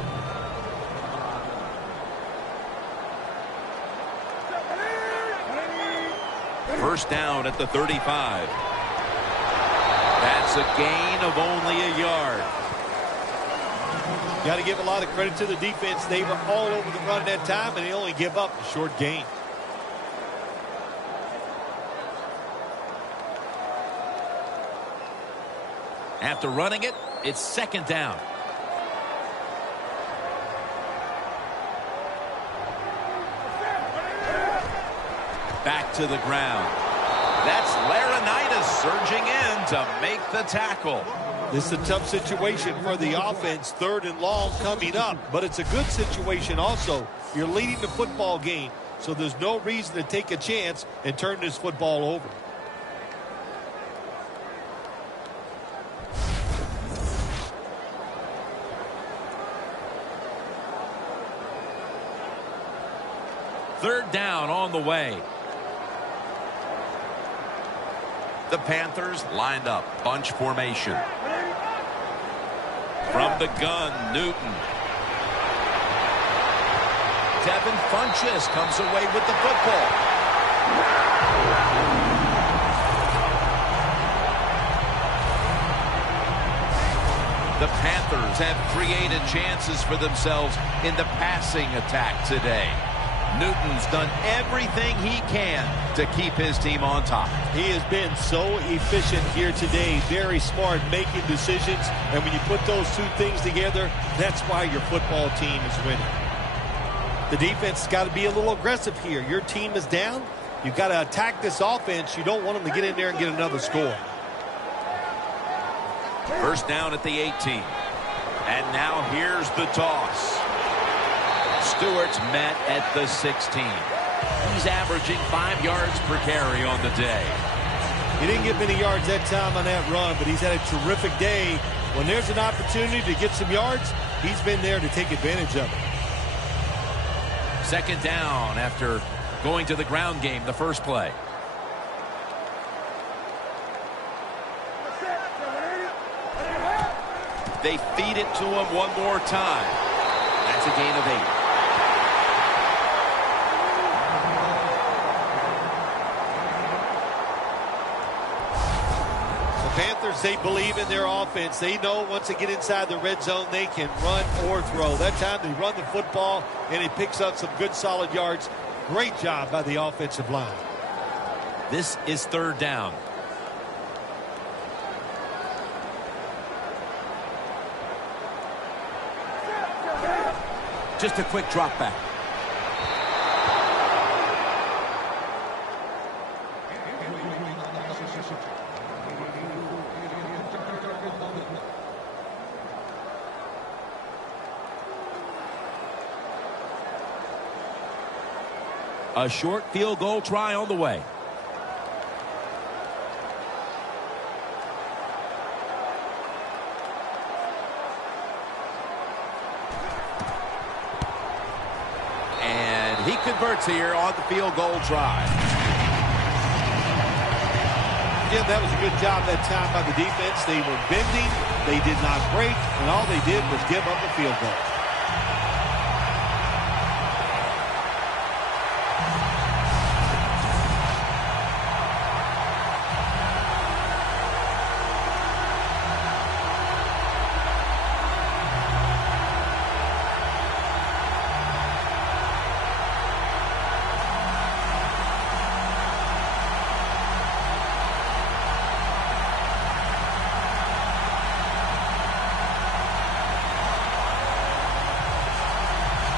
First down at the 35. That's a gain of only a yard. Got to give a lot of credit to the defense. They were all over the run that time, and they only give up a short gain. After running it, it's 2nd down. Back to the ground. That's Laurinaitis surging in to make the tackle. This is a tough situation for the offense. 3rd and long coming up, but it's a good situation also. You're leading the football game, so there's no reason to take a chance and turn this football over. Third down on the way. The Panthers lined up, bunch formation. From the gun, Newton. Devin Funchess comes away with the football. The Panthers have created chances for themselves in the passing attack today. Newton's done everything he can to keep his team on top. He has been so efficient here today. Very smart, making decisions. And when you put those two things together, that's why your football team is winning. The defense has got to be a little aggressive here. Your team is down. You've got to attack this offense. You don't want them to get in there and get another score. First down at the 18. And now here's the toss. Stewart's met at the 16. He's averaging 5 yards per carry on the day. He didn't get many yards that time on that run, but he's had a terrific day. When there's an opportunity to get some yards, he's been there to take advantage of it. Second down after going to the ground game the first play. They feed it to him one more time. That's a gain of 8. Panthers, they believe in their offense. They know once they get inside the red zone, they can run or throw. That time they run the football, and it picks up some good solid yards. Great job by the offensive line. This is third down. Just a quick drop back. A short field goal try on the way. And he converts here on the field goal try. Yeah, that was a good job that time by the defense. They were bending. They did not break. And all they did was give up a field goal.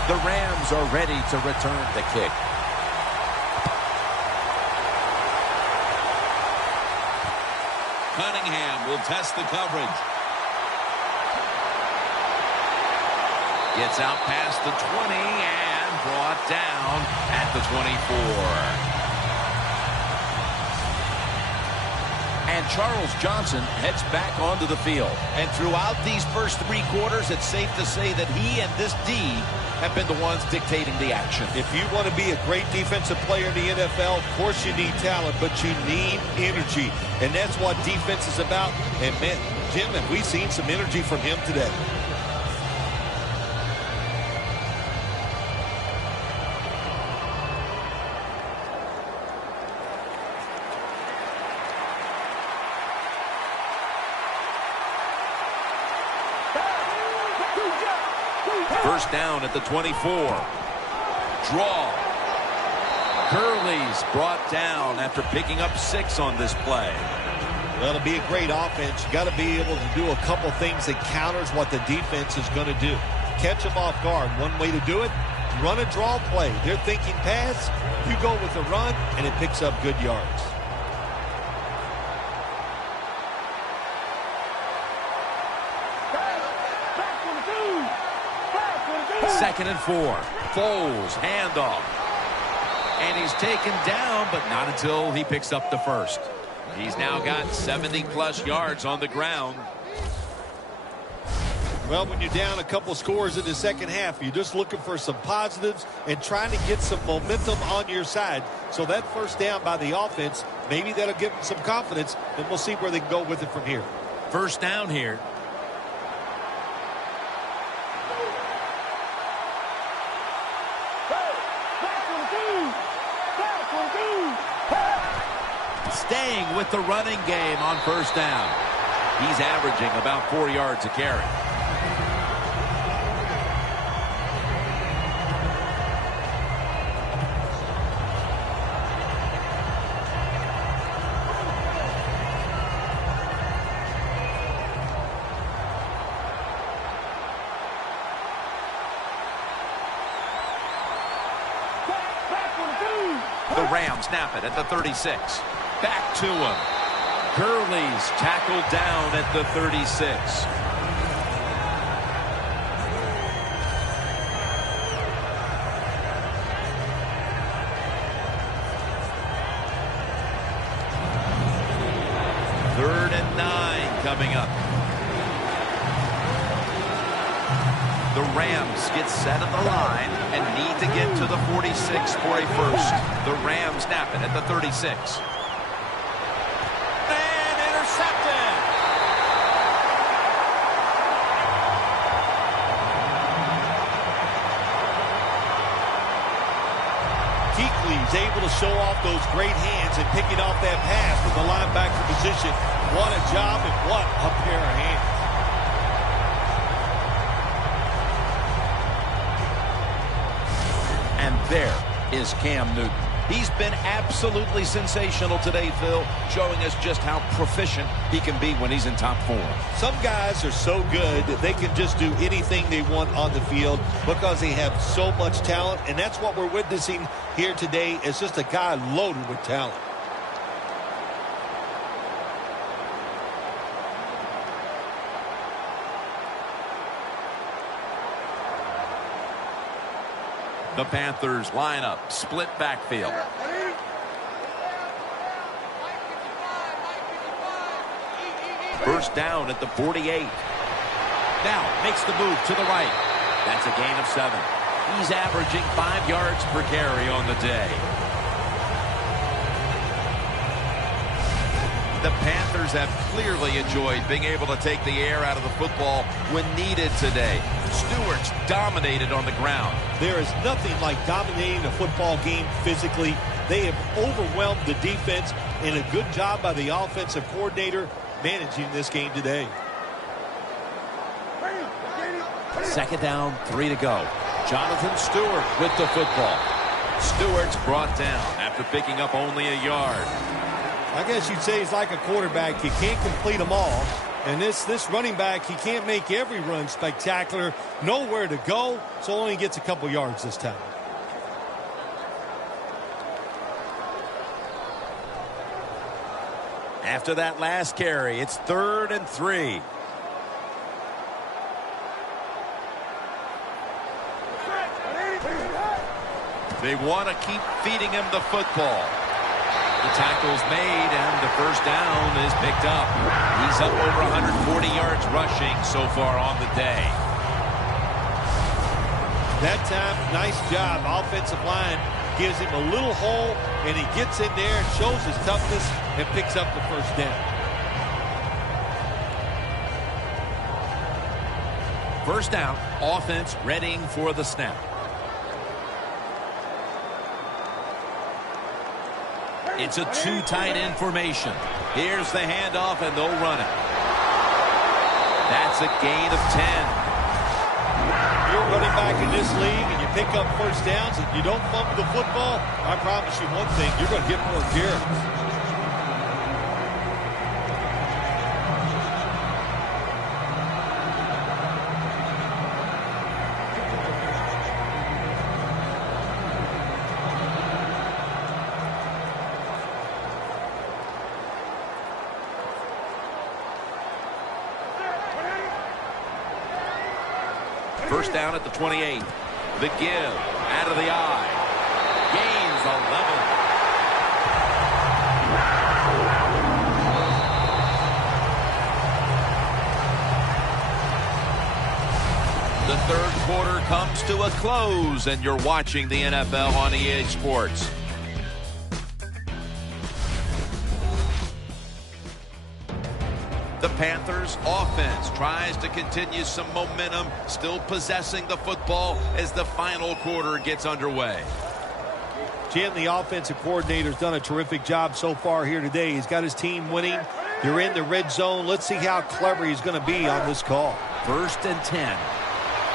The Rams are ready to return the kick. Cunningham will test the coverage. Gets out past the 20 and brought down at the 24. And Charles Johnson heads back onto the field. And throughout these first 3 quarters, it's safe to say that he and this D have been the ones dictating the action. If you want to be a great defensive player in the NFL, of course you need talent, but you need energy. And that's what defense is about. And, man, Jim, have we seen some energy from him today? First down at the 24. Draw. Gurley's brought down after picking up 6 on this play. Well, to be a great offense, you got to be able to do a couple things that counters what the defense is going to do. Catch them off guard. One way to do it, run a draw play. They're thinking pass, you go with the run, and it picks up good yards. Second and 4. Foles, handoff. And he's taken down, but not until he picks up the first. He's now got 70-plus yards on the ground. Well, when you're down a couple scores in the second half, you're just looking for some positives and trying to get some momentum on your side. So that first down by the offense, maybe that'll give them some confidence, and we'll see where they can go with it from here. First down here. Staying with the running game on first down. He's averaging about 4 yards a carry. The Rams snap it at the 36. Back to him. Gurley's tackled down at the 36. 9 coming up. The Rams get set at the line and need to get to the 46 for a first. The Rams snap it at the 36. And intercepted. Kuechly's able to show off those great hands and picking off that pass from the linebacker position. What a job and what a pair of hands. And there is Cam Newton. He's been absolutely sensational today, Phil, showing us just how proficient he can be when he's in top form. Some guys are so good that they can just do anything they want on the field because they have so much talent, and that's what we're witnessing here today. It's just a guy loaded with talent. The Panthers line up, split backfield. First down at the 48. Now makes the move to the right. That's a gain of 7. He's averaging 5 yards per carry on the day. The Panthers have clearly enjoyed being able to take the air out of the football when needed today. Stewart's dominated on the ground. There is nothing like dominating a football game physically. They have overwhelmed the defense, and a good job by the offensive coordinator managing this game today. Second down, 3 to go. Jonathan Stewart with the football. Stewart's brought down after picking up only a yard. I guess you'd say he's like a quarterback. He can't complete them all. And this running back, he can't make every run spectacular. Nowhere to go, so only gets a couple yards this time. After that last carry, it's 3rd and 3. They want to keep feeding him the football. The tackle's made, and the first down is picked up. He's up over 140 yards rushing so far on the day. That time, nice job. Offensive line gives him a little hole, and he gets in there and shows his toughness and picks up the first down. First down, offense readying for the snap. It's a 2 tight end formation. Here's the handoff, and they'll run it. That's a gain of 10. You're running back in this league, and you pick up first downs, and you don't fumble the football. I promise you one thing, you're going to get more carries. First down at the 28. The give out of the eye. Gains 11. The third quarter comes to a close, and you're watching the NFL on EA Sports. The Panthers offense tries to continue some momentum, still possessing the football as the final quarter gets underway. Jim, the offensive coordinator's done a terrific job so far here today. He's got his team winning. You're in the red zone. Let's see how clever he's going to be on this call. 1st and 10.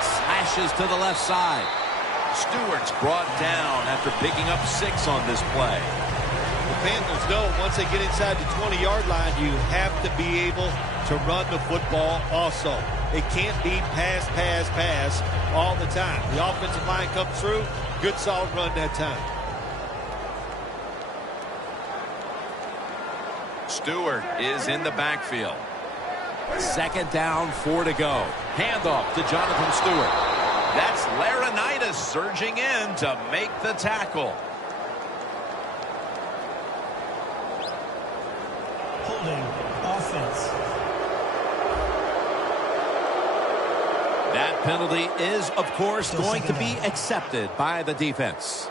Slashes to the left side. Stewart's brought down after picking up 6 on this play. The Panthers know once they get inside the 20-yard line, you have to be able to run the football also. It can't be pass, pass, pass all the time. The offensive line comes through. Good, solid run that time. Stewart is in the backfield. Second down, 4 to go. Handoff to Jonathan Stewart. That's Laurinaitis surging in to make the tackle. Holding. Offense. That penalty is, of course, going to be accepted by the defense.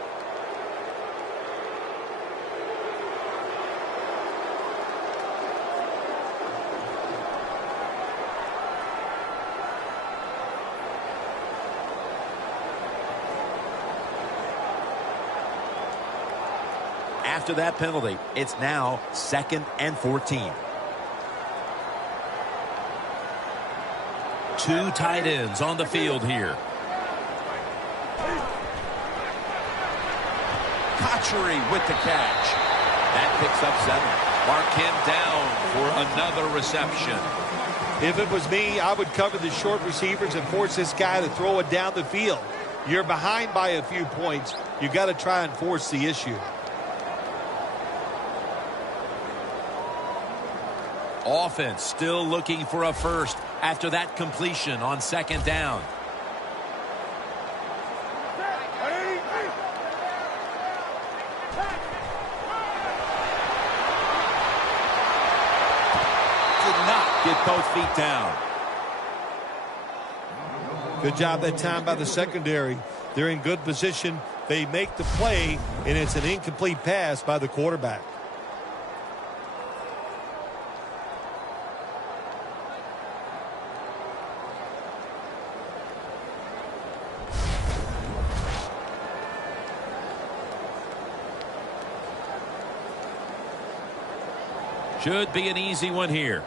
After that penalty, it's now 2nd and 14. Two tight ends on the field here. Cotchery with the catch. That picks up 7. Mark him down for another reception. If it was me, I would cover the short receivers and force this guy to throw it down the field. You're behind by a few points. You got to try and force the issue. Offense still looking for a first after that completion on 2nd down. Did not get both feet down. Good job that time by the secondary. They're in good position. They make the play, and it's an incomplete pass by the quarterback. Should be an easy one here.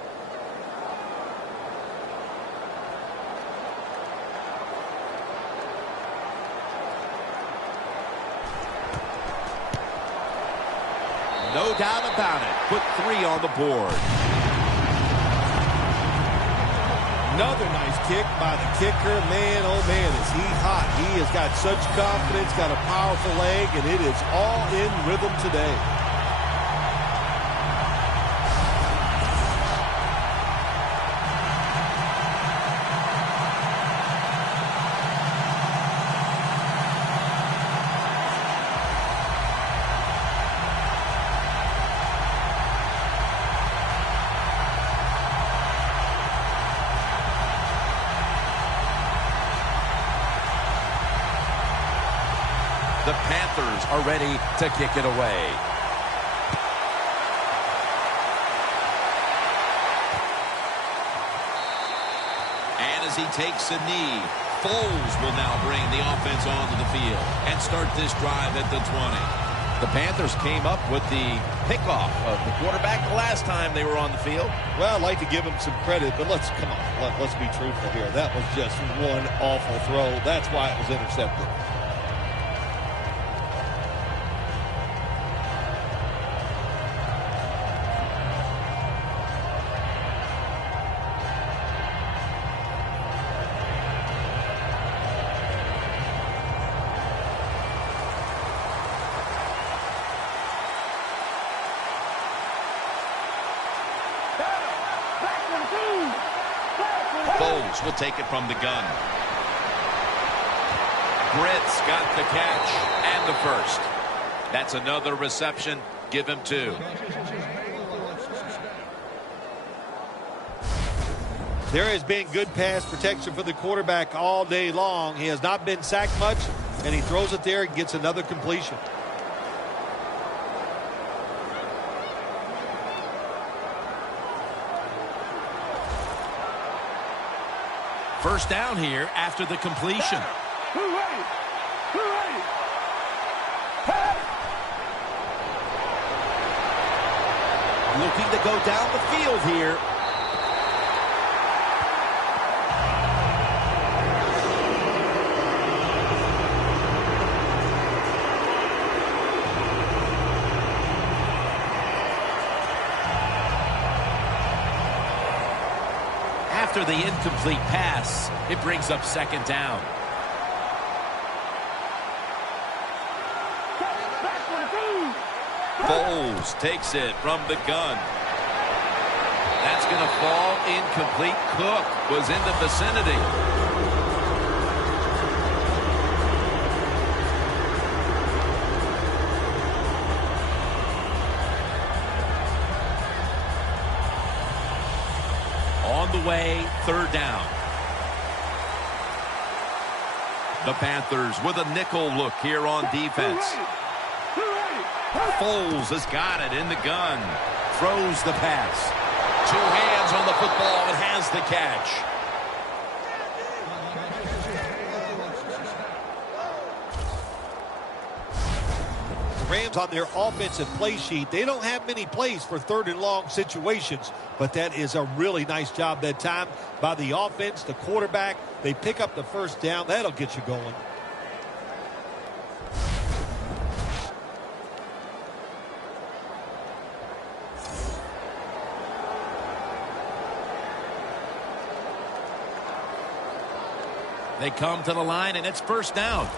No doubt about it. Put 3 on the board. Another nice kick by the kicker. Man, oh man, is he hot. He has got such confidence, got a powerful leg, and it is all in rhythm today. The Panthers are ready to kick it away. And as he takes a knee, Foles will now bring the offense onto the field and start this drive at the 20. The Panthers came up with the pickoff of the quarterback the last time they were on the field. Well, I'd like to give him some credit, but let's be truthful here. That was just one awful throw. That's why it was intercepted. Foles will take it from the gun. Britt's got the catch and the first. That's another reception. Give him 2. There has been good pass protection for the quarterback all day long. He has not been sacked much, and he throws it there and gets another completion. First down here after the completion. Looking to go down the field here. After the incomplete pass, it brings up 2nd down. Foles takes it from the gun. That's going to fall incomplete. Cook was in the vicinity. On the way, third down. The Panthers with a nickel look here on defense. Foles has got it in the gun. Throws the pass. Two hands on the football and has the catch. Rams on their offensive play sheet, they don't have many plays for third and long situations, but that is a really nice job that time by the offense, the quarterback. They pick up the first down. That'll get you going. They come to the line, and it's first down.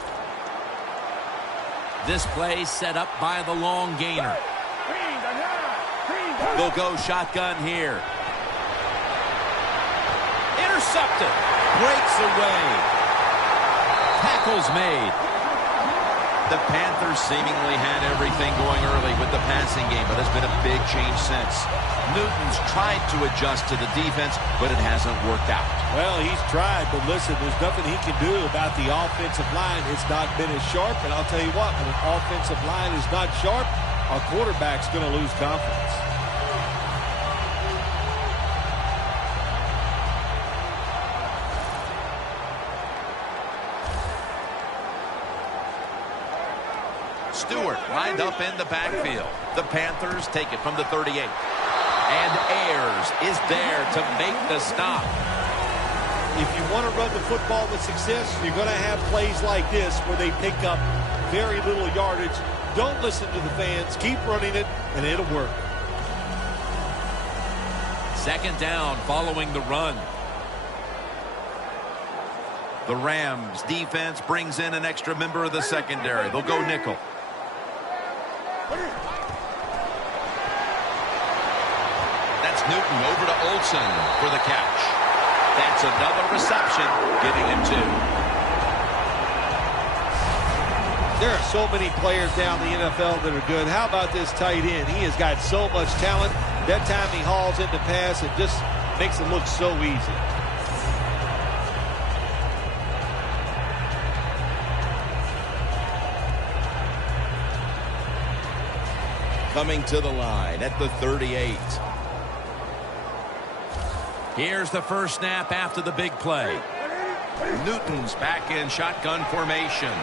This play set up by the long gainer. They'll go shotgun here. Intercepted. Breaks away. Tackle's made. The Panthers seemingly had everything going early with the passing game, but there's been a big change since. Newton's tried to adjust to the defense, but it hasn't worked out. Well, he's tried, but listen, there's nothing he can do about the offensive line. It's not been as sharp, and I'll tell you what, when an offensive line is not sharp, our quarterback's going to lose confidence. Stewart lined up in the backfield. The Panthers take it from the 38. And Ayers is there to make the stop. If you want to run the football with success, you're going to have plays like this where they pick up very little yardage. Don't listen to the fans. Keep running it, and it'll work. Second down following the run. The Rams defense brings in an extra member of the secondary. They'll go nickel. That's Newton over to Olsen for the catch. That's another reception, getting him 2. There are so many players down the NFL that are good. How about this tight end? He has got so much talent. That time he hauls in the pass, it just makes it look so easy. Coming to the line at the 38. Here's the first snap after the big play. Newton's back in shotgun formation.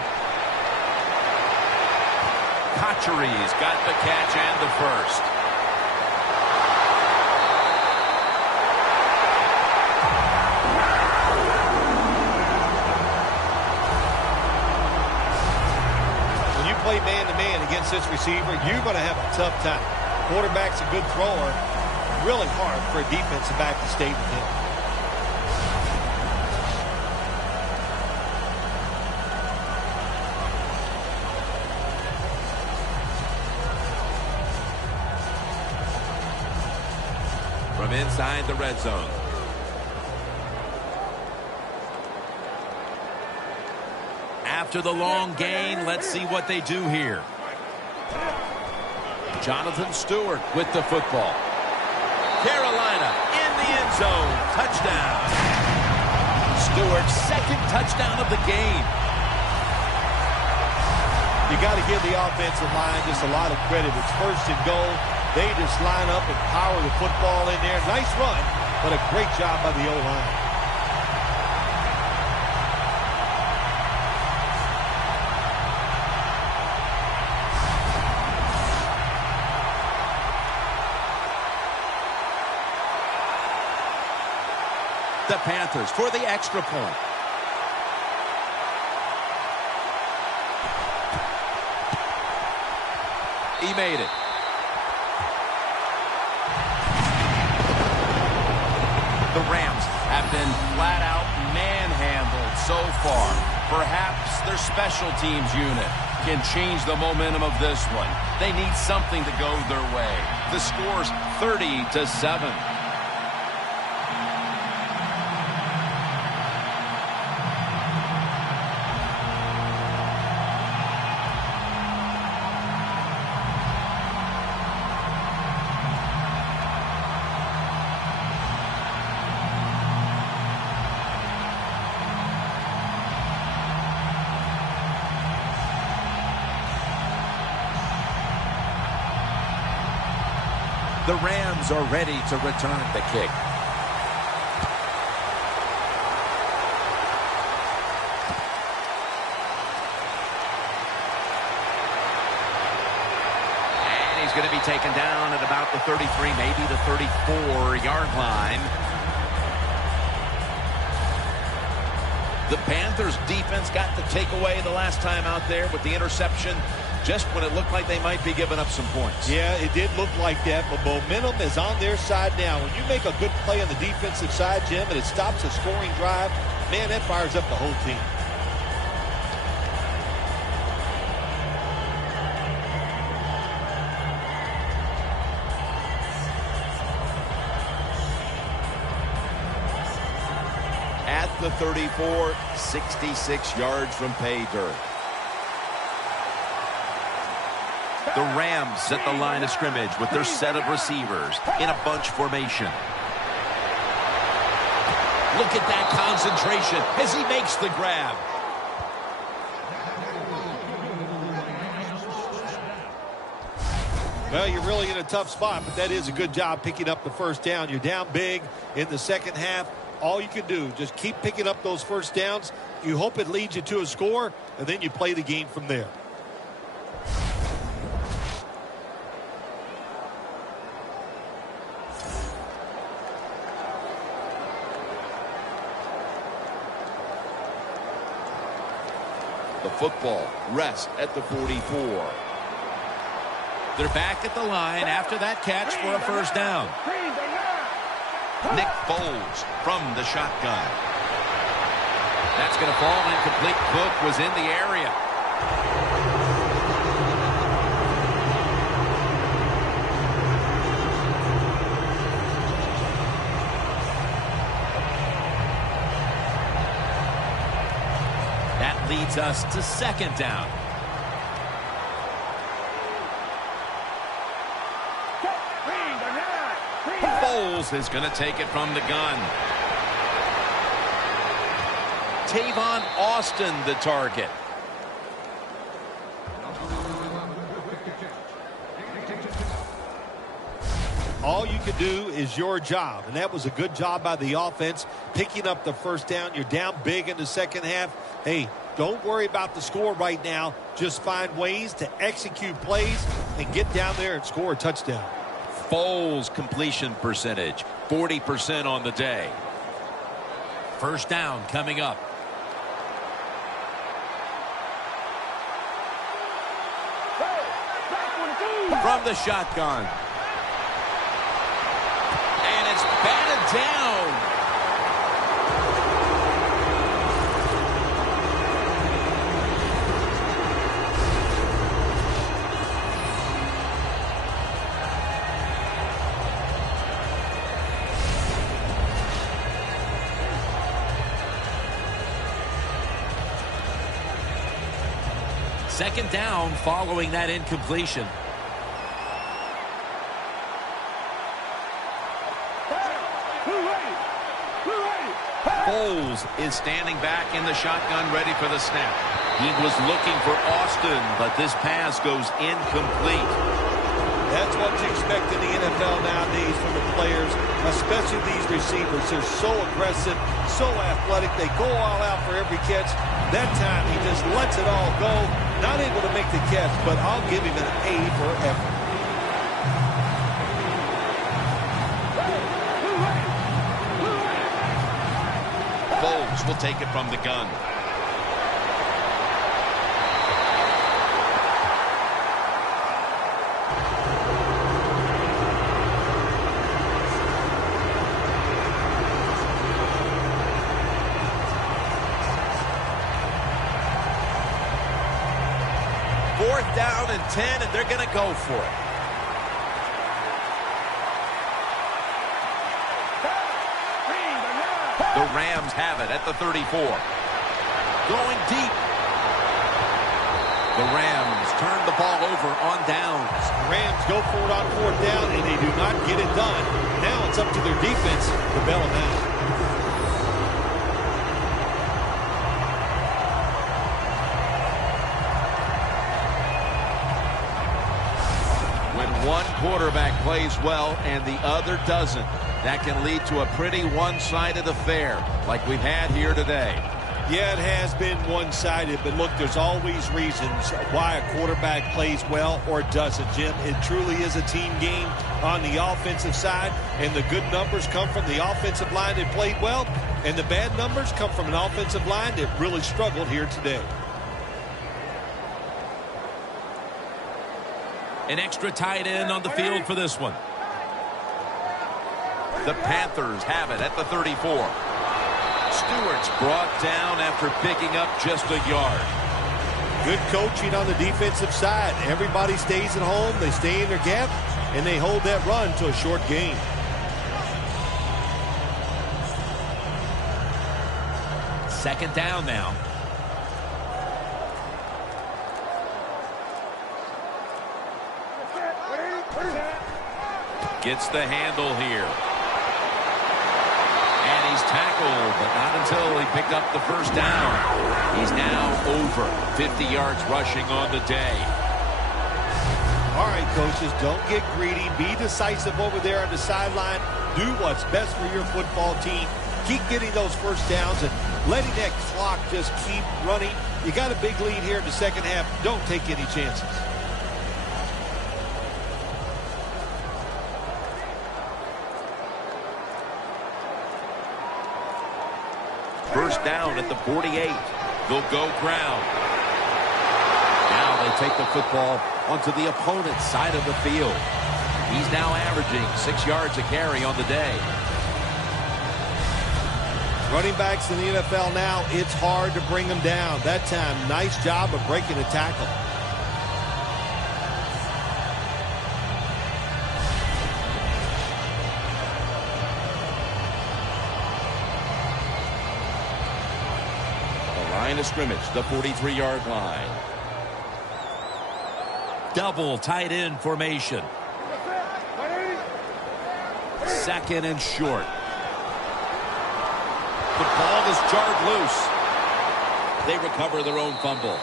Cotchery's got the catch and the first. When you play man-to-man against this receiver, you're going to have a tough time. Quarterback's a good thrower. Really hard for a defensive back to stay with him. From inside the red zone. After the long gain, let's see what they do here. Jonathan Stewart with the football. Carolina in the end zone. Touchdown. Stewart's second touchdown of the game. You got to give the offensive line just a lot of credit. It's first and goal. They just line up and power the football in there. Nice run, but a great job by the O-line. The Panthers for the extra point. He made it. The Rams have been flat out manhandled so far. Perhaps their special teams unit can change the momentum of this one. They need something to go their way. The score's 30-7. The Rams are ready to return the kick. And he's going to be taken down at about the 33, maybe the 34-yard line. The Panthers defense got the takeaway the last time out there with the interception just when it looked like they might be giving up some points. Yeah, it did look like that, but momentum is on their side now. When you make a good play on the defensive side, Jim, and it stops a scoring drive, man, that fires up the whole team. At the 34, 66 yards from pay dirt. The Rams set the line of scrimmage with their set of receivers in a bunch formation. Look at that concentration as he makes the grab. Well, you're really in a tough spot, but that is a good job picking up the first down. You're down big in the second half. All you can do, just keep picking up those first downs. You hope it leads you to a score, and then you play the game from there. The football rests at the 44. They're back at the line after that catch for a first down. Nick Foles from the shotgun. That's going to fall incomplete. Cook was in the area. That leads us to second down. Foles is going to take it from the gun. Tavon Austin, the target. All you can do is your job, and that was a good job by the offense, picking up the first down. You're down big in the second half. Hey, don't worry about the score right now. Just find ways to execute plays and get down there and score a touchdown. Foles' completion percentage, 40% on the day. First down coming up. From the shotgun. And it's batted down. Second down following that incompletion. Foles is standing back in the shotgun ready for the snap. He was looking for Austin, but this pass goes incomplete. That's what you expect in the NFL nowadays from the players, especially these receivers. They're so aggressive, so athletic. They go all out for every catch. That time he just lets it all go. Not able to make the catch, but I'll give him an A for effort. Foles will take it from the gun. Fourth down and 10, and they're going to go for it. The Rams have it at the 34. Going deep. The Rams turn the ball over on downs. Rams go for it on fourth down, and they do not get it done. Now it's up to their defense to bail them out. When one quarterback plays well and the other doesn't, that can lead to a pretty one-sided affair like we've had here today. Yeah, it has been one-sided, but look, there's always reasons why a quarterback plays well or doesn't, Jim. It truly is a team game on the offensive side, and the good numbers come from the offensive line that played well, and the bad numbers come from an offensive line that really struggled here today. An extra tight end on the field for this one. The Panthers have it at the 34. Stewart's brought down after picking up just a yard. Good coaching on the defensive side. Everybody stays at home. They stay in their gap, and they hold that run to a short gain. Second down now. Gets the handle here. And he's tackled, but not until he picked up the first down. He's now over 50 yards rushing on the day. All right, coaches, don't get greedy. Be decisive over there on the sideline. Do what's best for your football team. Keep getting those first downs and letting that clock just keep running. You got a big lead here in the second half. Don't take any chances. First down at the 48. They'll go ground. Now they take the football onto the opponent's side of the field. He's now averaging 6 yards a carry on the day. Running backs in the NFL now, it's hard to bring them down. That time, nice job of breaking a tackle. Line of scrimmage, the 43-yard line. Double tight end formation. Second and short. The ball is jarred loose. They recover their own fumble.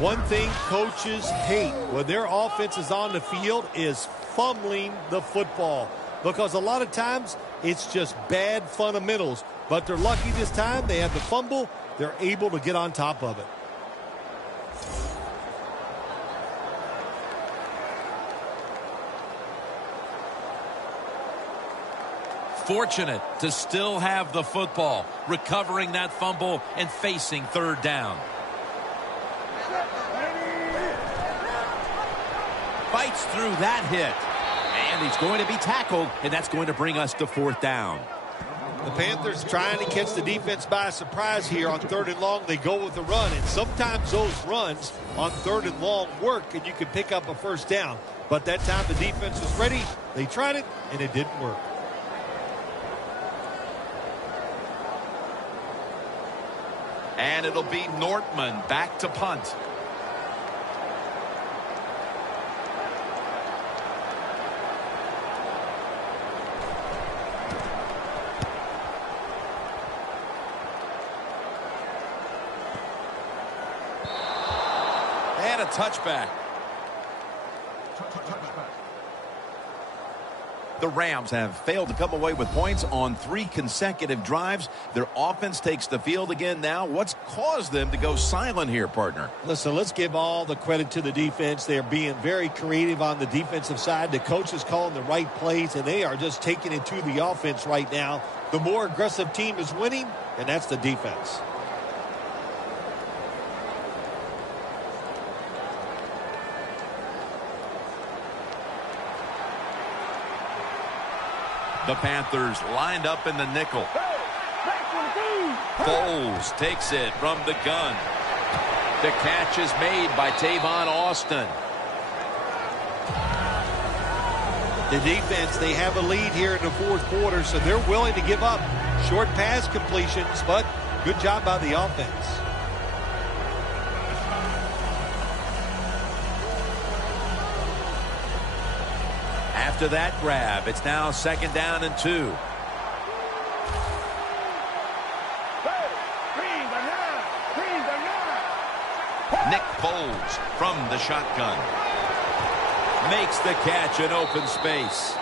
One thing coaches hate when their offense is on the field is fumbling the football, because a lot of times it's just bad fundamentals, but they're lucky this time. They have the fumble. They're able to get on top of it. Fortunate to still have the football, recovering that fumble and facing third down. Fights through that hit. And he's going to be tackled, and that's going to bring us to fourth down. The Panthers trying to catch the defense by surprise here on third and long. They go with the run, and sometimes those runs on third and long work, and you can pick up a first down. But that time the defense was ready. They tried it, and it didn't work. And it'll be Nortman back to punt. And a touchback. The Rams have failed to come away with points on 3 consecutive drives. Their offense takes the field again now. What's caused them to go silent here, partner? Listen, let's give all the credit to the defense. They're being very creative on the defensive side. The coach is calling the right plays, and they are just taking it to the offense right now. The more aggressive team is winning, and that's the defense. The Panthers lined up in the nickel. Foles takes it from the gun. The catch is made by Tavon Austin. The defense, they have a lead here in the fourth quarter, so they're willing to give up short pass completions, but good job by the offense. After that grab, it's now second down and 2. Foles from the shotgun. Makes the catch in open space.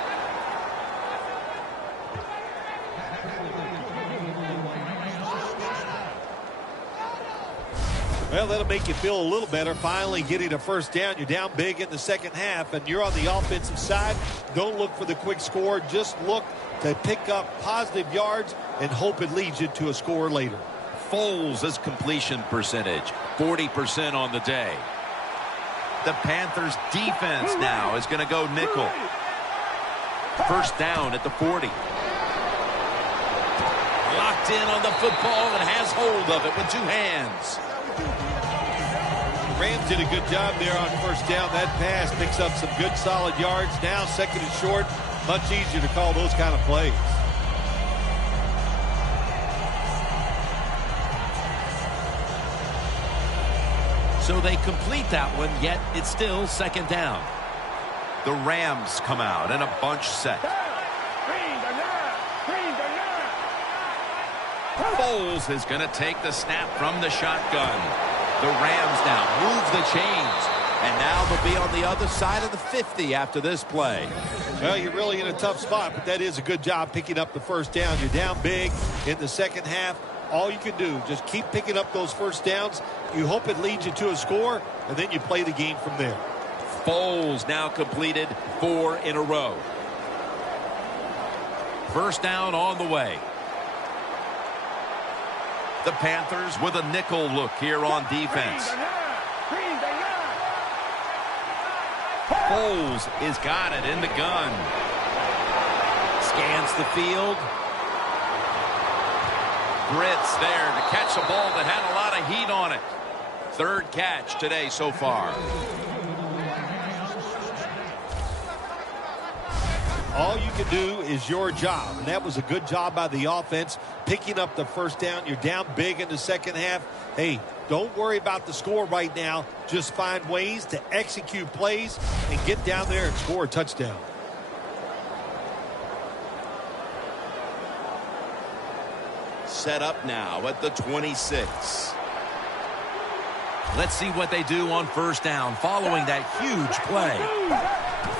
Well, that'll make you feel a little better. Finally getting a first down. You're down big in the second half, and you're on the offensive side. Don't look for the quick score. Just look to pick up positive yards and hope it leads you to a score later. Foles' completion percentage, 40% on the day. The Panthers defense now is going to go nickel. First down at the 40. Locked in on the football and has hold of it with two hands. Rams did a good job there on first down. That pass picks up some good solid yards. Now second and short, much easier to call those kind of plays. So they complete that one, yet it's still second down. The Rams come out in a bunch set. Foles is going to take the snap from the shotgun. The Rams now move the chains, and now they'll be on the other side of the 50 after this play. Well, you're really in a tough spot, but that is a good job picking up the first down. You're down big in the second half. All you can do, just keep picking up those first downs. You hope it leads you to a score, and then you play the game from there. Foles now completed 4 in a row. First down on the way. The Panthers with a nickel look here on defense. Foles has got it in the gun. Scans the field. Britt's there to catch a ball that had a lot of heat on it. Third catch today so far. All you can do is your job, and that was a good job by the offense, picking up the first down. You're down big in the second half. Hey, don't worry about the score right now. Just find ways to execute plays and get down there and score a touchdown. Set up now at the 26. Let's see what they do on first down following that huge play.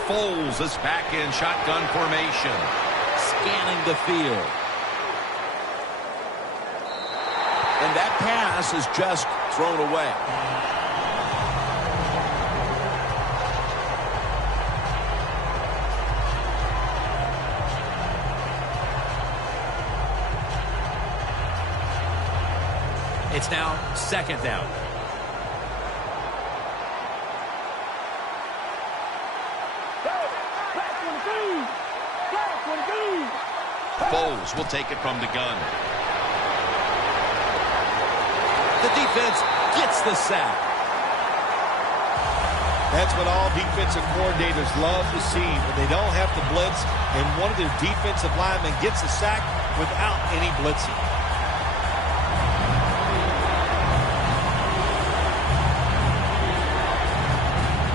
Foles is back in shotgun formation, scanning the field. And that pass is just thrown away. It's now second down. Foles will take it from the gun. The defense gets the sack. That's what all defensive coordinators love to see when they don't have to blitz and one of their defensive linemen gets a sack without any blitzing.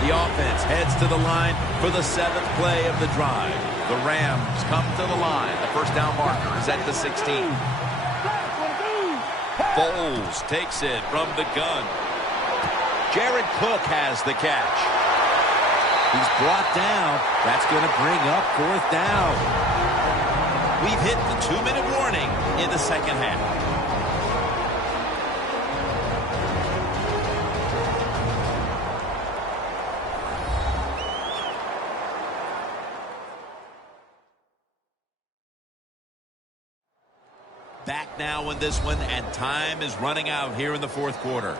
The offense heads to the line for the 7th play of the drive. The Rams come to the line. The first down marker is at the 16. Foles takes it from the gun. Jared Cook has the catch. He's brought down. That's going to bring up 4th down. We've hit the 2-minute warning in the second half. Back now in this one, and time is running out here in the 4th quarter.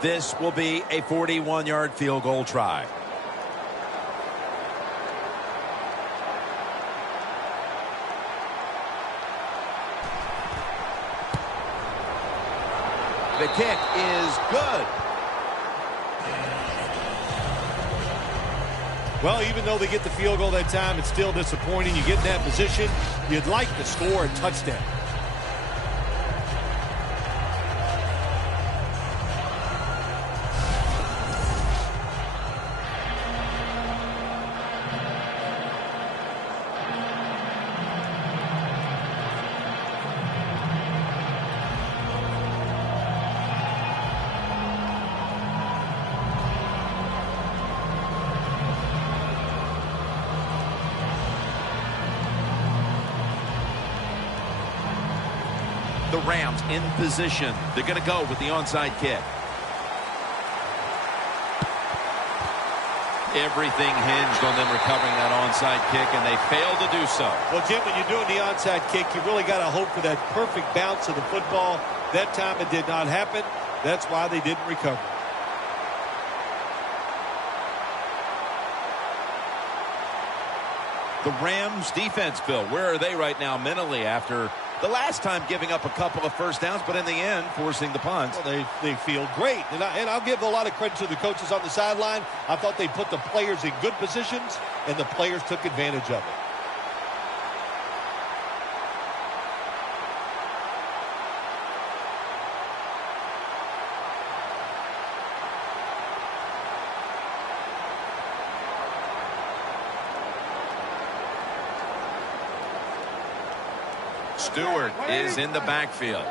This will be a 41-yard field goal try. The kick is good. Well, even though they get the field goal that time, it's still disappointing. You get in that position, you'd like to score a touchdown. The Rams in position. They're going to go with the onside kick. Everything hinged on them recovering that onside kick, and they failed to do so. Well, Jim, when you're doing the onside kick, you really got to hope for that perfect bounce of the football. That time it did not happen. That's why they didn't recover. The Rams defense, Bill, where are they right now mentally after the last time giving up a couple of first downs, but in the end forcing the punt? Well, they feel great. And I'll give a lot of credit to the coaches on the sideline. I thought they put the players in good positions, and the players took advantage of it. Stewart is in the backfield.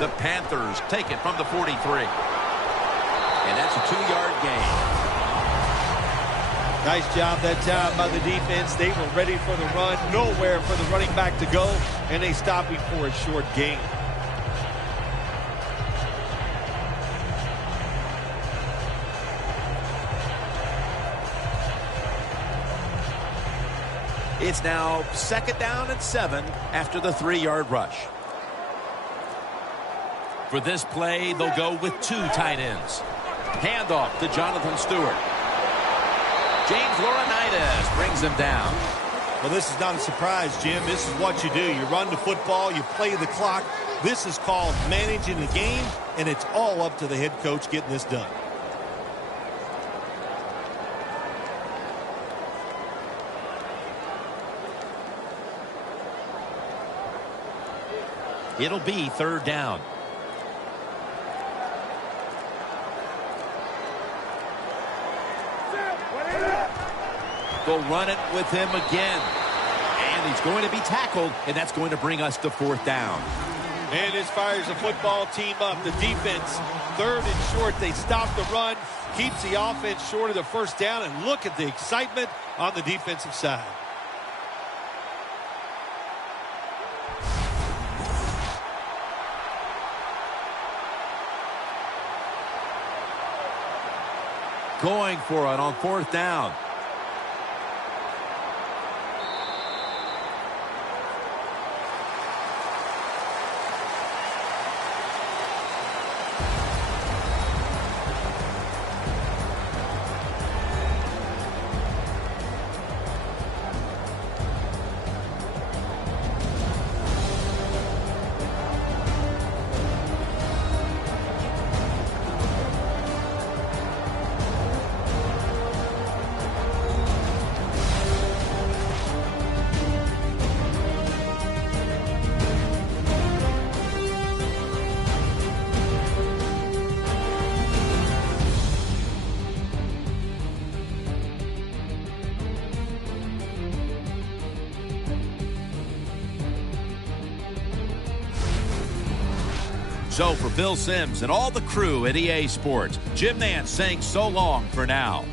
The Panthers take it from the 43. And that's a 2-yard gain. Nice job that time by the defense. They were ready for the run. Nowhere for the running back to go. And they stop him for a short gain. It's now 2nd down and 7 after the 3-yard rush. For this play, they'll go with 2 tight ends. Handoff to Jonathan Stewart. James Laurinaitis brings him down. Well, this is not a surprise, Jim. This is what you do. You run the football, you play the clock. This is called managing the game, and it's all up to the head coach getting this done. It'll be 3rd down. They'll run it with him again. And he's going to be tackled, and that's going to bring us to 4th down. And this fires the football team up. The defense, 3rd and short. They stop the run, keeps the offense short of the 1st down, and look at the excitement on the defensive side. Going for it on 4th down. So for Bill Sims and all the crew at EA Sports, Jim Nantz saying so long for now.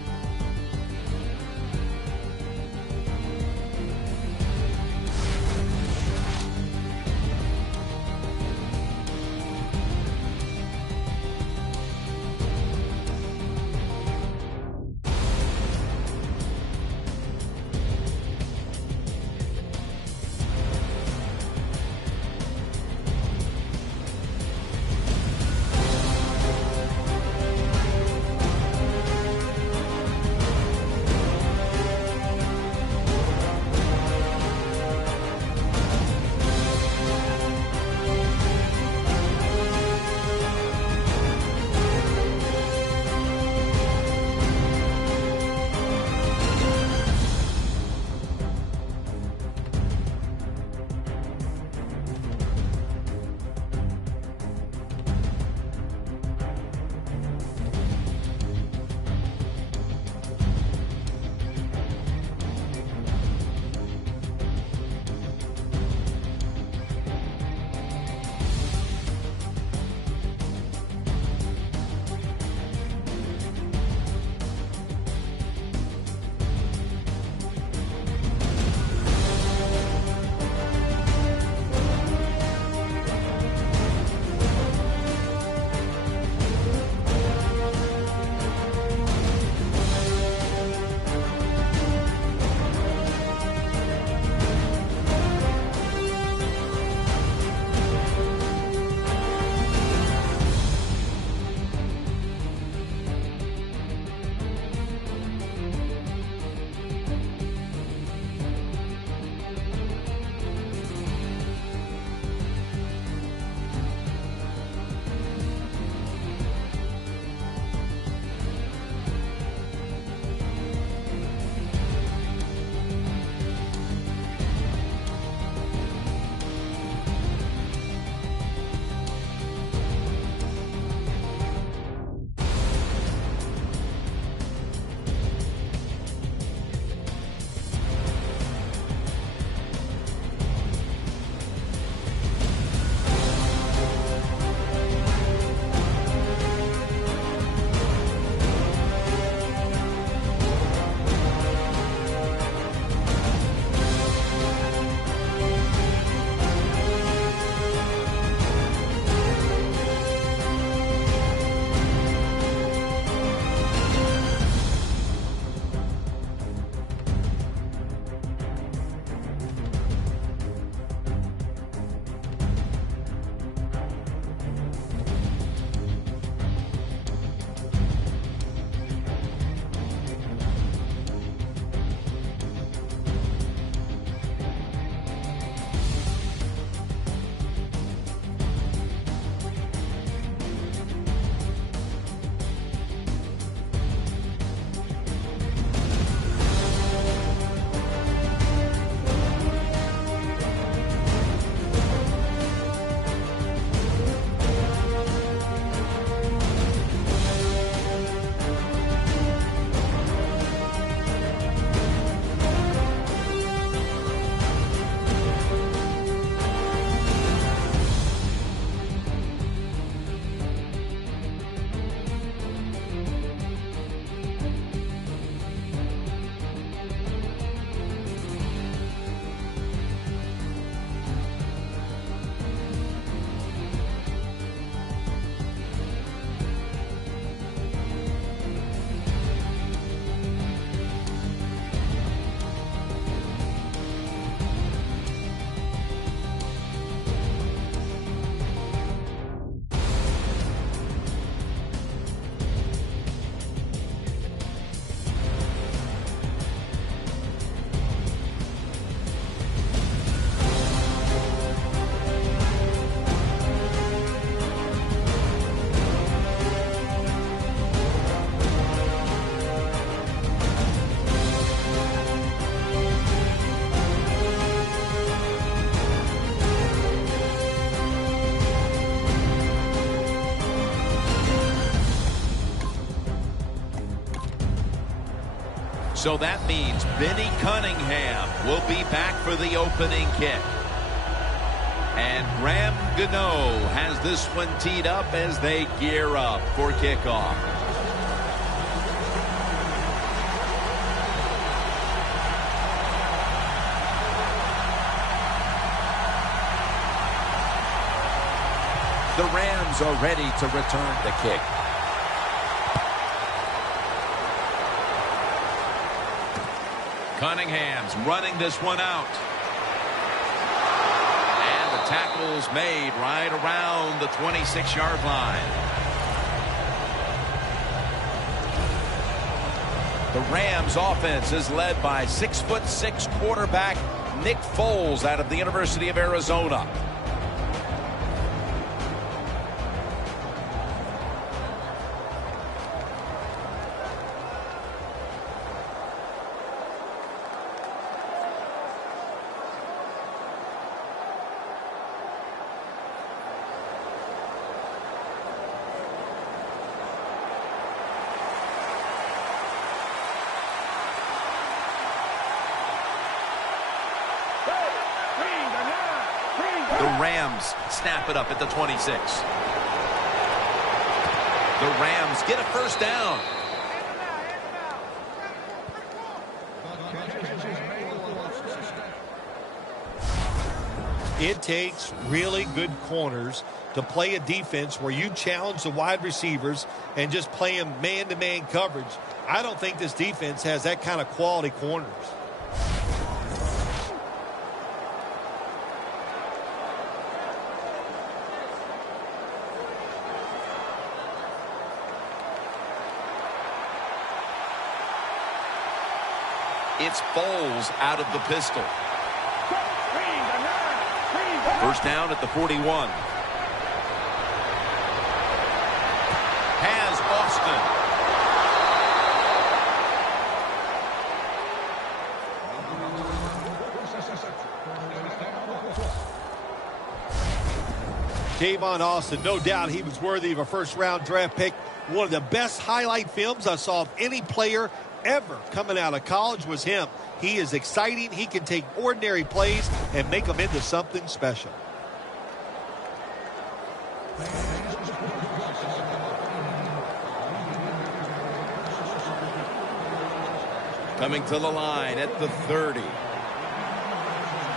So that means Benny Cunningham will be back for the opening kick. And Graham Gano has this one teed up as they gear up for kickoff. The Rams are ready to return the kick. Cunningham's running this one out. And the tackle's made right around the 26-yard line. The Rams offense is led by 6'6" quarterback Nick Foles out of the University of Arizona. The Rams snap it up at the 26. The Rams get a first down. It takes really good corners to play a defense where you challenge the wide receivers and just play them man-to-man coverage. I don't think this defense has that kind of quality corners. It's Foles out of the pistol. First down at the 41. Has Austin. Tavon Austin, no doubt he was worthy of a first-round draft pick. One of the best highlight films I saw of any player ever coming out of college was him. He is exciting. He can take ordinary plays and make them into something special. Coming to the line at the 30.